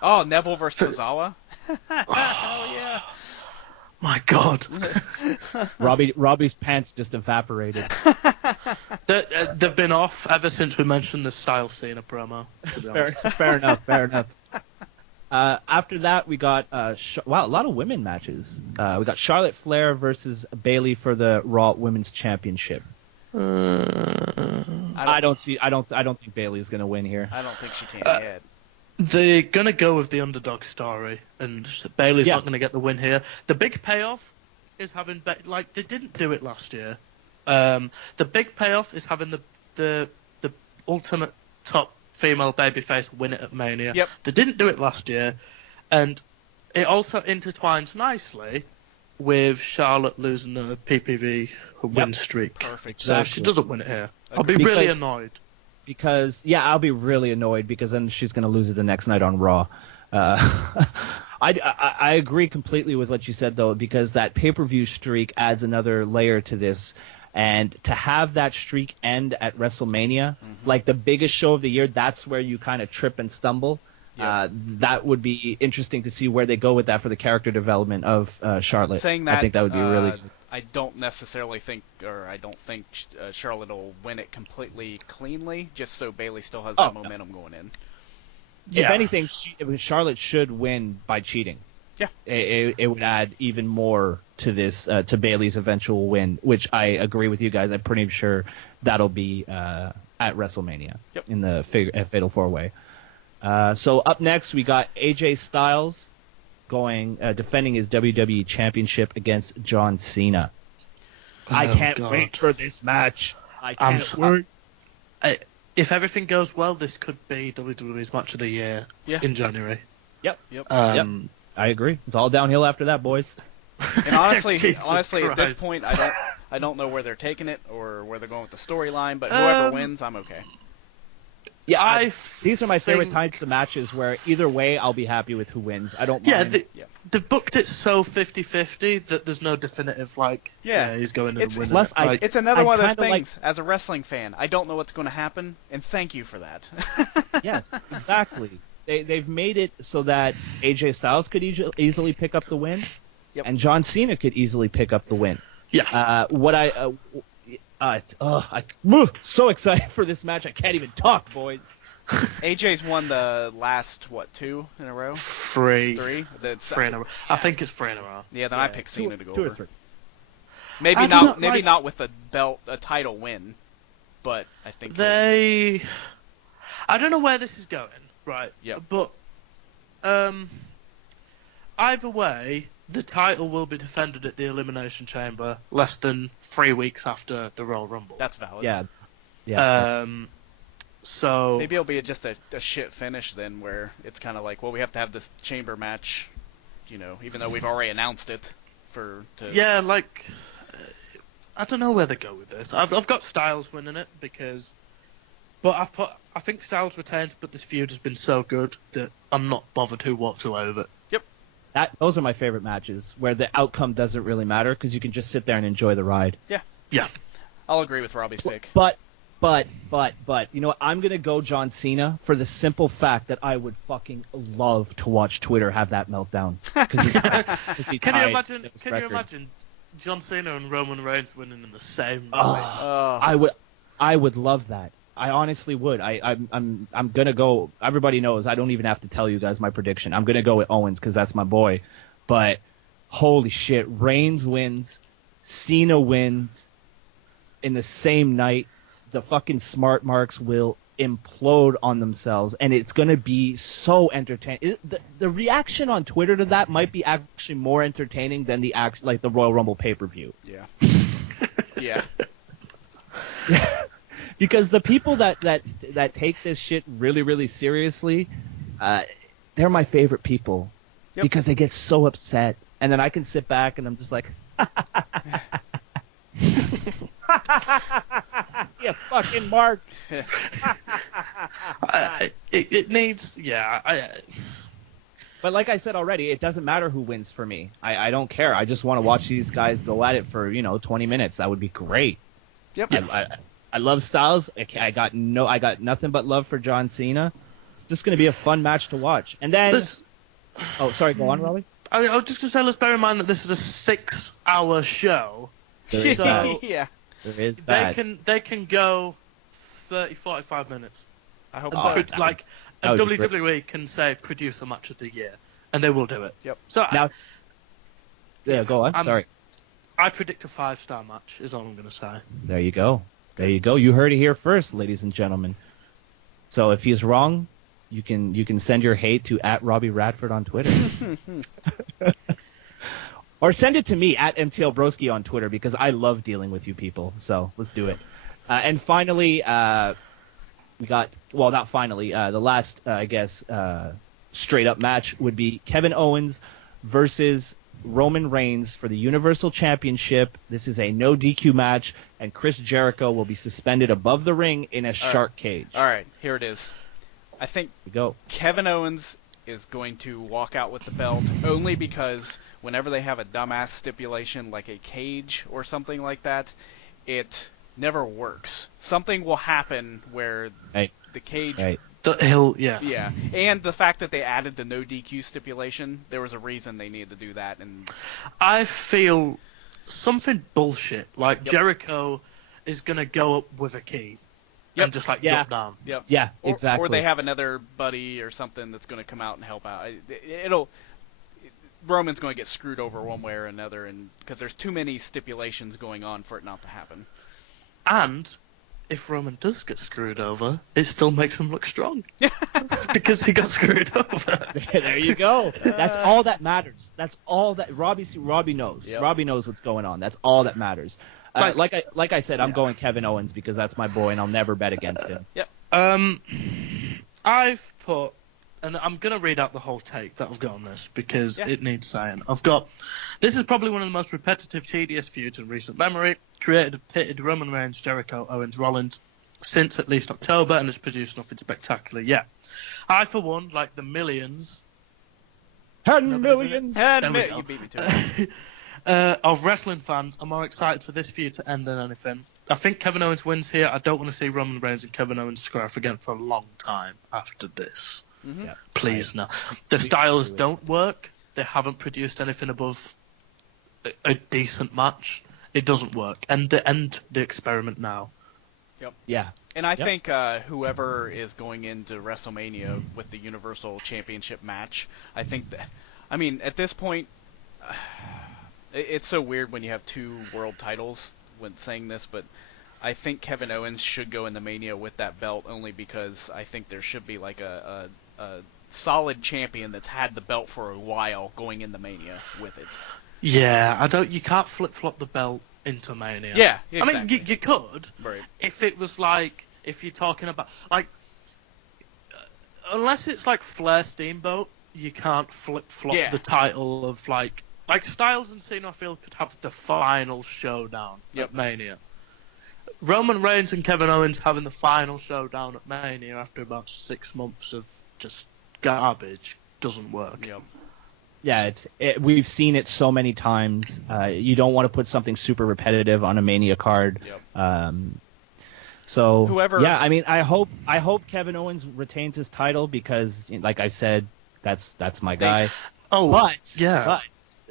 Oh, Neville versus Tozawa. Hell yeah. My God. Robbie's pants just evaporated. They've been off ever since we mentioned the Style Cena promo. To be honest. Fair enough. After that, we got a lot of women matches. We got Charlotte Flair versus Bayley for the Raw Women's Championship. I don't think Bayley is gonna win here. I don't think she can yet. They're gonna go with the underdog story, and Bayley's not gonna get the win here. The big payoff is having they didn't do it last year. The big payoff is having the ultimate top female babyface win it at Mania. Yep. They didn't do it last year, and it also intertwines nicely with Charlotte losing the PPV win streak. Perfect. So if she doesn't win it here, I'll be really annoyed. I'll be really annoyed because then she's going to lose it the next night on Raw. I agree completely with what you said, though, because that pay-per-view streak adds another layer to this. And to have that streak end at WrestleMania, like the biggest show of the year, that's where you kind of trip and stumble. Yep. That would be interesting to see where they go with that for the character development of Charlotte. Saying that, I think that would be really good. I don't necessarily think, Charlotte will win it completely cleanly, just so Bayley still has that momentum going in. If anything, Charlotte should win by cheating. Yeah, it would add even more to this to Bayley's eventual win, which I agree with you guys. I'm pretty sure that'll be at WrestleMania in the Fatal 4-Way. So up next we got AJ Styles defending his WWE Championship against John Cena. I can't wait for this match. I can't wait. If everything goes well, this could be WWE's match of the year in January. Yep. I agree. It's all downhill after that, boys. And honestly, at this point, I don't know where they're taking it or where they're going with the storyline. But whoever wins, I'm okay. Yeah, these are my favorite types of matches where either way, I'll be happy with who wins. I don't mind. They've booked it so 50-50 that there's no definitive he's going to win. It's another one of those things. As a wrestling fan, I don't know what's going to happen, and thank you for that. Yes, exactly. They've made it so that AJ Styles could easily pick up the win, and John Cena could easily pick up the win. Yeah. I'm so excited for this match. I can't even talk, boys. AJ's won the last 2 in a row? 3. 3. Three in a row. I think it's 3 in a row. Yeah, then I pick Cena to go 2 over. or 3. Maybe not with a title win, but I think I don't know where this is going. Right. Yeah. But either way, the title will be defended at the Elimination Chamber less than 3 weeks after the Royal Rumble. That's valid. Yeah. So maybe it'll be just a shit finish then, where it's kind of like, well, we have to have this chamber match, even though we've already announced it Yeah, I don't know where they go with this. I've got Styles winning it but I think Styles retains, but this feud has been so good that I'm not bothered who walks away with it. Yep. Those are my favorite matches, where the outcome doesn't really matter because you can just sit there and enjoy the ride. Yeah. I'll agree with Robbie's pick. But, you know what? I'm going to go John Cena for the simple fact that I would fucking love to watch Twitter have that meltdown. Can you imagine John Cena and Roman Reigns winning in the same night? I would love that. I honestly would. I'm gonna go. Everybody knows. I don't even have to tell you guys my prediction. I'm gonna go with Owens because that's my boy. But holy shit, Reigns wins, Cena wins in the same night. The fucking smart marks will implode on themselves, and it's gonna be so entertaining. The reaction on Twitter to that might be actually more entertaining than the Royal Rumble pay-per-view. Yeah. Because the people that take this shit really, really seriously, they're my favorite people. Yep. Because they get so upset. And then I can sit back and I'm just like, you fucking Mark. It needs, But like I said already, it doesn't matter who wins for me. I don't care. I just want to watch these guys go at it for 20 minutes. That would be great. Yep. I love Styles. I got nothing but love for John Cena. It's just going to be a fun match to watch. And then, oh, sorry, go on, Robbie. I was just going to say, let's bear in mind that this is a 6-hour show. There is that. Yeah. There is that. They can go 30, 45 minutes. I hope And so. like that would be WWE can say produce a match of the year, and they will do it. Yep. So Now, yeah, go on. Sorry. I predict a 5-star match. Is all I'm going to say. There you go. There you go. You heard it here first, ladies and gentlemen. So if he's wrong, you can send your hate to @RobbieRadford on Twitter. Or send it to me @MTLBroski on Twitter, because I love dealing with you people. So let's do it. And finally, we got, well, not finally, the last, straight up match would be Kevin Owens versus Roman Reigns for the Universal Championship. This is a no DQ match, and Chris Jericho will be suspended above the ring in a shark cage. All right, here it is. I think Kevin Owens is going to walk out with the belt only because whenever they have a dumbass stipulation like a cage or something like that, it never works. Something will happen where the cage... Right. Yeah, and the fact that they added the no DQ stipulation, there was a reason they needed to do that. And I feel something bullshit, like Jericho is going to go up with a key and just jump down. Yep. Yeah, exactly. Or they have another buddy or something that's going to come out and help out. Roman's going to get screwed over one way or another, and because there's too many stipulations going on for it not to happen. And if Roman does get screwed over, it still makes him look strong. Because he got screwed over. There you go. That's all that matters. That's all that Robbie knows. Yep. Robbie knows what's going on. That's all that matters. Like I said, I'm going Kevin Owens because that's my boy, and I'll never bet against him. Yep. I've put, and I'm going to read out the whole take that I've got on this because it needs saying. This is probably one of the most repetitive, tedious feuds in recent memory. Pitted Roman Reigns, Jericho, Owens, Rollins since at least October, and has produced nothing spectacular yet. I, for one, like the millions... Millions! You beat me to it. Of wrestling fans are more excited for this feud to end than anything. I think Kevin Owens wins here. I don't want to see Roman Reigns and Kevin Owens square off again for a long time after this. Mm-hmm. Yeah. Please, no. The styles don't work. They haven't produced anything above a decent match. It doesn't work. End the experiment now. Yep. Yeah. And I think whoever is going into WrestleMania with the Universal Championship match, I think that, I mean, at this point, it's so weird when you have two world titles when saying this, but I think Kevin Owens should go in the Mania with that belt only because I think there should be like a solid champion that's had the belt for a while going in the Mania with it. Yeah, you can't flip-flop the belt into Mania. Yeah, exactly. I mean, you could, right. If it was like, if you're talking about, like, unless it's like Flair Steamboat, you can't flip-flop the title of, like Styles and Cena, I feel, could have the final showdown at Mania. Roman Reigns and Kevin Owens having the final showdown at Mania after about 6 months of just garbage doesn't work. Yep. Yeah, we've seen it so many times. You don't want to put something super repetitive on a Mania card. Yep. So whoever, yeah, I mean, I hope Kevin Owens retains his title because, like I said, that's my guy. But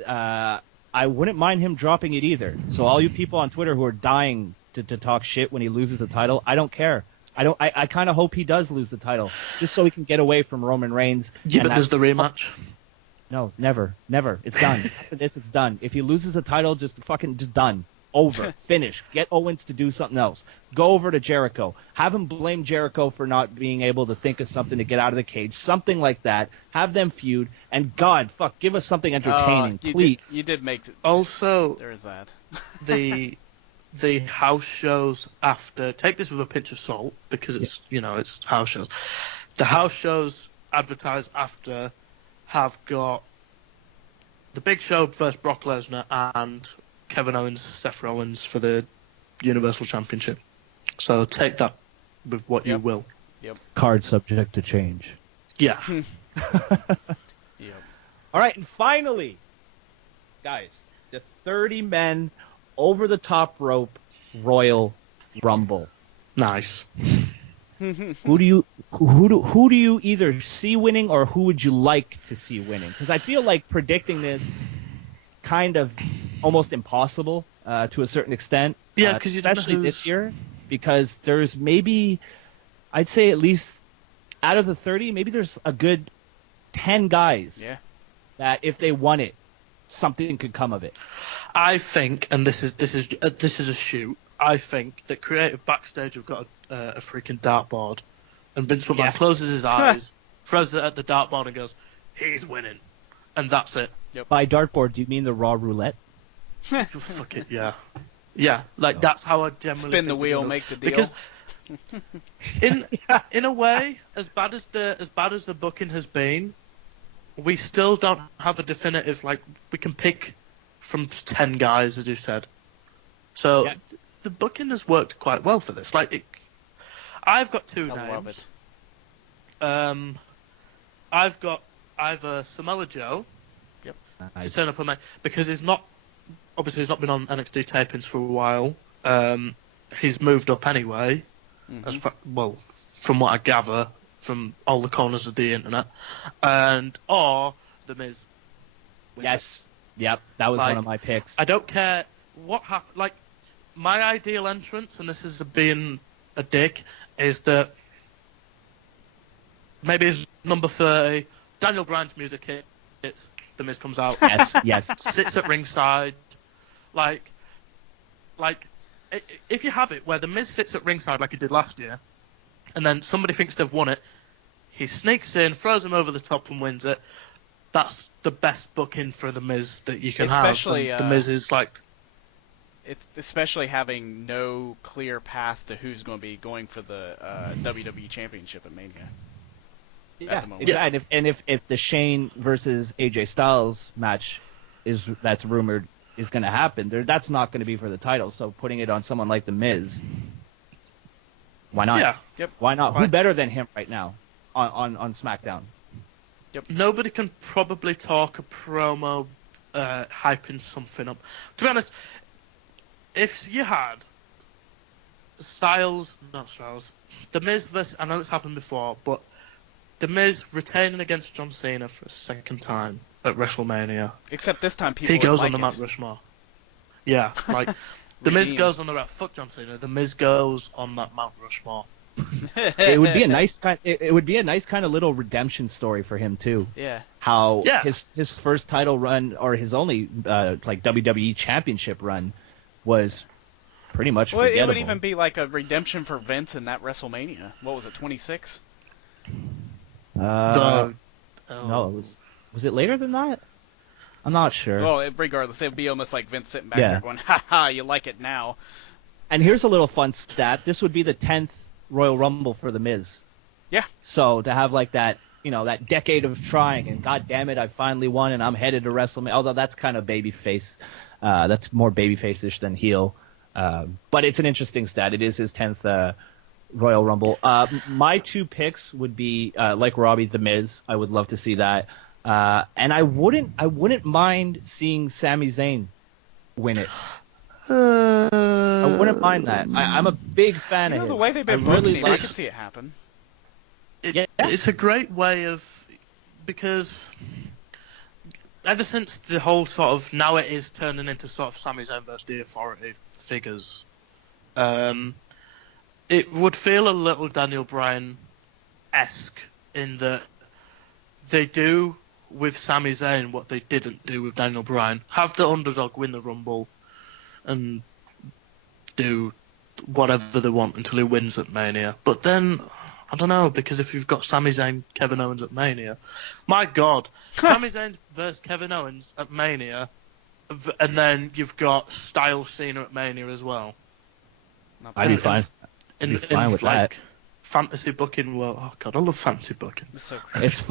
I wouldn't mind him dropping it either. So all you people on Twitter who are dying to talk shit when he loses the title, I don't care. I kind of hope he does lose the title just so he can get away from Roman Reigns. Yeah, but there's the rematch. No, never. It's done. After this, it's done. If he loses the title, just done. Over. Finish. Get Owens to do something else. Go over to Jericho. Have him blame Jericho for not being able to think of something to get out of the cage. Something like that. Have them feud. And God, give us something entertaining, please. You did make it. Also, there is that. the house shows after. Take this with a pinch of salt because it's house shows. The house shows advertised after have got the Big Show versus Brock Lesnar and Kevin Owens, Seth Rollins for the Universal Championship. So take that with what you will. Yep. Card subject to change. Yeah. Yep. All right, and finally, guys, the 30-man over-the-top rope Royal Rumble. Nice. Who do you either see winning, or who would you like to see winning? Because I feel like predicting this kind of almost impossible to a certain extent. Yeah, because especially this year, because there's maybe, I'd say at least out of the 30, maybe there's a good 10 guys that if they won it, something could come of it. I think, and this is a shoot. I think that creative backstage have got a freaking dartboard, and Vince McMahon closes his eyes, throws it at the dartboard, and goes, "He's winning," and that's it. Yep. By dartboard, do you mean the Raw roulette? Fuck it, yeah. Like that's how I generally spin the think wheel, make the deal. Because in a way, as bad as the booking has been, we still don't have a definitive. Like we can pick from 10 guys, as you said. So the booking has worked quite well for this. I've got two names. Love it. I've got either Samoa Joe to turn up on my, because he's not been on NXT tapings for a while. He's moved up anyway, from what I gather from all the corners of the internet, or The Miz. Yes. Yep, that was one of my picks. I don't care what happened. Like, my ideal entrance, and this is being a dick, is that maybe it's number 30, Daniel Bryan's music hits, The Miz comes out. Yes. Sits at ringside. Like, if you have it where The Miz sits at ringside like he did last year, and then somebody thinks they've won it, he sneaks in, throws him over the top and wins it, that's the best booking for The Miz that you can have. The Miz is like... Especially having no clear path to who's going to be going for the WWE Championship at Mania. Yeah, at the moment. And if the Shane versus AJ Styles match that's rumored is going to happen, that's not going to be for the title. So putting it on someone like The Miz, why not? Yeah. Yep. Why not? Who better than him right now on SmackDown? Yep. Nobody can probably talk a promo hyping something up. To be honest, if you had The Miz versus, I know it's happened before, but The Miz retaining against John Cena for a second time at WrestleMania. Except this time people he goes like on the Mount Rushmore. Yeah, like The Miz goes on the fuck John Cena. The Miz goes on that Mount Rushmore. It would be a nice kind. It would be a nice kind of little redemption story for him too. Yeah. How his first title run, or his only WWE Championship run, was pretty much forgettable. It would even be like a redemption for Vince in that WrestleMania. What was it, 26? No, was it later than that? I'm not sure. Well, regardless, it would be almost like Vince sitting back there going, "Ha ha, you like it now." And here's a little fun stat: this would be the 10th Royal Rumble for The Miz. Yeah. So to have like that, that decade of trying, and God damn it, I finally won, and I'm headed to WrestleMania. Although that's kind of babyface, that's more babyface-ish than heel. But it's an interesting stat. It is his 10th Royal Rumble. My two picks would be like Robbie, The Miz. I would love to see that, and I wouldn't mind seeing Sami Zayn win it. I wouldn't mind that. I'm a big fan of his. The way they've been booking him, I can see it happen. It's a great way of, because ever since the whole sort of, now it is turning into sort of Sami Zayn versus the Authority figures, it would feel a little Daniel Bryan-esque in that they do with Sami Zayn what they didn't do with Daniel Bryan. Have the underdog win the Rumble and do whatever they want until he wins at Mania. But then, I don't know, because if you've got Sami Zayn, Kevin Owens at Mania, my God, Sami Zayn versus Kevin Owens at Mania, and then you've got Styles Cena at Mania as well. I'd be fine. In with that. Fantasy booking, well, oh God, I love fantasy booking. It's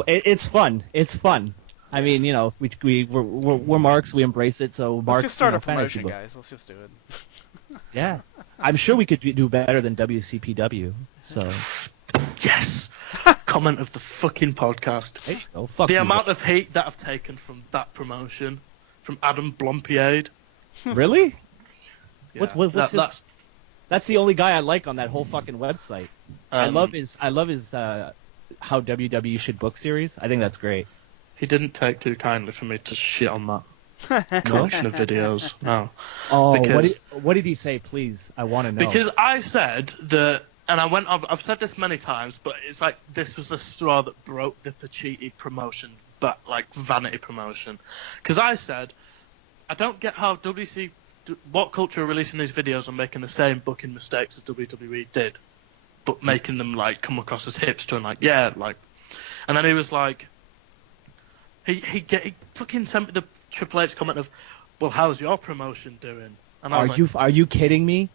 fun. It's fun. I mean, we're marks, we embrace it. So Let's marks, just start a promotion, guys. Let's just do it. Yeah, I'm sure we could do better than WCPW. So yes, comment of the fucking podcast. Hey, oh, fuck The you. amount of heat that I've taken from that promotion, from Adam Blompiade. Really? Yeah, What's his... That's the only guy I like on that whole fucking website. I love his how WWE should book series. I think that's great. He didn't take too kindly for me to shit on that collection of videos. No. Oh, Because, what did he say? Please, I want to know. because I said that, and I've said this many times, but it's like this was the straw that broke the Pacitti promotion, but like vanity promotion. Because I said, I don't get how what culture are releasing these videos and making the same booking mistakes as WWE did, but making them like come across as hipster and like, yeah, like, and then he was like, he fucking sent me the Triple H comment of, well, how's your promotion doing? And I was are you kidding me?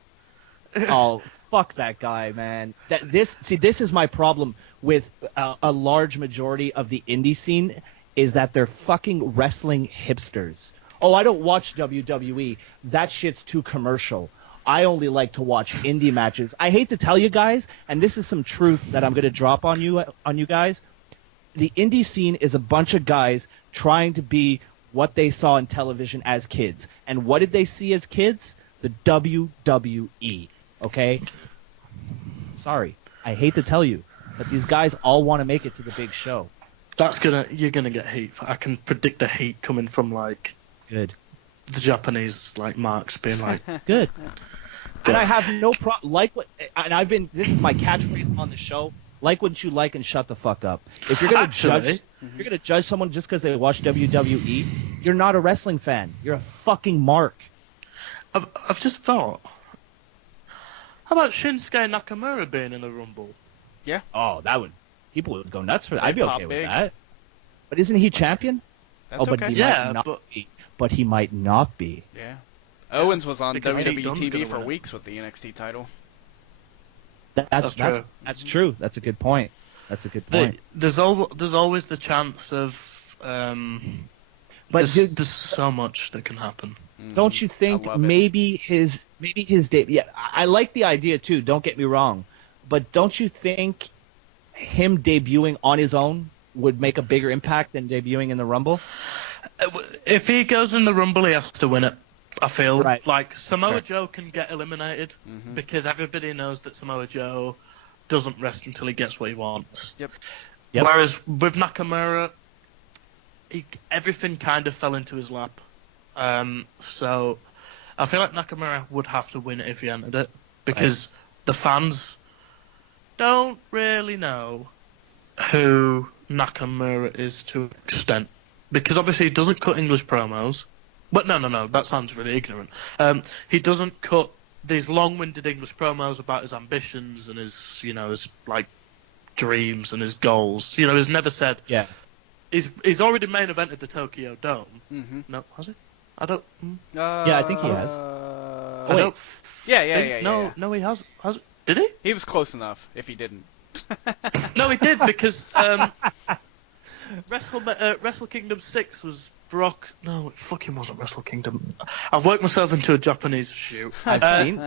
Oh, fuck that guy, man. This is my problem with a large majority of the indie scene, is that they're fucking wrestling hipsters. Oh, I don't watch WWE. That shit's too commercial. I only like to watch indie matches. I hate to tell you guys, and this is some truth that I'm going to drop on you guys. The indie scene is a bunch of guys trying to be what they saw on television as kids. And what did they see as kids? The WWE. Okay? Sorry. I hate to tell you, but these guys all want to make it to the big show. you're gonna get heat. I can predict the heat coming from like Good. the Japanese like marks being like Good. And I have no problem. This is my catchphrase on the show. Like what you like and shut the fuck up. If you're gonna judge someone just because they watch WWE, you're not a wrestling fan. You're a fucking mark. I've just thought, how about Shinsuke Nakamura being in the Rumble? Yeah. Oh, people would go nuts for that. They'd I'd be pop okay with big. that. But isn't he champion? That's but okay. he Yeah, might not but- be. But he might not be. Yeah. Owens was on Because Pete WWE Dunne's TV gonna for win it. weeks with the NXT title. That's true. That's true. That's a good point. There's always the chance of But there's so much that can happen. don't you I think love it. maybe his yeah, I like the idea too, don't get me wrong, but don't you think him debuting on his own would make a bigger impact than debuting in the Rumble? If he goes in the Rumble, he has to win it. I feel Right. like Samoa Sure. Joe can get eliminated Mhm. because everybody knows that Samoa Joe doesn't rest until he gets what he wants. Yep. Yep. Whereas with Nakamura, everything kind of fell into his lap. So I feel like Nakamura would have to win it if he entered it because the fans don't really know who Nakamura is to an extent. Because obviously he doesn't cut English promos. But no, that sounds really ignorant. He doesn't cut these long-winded English promos about his ambitions and his like dreams and his goals. He's never said. Yeah. He's already main evented the Tokyo Dome. Mm-hmm. No, has he? I don't. Yeah, I think he has. I wait. don't. Yeah. No, he has. Did he? He was close enough. If he didn't. No, he did because Wrestle Kingdom 6 was Brock. No, it fucking wasn't Wrestle Kingdom. I've worked myself into a Japanese shoot. I've seen.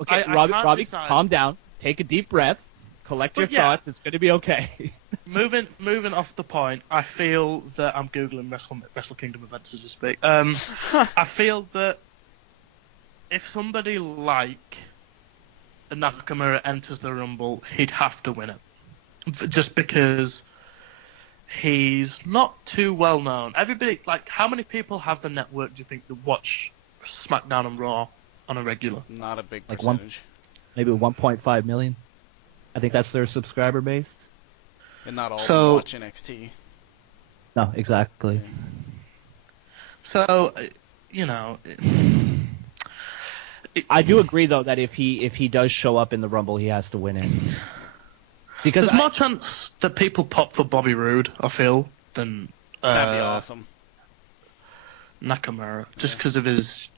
Okay, I Robbie, can't decide. calm down. Take a deep breath. Collect your But yeah. thoughts. It's going to be okay. Moving off the point, I feel that I'm googling Wrestle Kingdom events as we speak. I feel that if somebody like Nakamura enters the Rumble, he'd have to win it, just because he's not too well known. Everybody, like, how many people have the network? Do you think that watch SmackDown and Raw on a regular? Not a big Like percentage. Maybe 1.5 million. I think that's their subscriber base. And not all of So- them watch NXT. No, exactly. So, I do agree though that if he does show up in the Rumble, he has to win it. Because there's more chance that people pop for Bobby Roode, I feel, than That'd be awesome. Nakamura, just because of his.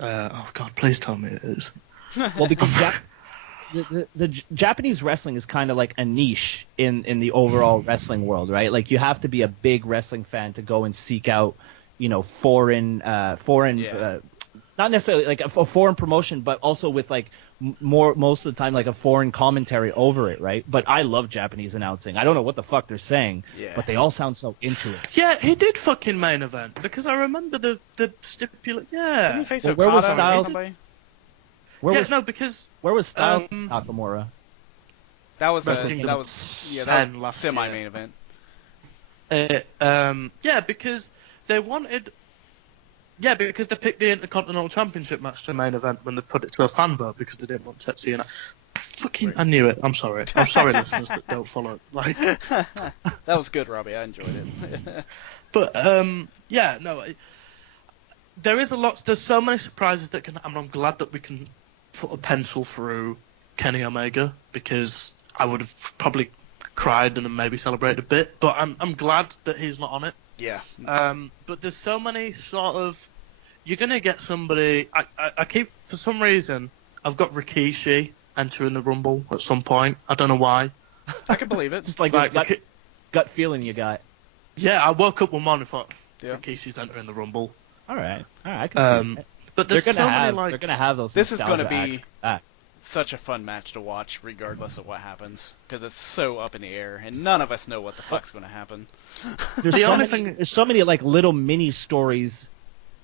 Oh God! Please tell me it is. well, because the Japanese wrestling is kind of like a niche in the overall wrestling world, right? Like you have to be a big wrestling fan to go and seek out, foreign, Yeah. not necessarily like a foreign promotion, but also with like most of the time like a foreign commentary over it, right? But I love Japanese announcing. I don't know what the fuck they're saying, but they all sound so into it. Yeah, he did fucking main event because I remember the stipulate. Yeah. Didn't he face Well, where was Okada or Styles? somebody? Where was Styles Nakamura? That was Wrestle that was semi-main event. Yeah, because they wanted. Yeah, because they picked the Intercontinental Championship match to main event when they put it to a fan vote because they didn't want Tetsuya. I knew it. I'm sorry. I'm sorry, listeners that don't follow. Like, that was good, Robbie. I enjoyed it. But yeah, no. There is a lot. There's so many surprises that can. I'm glad that we can put a pencil through Kenny Omega because I would have probably cried and then maybe celebrated a bit. But I'm glad that he's not on it. Yeah. But there's so many sort of. You're gonna get somebody. I keep for some reason I've got Rikishi entering the Rumble at some point. I don't know why. I can believe it. Just like gut feeling you got. Yeah, I woke up one morning and thought Rikishi's entering the Rumble. All right, I can see it. But there's they're gonna have those. This is gonna be acts. such a fun match to watch, regardless of what happens, because it's so up in the air, and none of us know what the fuck's gonna happen. There's so many like little mini stories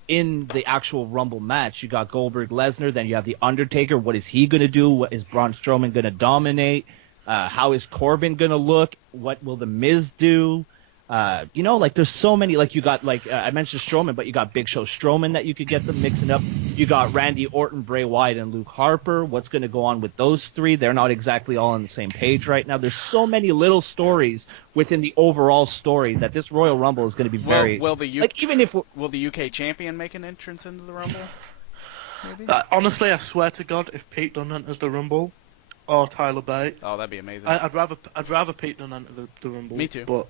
in the actual Rumble match. You got Goldberg, Lesnar, then you have the Undertaker. What is he gonna do? What is Braun Strowman gonna dominate? How is Corbin gonna look? What will the Miz do? Like there's so many, like you got I mentioned Strowman, but you got Big Show Strowman that you could get them mixing up. You got Randy Orton, Bray Wyatt, and Luke Harper. What's going to go on with those three? They're not exactly all on the same page right now. There's so many little stories within the overall story that this Royal Rumble is going to be very. Will the UK champion make an entrance into the Rumble? Maybe? Honestly, I swear to God, if Pete Dunne enters the Rumble or Tyler Bate, that'd be amazing. I'd rather Pete Dunne enter the Rumble. Me too. But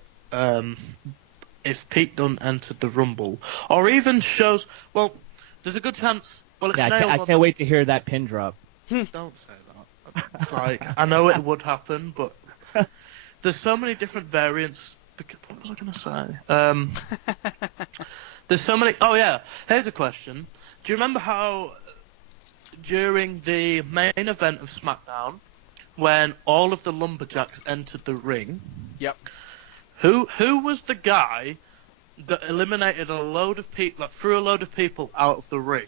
if Pete Dunne entered the Rumble, or even shows, well, there's a good chance. Well, it's I can't wait to hear that pin drop. Don't say that. Like, I know it would happen, but there's so many different variants. What was I going to say? There's so many. Oh yeah, here's a question. Do you remember how during the main event of SmackDown, when all of the Lumberjacks entered the ring? Yep. Who was the guy that eliminated a load of people, like threw a load of people out of the ring,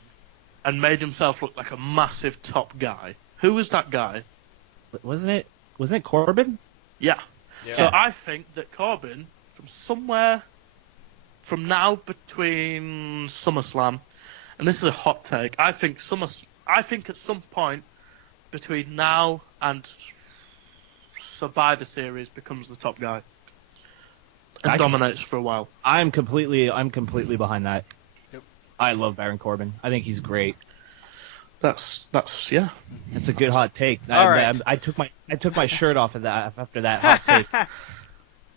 and made himself look like a massive top guy? Who was that guy? Wasn't it Corbin? Yeah. So I think that Corbin, from now between SummerSlam, and this is a hot take, I think at some point between now and Survivor Series becomes the top guy. And dominates for a while. I'm completely behind that. Yep. I love Baron Corbin. I think he's great. That's yeah. It's a good hot take. All right. I took my shirt off of that after that hot take.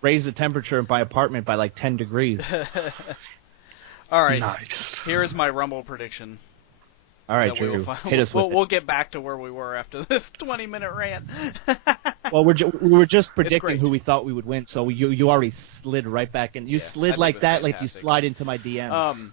Raised the temperature in my apartment by like 10 degrees. All right. Nice. Here is my Rumble prediction. All right, Drew. Hit us with it. We'll get back to where we were after this 20-minute rant. Well, we were just predicting who we thought we would win, so you already slid right back in. You slid like that, fantastic. like you slide into my DMs.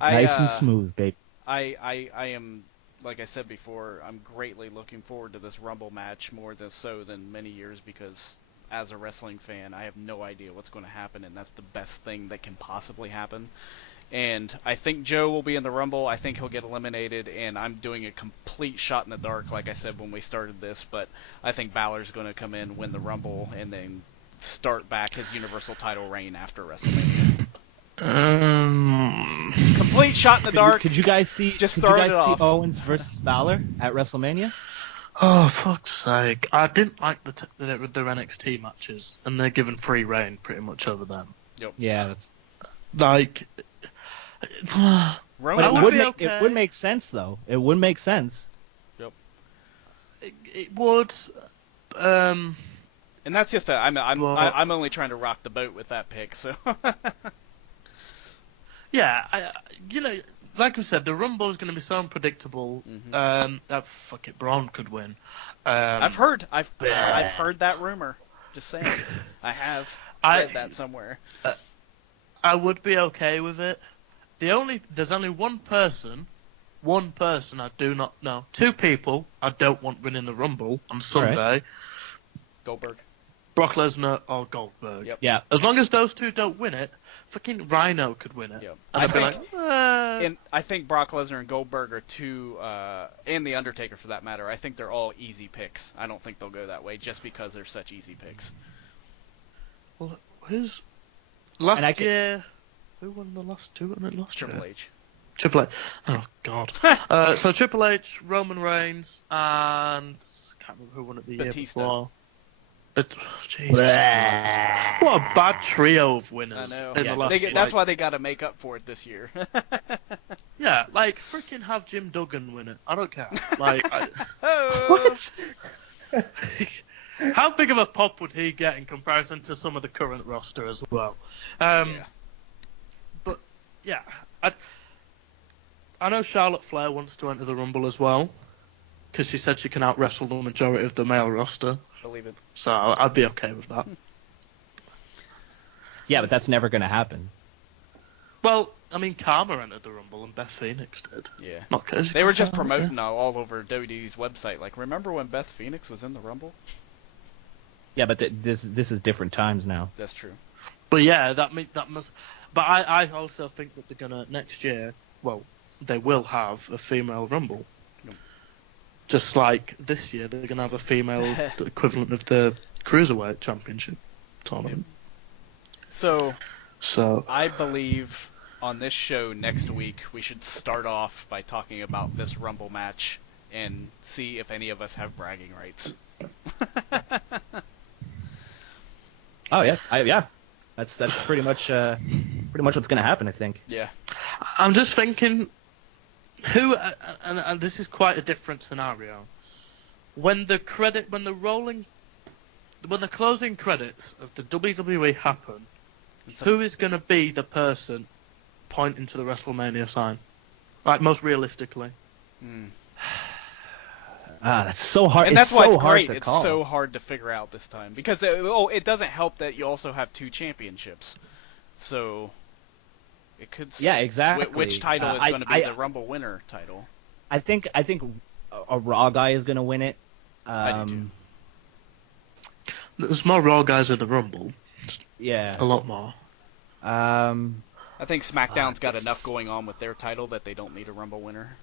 Nice and smooth, babe. I am, like I said before, I'm greatly looking forward to this Rumble match more than many years because as a wrestling fan, I have no idea what's going to happen, and that's the best thing that can possibly happen. And I think Joe will be in the Rumble. I think he'll get eliminated, and I'm doing a complete shot in the dark, like I said when we started this. But I think Balor's going to come in, win the Rumble, and then start back his Universal title reign after WrestleMania. Complete shot in the dark. Could you guys see? Owens versus Balor at WrestleMania? Oh, fuck's sake! I didn't like the NXT matches, and they're given free reign pretty much over them. Yep. Yeah, that's like. It would make sense, though. It would make sense. Yep. It would. And that's just I'm only trying to rock the boat with that pick, so. Yeah, like I said, the Rumble is going to be so unpredictable. Mm-hmm. Fuck it, Braun could win. I've heard that rumor. Just saying, I have read that somewhere. I would be okay with it. There's only one person one person I do not know. Two people I don't want winning the Rumble on Sunday. Right. Goldberg. Brock Lesnar or Goldberg. Yep. Yeah. As long as those two don't win it, fucking Rhino could win it. Yep. And I'd be like, And I think Brock Lesnar and Goldberg are two, and The Undertaker for that matter, I think they're all easy picks. I don't think they'll go that way just because they're such easy picks. well, who's last year? Who won the last two? Triple H. Triple H. Oh God. So Triple H, Roman Reigns, and I can't remember who won it the Batista. year before. But Jesus Christ. What a bad trio of winners. I know. In the last, That's why they got to make up for it this year. Yeah, like freaking have Jim Duggan win it. I don't care. Like, Oh. how big of a pop would he get in comparison to some of the current roster as well? Yeah. But yeah, I know Charlotte Flair wants to enter the Rumble as well, because she said she can out-wrestle the majority of the male roster. Believe it. So I'd be okay with that. Yeah, but that's never going to happen. Well, I mean, Karma entered the Rumble and Beth Phoenix did. Yeah. Not Casey. They were just Karma, promoting all over WWE's website. Like, remember when Beth Phoenix was in the Rumble? Yeah, but this is different times now. That's true. But yeah, that must. But I also think that they're gonna next year. Well, they will have a female Rumble. Yep. Just like this year, they're gonna have a female equivalent of the Cruiserweight Championship tournament. So So I believe on this show next week we should start off by talking about this Rumble match and see if any of us have bragging rights. Oh yeah, yeah. That's pretty much what's going to happen, I think. Yeah. I'm just thinking, who and this is quite a different scenario. When the closing credits of the WWE happen, who is going to be the person pointing to the WrestleMania sign? Like, most realistically. That's so hard. And that's it's why so it's hard great. to It's call. so hard to figure out this time because it doesn't help that you also have two championships. So it could. Yeah, exactly. Which title is going to be the Rumble winner title? I think a Raw guy is going to win it. I do too. There's more Raw guys in the Rumble. Yeah. A lot more. I think SmackDown's got enough going on with their title that they don't need a Rumble winner.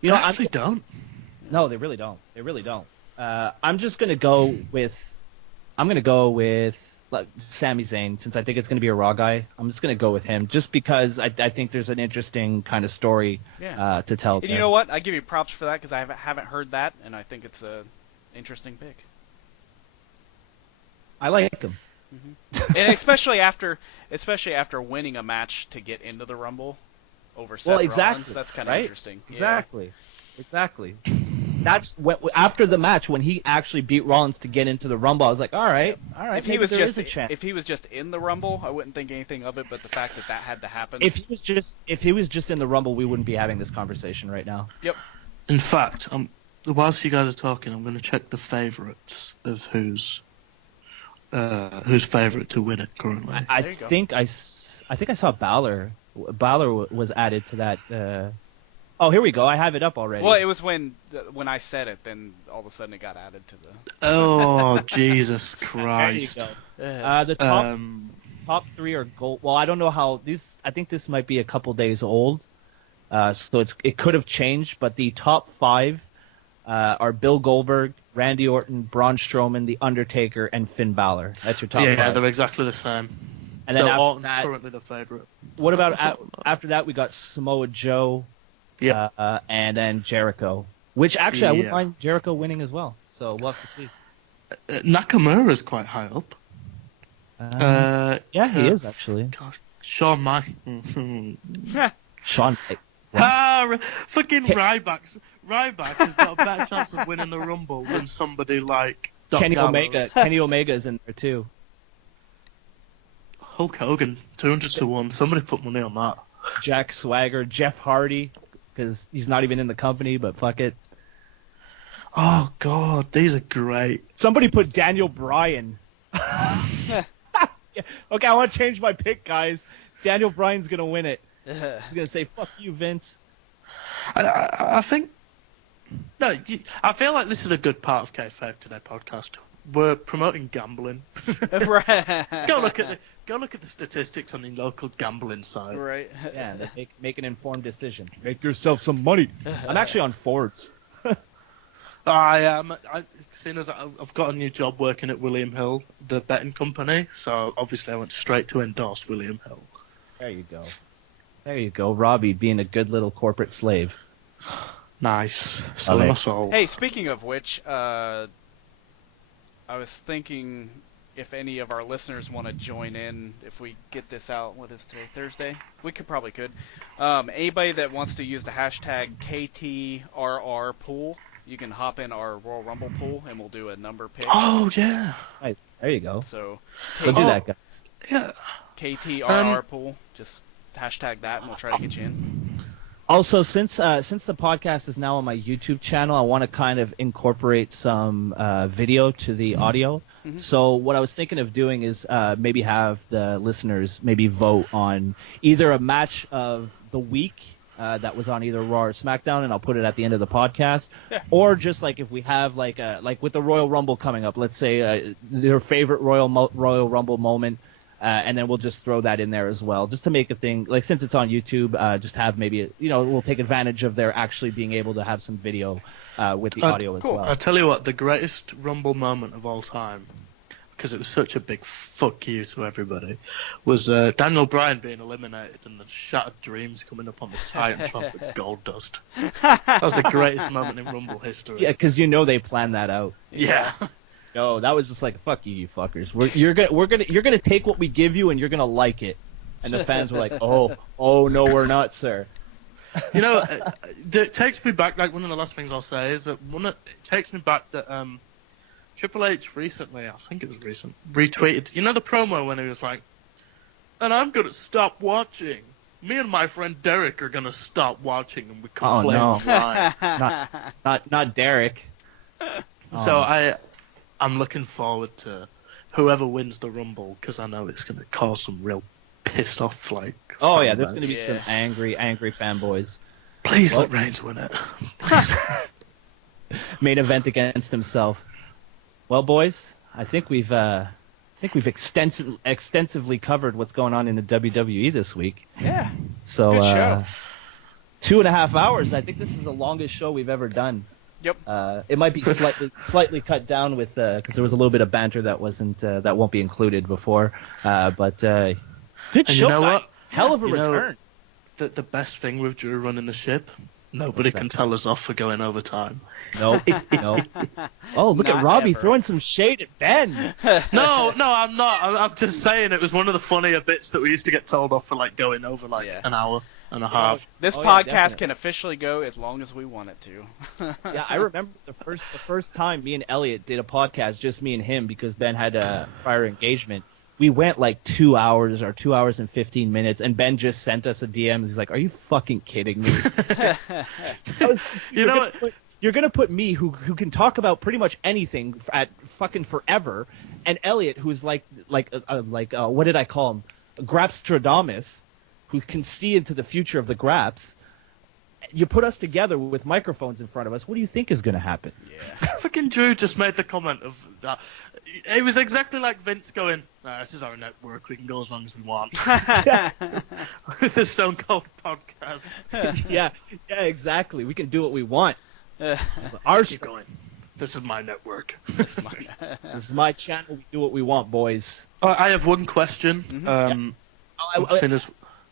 You know, actually don't. No, they really don't. They really don't. I'm just gonna go with. I'm gonna go with like, Sami Zayn since I think it's gonna be a Raw guy. I'm just gonna go with him just because I think there's an interesting kind of story to tell. And you know what? I give you props for that because I haven't heard that, and I think it's a interesting pick. I like him. And especially after winning a match to get into the Rumble over Seth Rollins, that's kind of interesting. Exactly. That's after the match when he actually beat Rollins to get into the Rumble. I was like, all right. If he was just in the Rumble, I wouldn't think anything of it. But the fact that had to happen. If he was just in the Rumble, we wouldn't be having this conversation right now. Yep. In fact, whilst you guys are talking, I'm going to check the favourites of who's favourite to win it currently. I think I saw Balor. Balor was added to that. Oh, here we go. I have it up already. Well, it was when I said it, then all of a sudden it got added to the. Oh, Jesus Christ! There you go. The top three are gold. Well, I don't know how these. I think this might be a couple days old, so it could have changed. But the top five are Bill Goldberg, Randy Orton, Braun Strowman, The Undertaker, and Finn Balor. That's your top five. Yeah, they're exactly the same. And so then Orton's currently the favourite. What about after that? We got Samoa Joe. Yeah. And then Jericho, which actually I wouldn't mind Jericho winning as well. So we'll have to see. Nakamura's quite high up. Yeah, he is actually. Gosh, Shawn Shawn. Fucking Ryback. Ryback has got a better chance of winning the Rumble than somebody like Doc Kenny Gallows. Omega. Kenny Omega is in there too. Hulk Hogan, 200-1. Somebody put money on that. Jack Swagger, Jeff Hardy, because he's not even in the company, but fuck it. Oh god, these are great. Somebody put Daniel Bryan. Okay, I want to change my pick, guys. Daniel Bryan's gonna win it. He's gonna say, "Fuck you, Vince." I think. No, I feel like this is a good part of Kayfabe Today Podcast. We're promoting gambling. Right. Go look at the statistics on the local gambling site. Right. Yeah, make an informed decision. Make yourself some money. I'm actually on Forbes. I am. Seeing as I've got a new job working at William Hill, the betting company, so obviously I went straight to endorse William Hill. There you go. There you go, Robbie, being a good little corporate slave. Nice. Selling my soul. Hey, speaking of which, I was thinking if any of our listeners want to join in, if we get this out, what is today, Thursday? We probably could. Anybody that wants to use the hashtag KTRRpool, you can hop in our Royal Rumble pool, and we'll do a number pick. Oh, yeah. Right, there you go. So do that, guys. Yeah. KTRRpool, just hashtag that, and we'll try to get you in. Also, since the podcast is now on my YouTube channel, I want to kind of incorporate some video to the audio. Mm-hmm. So what I was thinking of doing is maybe have the listeners maybe vote on either a match of the week that was on either Raw or SmackDown, and I'll put it at the end of the podcast, or just like if we have like with the Royal Rumble coming up, let's say their favorite Royal Rumble moment. And then we'll just throw that in there as well, just to make a thing. Like, since it's on YouTube, just have maybe, we'll take advantage of their actually being able to have some video with the audio as well. I'll tell you what, the greatest Rumble moment of all time, because it was such a big fuck you to everybody, was Daniel Bryan being eliminated and the Shattered Dreams coming up on the Titantron with gold dust. That was the greatest moment in Rumble history. Yeah, because they planned that out. Yeah. No, that was just like, fuck you, you fuckers. You're gonna take what we give you and you're gonna like it. And the fans were like, oh no, we're not, sir. It takes me back. Like, one of the last things I'll say is that it takes me back that Triple H recently, I think it was recent, retweeted. You know the promo when he was like, "And I'm gonna stop watching. Me and my friend Derek are gonna stop watching," and we complain live. Not Derek. So I'm looking forward to whoever wins the Rumble, because I know it's going to cause some real pissed off, like... Oh, yeah, there's going to be some angry fanboys. Please let Reigns win it. Main event against himself. Well, boys, I think we've extensively covered what's going on in the WWE this week. Yeah. So, good show. 2.5 hours. I think this is the longest show we've ever done. Yep. It might be slightly cut down with because there was a little bit of banter that wasn't that won't be included before. But good and show. You know what? Hell of a return. The best thing with Drew running the ship, nobody can tell us off for going overtime. No. Oh, look at Robbie throwing some shade at Ben. No, I'm not. I'm just saying it was one of the funnier bits that we used to get told off for, like, going over an hour and a half. This podcast can officially go as long as we want it to. Yeah, I remember the first time me and Elliot did a podcast, just me and him, because Ben had a prior engagement. We went like 2 hours or 2 hours and 15 minutes, and Ben just sent us a DM. He's like, "Are you fucking kidding me?" You know what? You're gonna put me, who can talk about pretty much anything at fucking forever, and Elliot, who's like what did I call him? Grapstradamus, who can see into the future of the Graps. You put us together with microphones in front of us. What do you think is going to happen? Yeah. Fucking Drew just made the comment of that. It was exactly like Vince going, "This is our network. We can go as long as we want." With the Stone Cold podcast. Yeah, exactly. We can do what we want. Keep going. This is my network. This is my channel. We do what we want, boys. I have one question. Mm-hmm.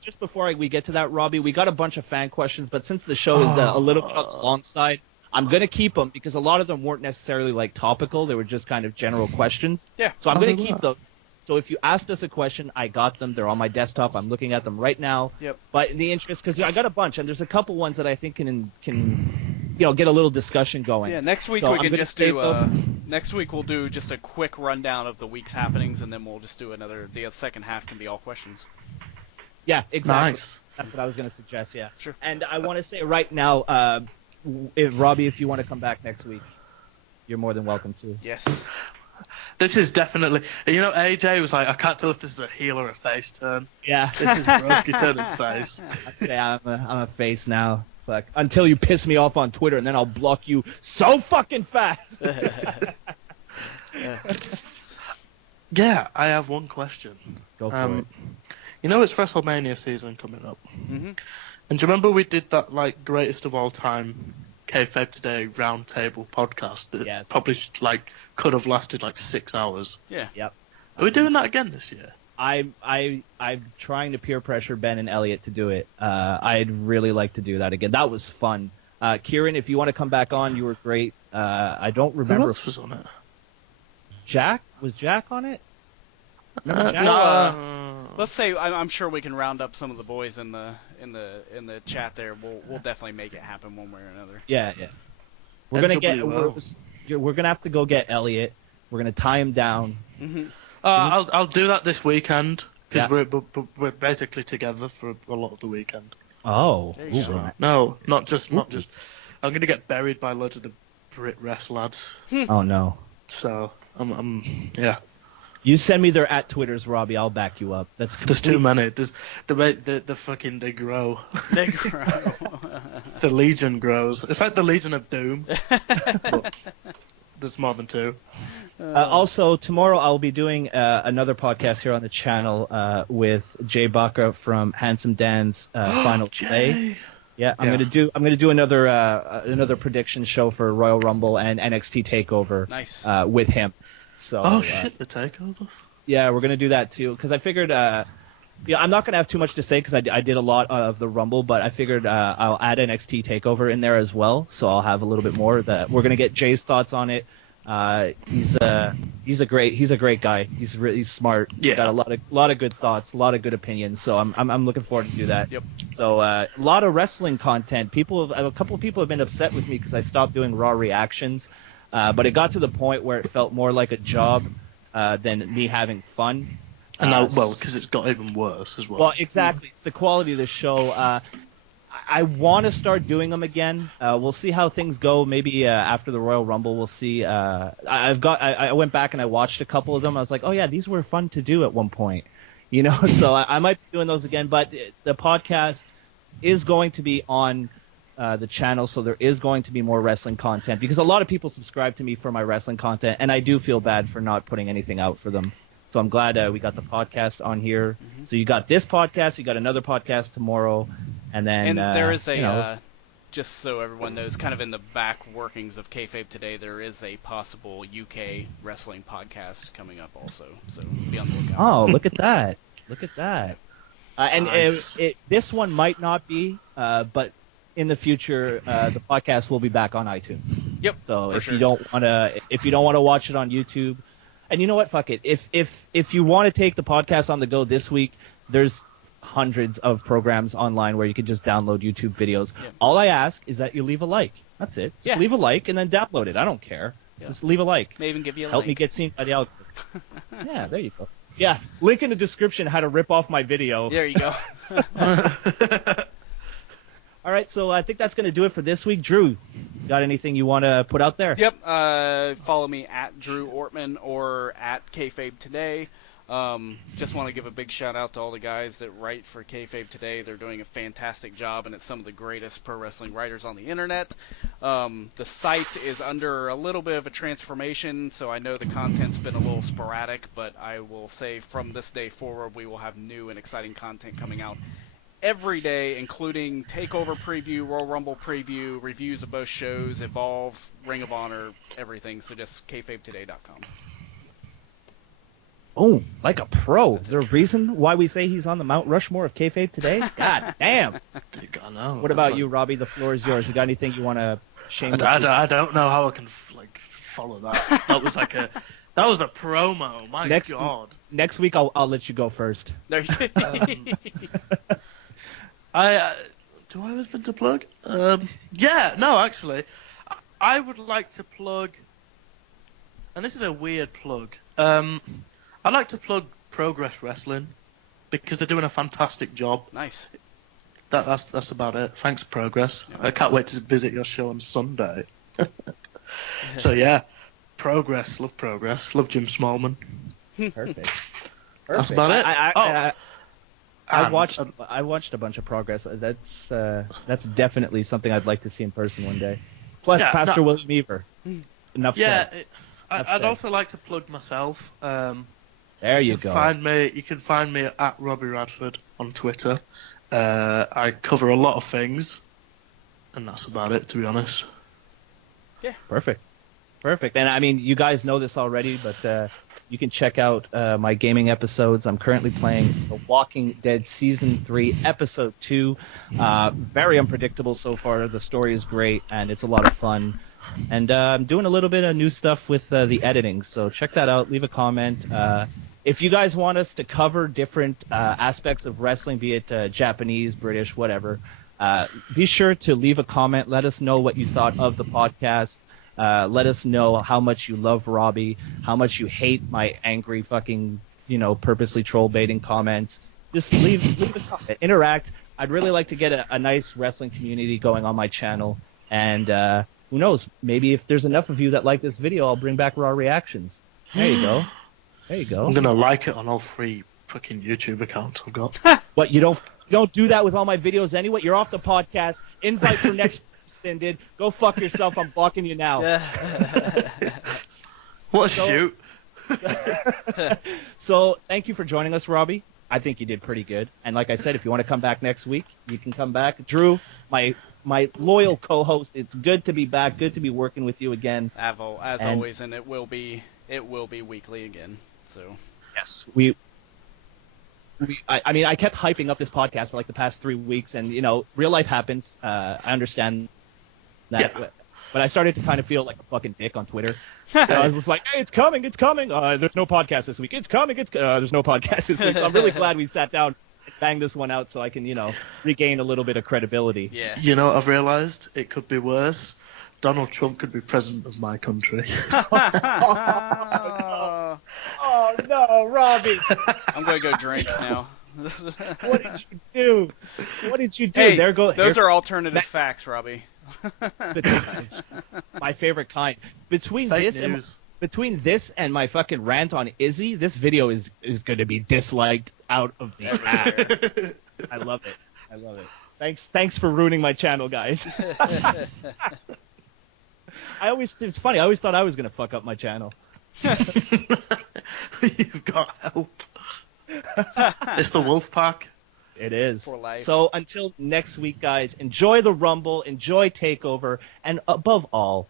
Just before we get to that, Robbie, we got a bunch of fan questions, but since the show is a little bit on the long side, I'm going to keep them because a lot of them weren't necessarily like topical. They were just kind of general questions. Yeah. So I'm going to keep them. So if you asked us a question, I got them. They're on my desktop. I'm looking at them right now. Yep. But in the interest, because I got a bunch, and there's a couple ones that I think can get a little discussion going. Yeah. Next week we can just do. Next week we'll do just a quick rundown of the week's happenings, and then we'll just do another. The second half can be all questions. Yeah, exactly. Nice. That's what I was going to suggest, yeah. Sure. And I want to say right now, Robbie, if you want to come back next week, you're more than welcome to. Yes. This is definitely... AJ was like, I can't tell if this is a heel or a face turn. Yeah. This is Broski turning face. I'd say I'm a face now. Like, until you piss me off on Twitter, and then I'll block you so fucking fast. Yeah, I have one question. Go for it. You know it's WrestleMania season coming up. Mm-hmm. And do you remember we did that, like, greatest of all time Kayfabe Today roundtable podcast that Yes. probably, could have lasted, 6 hours? Yeah. Yep. Are we doing that again this year? I'm trying to peer pressure Ben and Elliot to do it. I'd really like to do that again. That was fun. Kieran, if you want to come back on, you were great. I don't remember. Who else was on it? Jack? Was Jack on it? Remember Jack? No. Let's say I'm sure we can round up some of the boys in the chat there. We'll definitely make it happen one way or another. Yeah. We're gonna NWO. we're gonna have to go get Elliot. We're gonna tie him down. Mm-hmm. I'll do that this weekend because Yeah. we're basically together for a lot of the weekend. Oh. There you go. No, not just. I'm gonna get buried by loads of the Brit Rest lads. Oh no. So yeah. You send me their @Twitters, Robbie. I'll back you up. There's too many. There's they grow. They grow. The Legion grows. It's like the Legion of Doom. But there's more than two. Also, tomorrow I'll be doing another podcast here on the channel with Jay Baca from Handsome Dan's Final Play. Yeah, I'm gonna do another prediction show for Royal Rumble and NXT Takeover. Nice. With him. So. Shit! The takeover. Yeah, we're gonna do that too because I figured. I'm not gonna have too much to say because I did a lot of the Rumble, but I figured I'll add NXT Takeover in there as well, so I'll have a little bit more. That we're gonna get Jay's thoughts on it. He's a great guy. He's really smart. He's got a lot of good thoughts, a lot of good opinions. So I'm looking forward to do that. Yep. So a lot of wrestling content. A couple of people have been upset with me because I stopped doing Raw reactions, but it got to the point where it felt more like a job than me having fun. And now, because it's got even worse as well. Well, exactly. It's the quality of the show. I want to start doing them again. We'll see how things go. Maybe after the Royal Rumble, we'll see. I went back and I watched a couple of them. I was like, oh yeah, these were fun to do at one point, So I might be doing those again. But the podcast is going to be on the channel, so there is going to be more wrestling content because a lot of people subscribe to me for my wrestling content, and I do feel bad for not putting anything out for them. So I'm glad we got the podcast on here. Mm-hmm. So you got this podcast, you got another podcast tomorrow, and then there is a just so everyone knows, kind of in the back workings of Kayfabe Today, there is a possible UK wrestling podcast coming up also. So be on the lookout. Oh, look at that! Look at that! And Nice. This one might not be, but in the future, the podcast will be back on iTunes. Yep. So if sure. you don't want to watch it on YouTube. And you know what? Fuck it. If you want to take the podcast on the go this week, there's hundreds of programs online where you can just download YouTube videos. Yeah. All I ask is that you leave a like. That's it. Just leave a like and then download it. I don't care. Yeah. Just leave a like. May even give you a Help me get seen by the algorithm. Yeah, there you go. Yeah, link in the description how to rip off my video. There you go. All right, so I think that's going to do it for this week. Drew, got anything you want to put out there? Yep. Follow me at Drew Ortman or at Kayfabe Today. Just want to give a big shout out to all the guys that write for Kayfabe Today. They're doing a fantastic job, and it's some of the greatest pro wrestling writers on the internet. The site is under a little bit of a transformation, so I know the content's been a little sporadic, but I will say from this day forward we will have new and exciting content coming out every day, including Takeover preview, Royal Rumble preview, reviews of both shows, Evolve, Ring of Honor, everything. So just kayfabetoday.com. Oh, like a pro. Is there a reason why we say he's on the Mount Rushmore of Kayfabe Today? God damn. I know. What about you, Robbie? The floor is yours. You got anything you want to shame? I don't know how I can follow that. That was that was a promo. My God. Next week I'll let you go first. There you go. Do I have anything to plug? Actually, I would like to plug, and this is a weird plug. I'd like to plug Progress Wrestling because they're doing a fantastic job. Nice. That's about it. Thanks, Progress. Yeah. I can't wait to visit your show on Sunday. So yeah, Progress, love Jim Smallman. Perfect. That's about it. I watched a bunch of progress. That's definitely something I'd like to see in person one day. Plus, Pastor William Ever. Enough said. I'd also like to plug myself. There you go. You can find me at Robbie Radford on Twitter. I cover a lot of things, and that's about it, to be honest. Yeah. Perfect. And I mean, you guys know this already, but you can check out my gaming episodes. I'm currently playing The Walking Dead Season 3, Episode 2. Very unpredictable so far. The story is great, and it's a lot of fun. And I'm doing a little bit of new stuff with the editing, so check that out. Leave a comment. If you guys want us to cover different aspects of wrestling, be it Japanese, British, whatever, be sure to leave a comment. Let us know what you thought of the podcast. Let us know how much you love Robbie, how much you hate my angry fucking, purposely troll baiting comments. Just leave a comment. Interact. I'd really like to get a nice wrestling community going on my channel. And who knows? Maybe if there's enough of you that like this video, I'll bring back raw reactions. There you go. I'm gonna like it on all 3 fucking YouTube accounts I've got. What, you don't do that with all my videos anyway? You're off the podcast. Invite for next Sinded. Go fuck yourself. I'm blocking you now. What a shoot. So thank you for joining us, Robbie. I think you did pretty good. And like I said, if you want to come back next week, you can come back. Drew, my loyal co-host, it's good to be back. Good to be working with you again. As always, and it will be weekly again. So yes, I kept hyping up this podcast for like the past 3 weeks, and real life happens. I understand that, but I started to kind of feel like a fucking dick on Twitter. I was just like, "Hey, it's coming! There's no podcast this week. It's coming! There's no podcast this week." So I'm really glad we sat down and banged this one out, so I can regain a little bit of credibility. Yeah. You know what I've realised? It could be worse. Donald Trump could be president of my country. Oh no, Robbie! I'm gonna go drink now. What did you do? Hey, those are alternative facts, Robbie. My favorite kind. Between this and my fucking rant on Izzy, this video is going to be disliked out of the ass. I love it. Thanks for ruining my channel, guys. It's funny. I always thought I was going to fuck up my channel. You've got help. It's the wolf pack. It is. For life. So until next week, guys, enjoy the Rumble, enjoy TakeOver, and above all,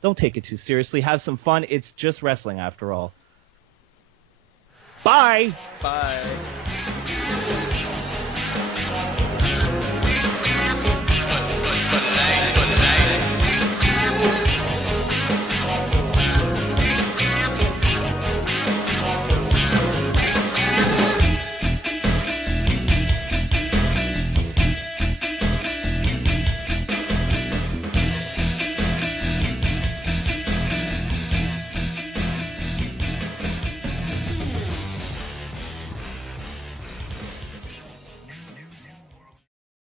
don't take it too seriously. Have some fun. It's just wrestling after all. Bye. Bye.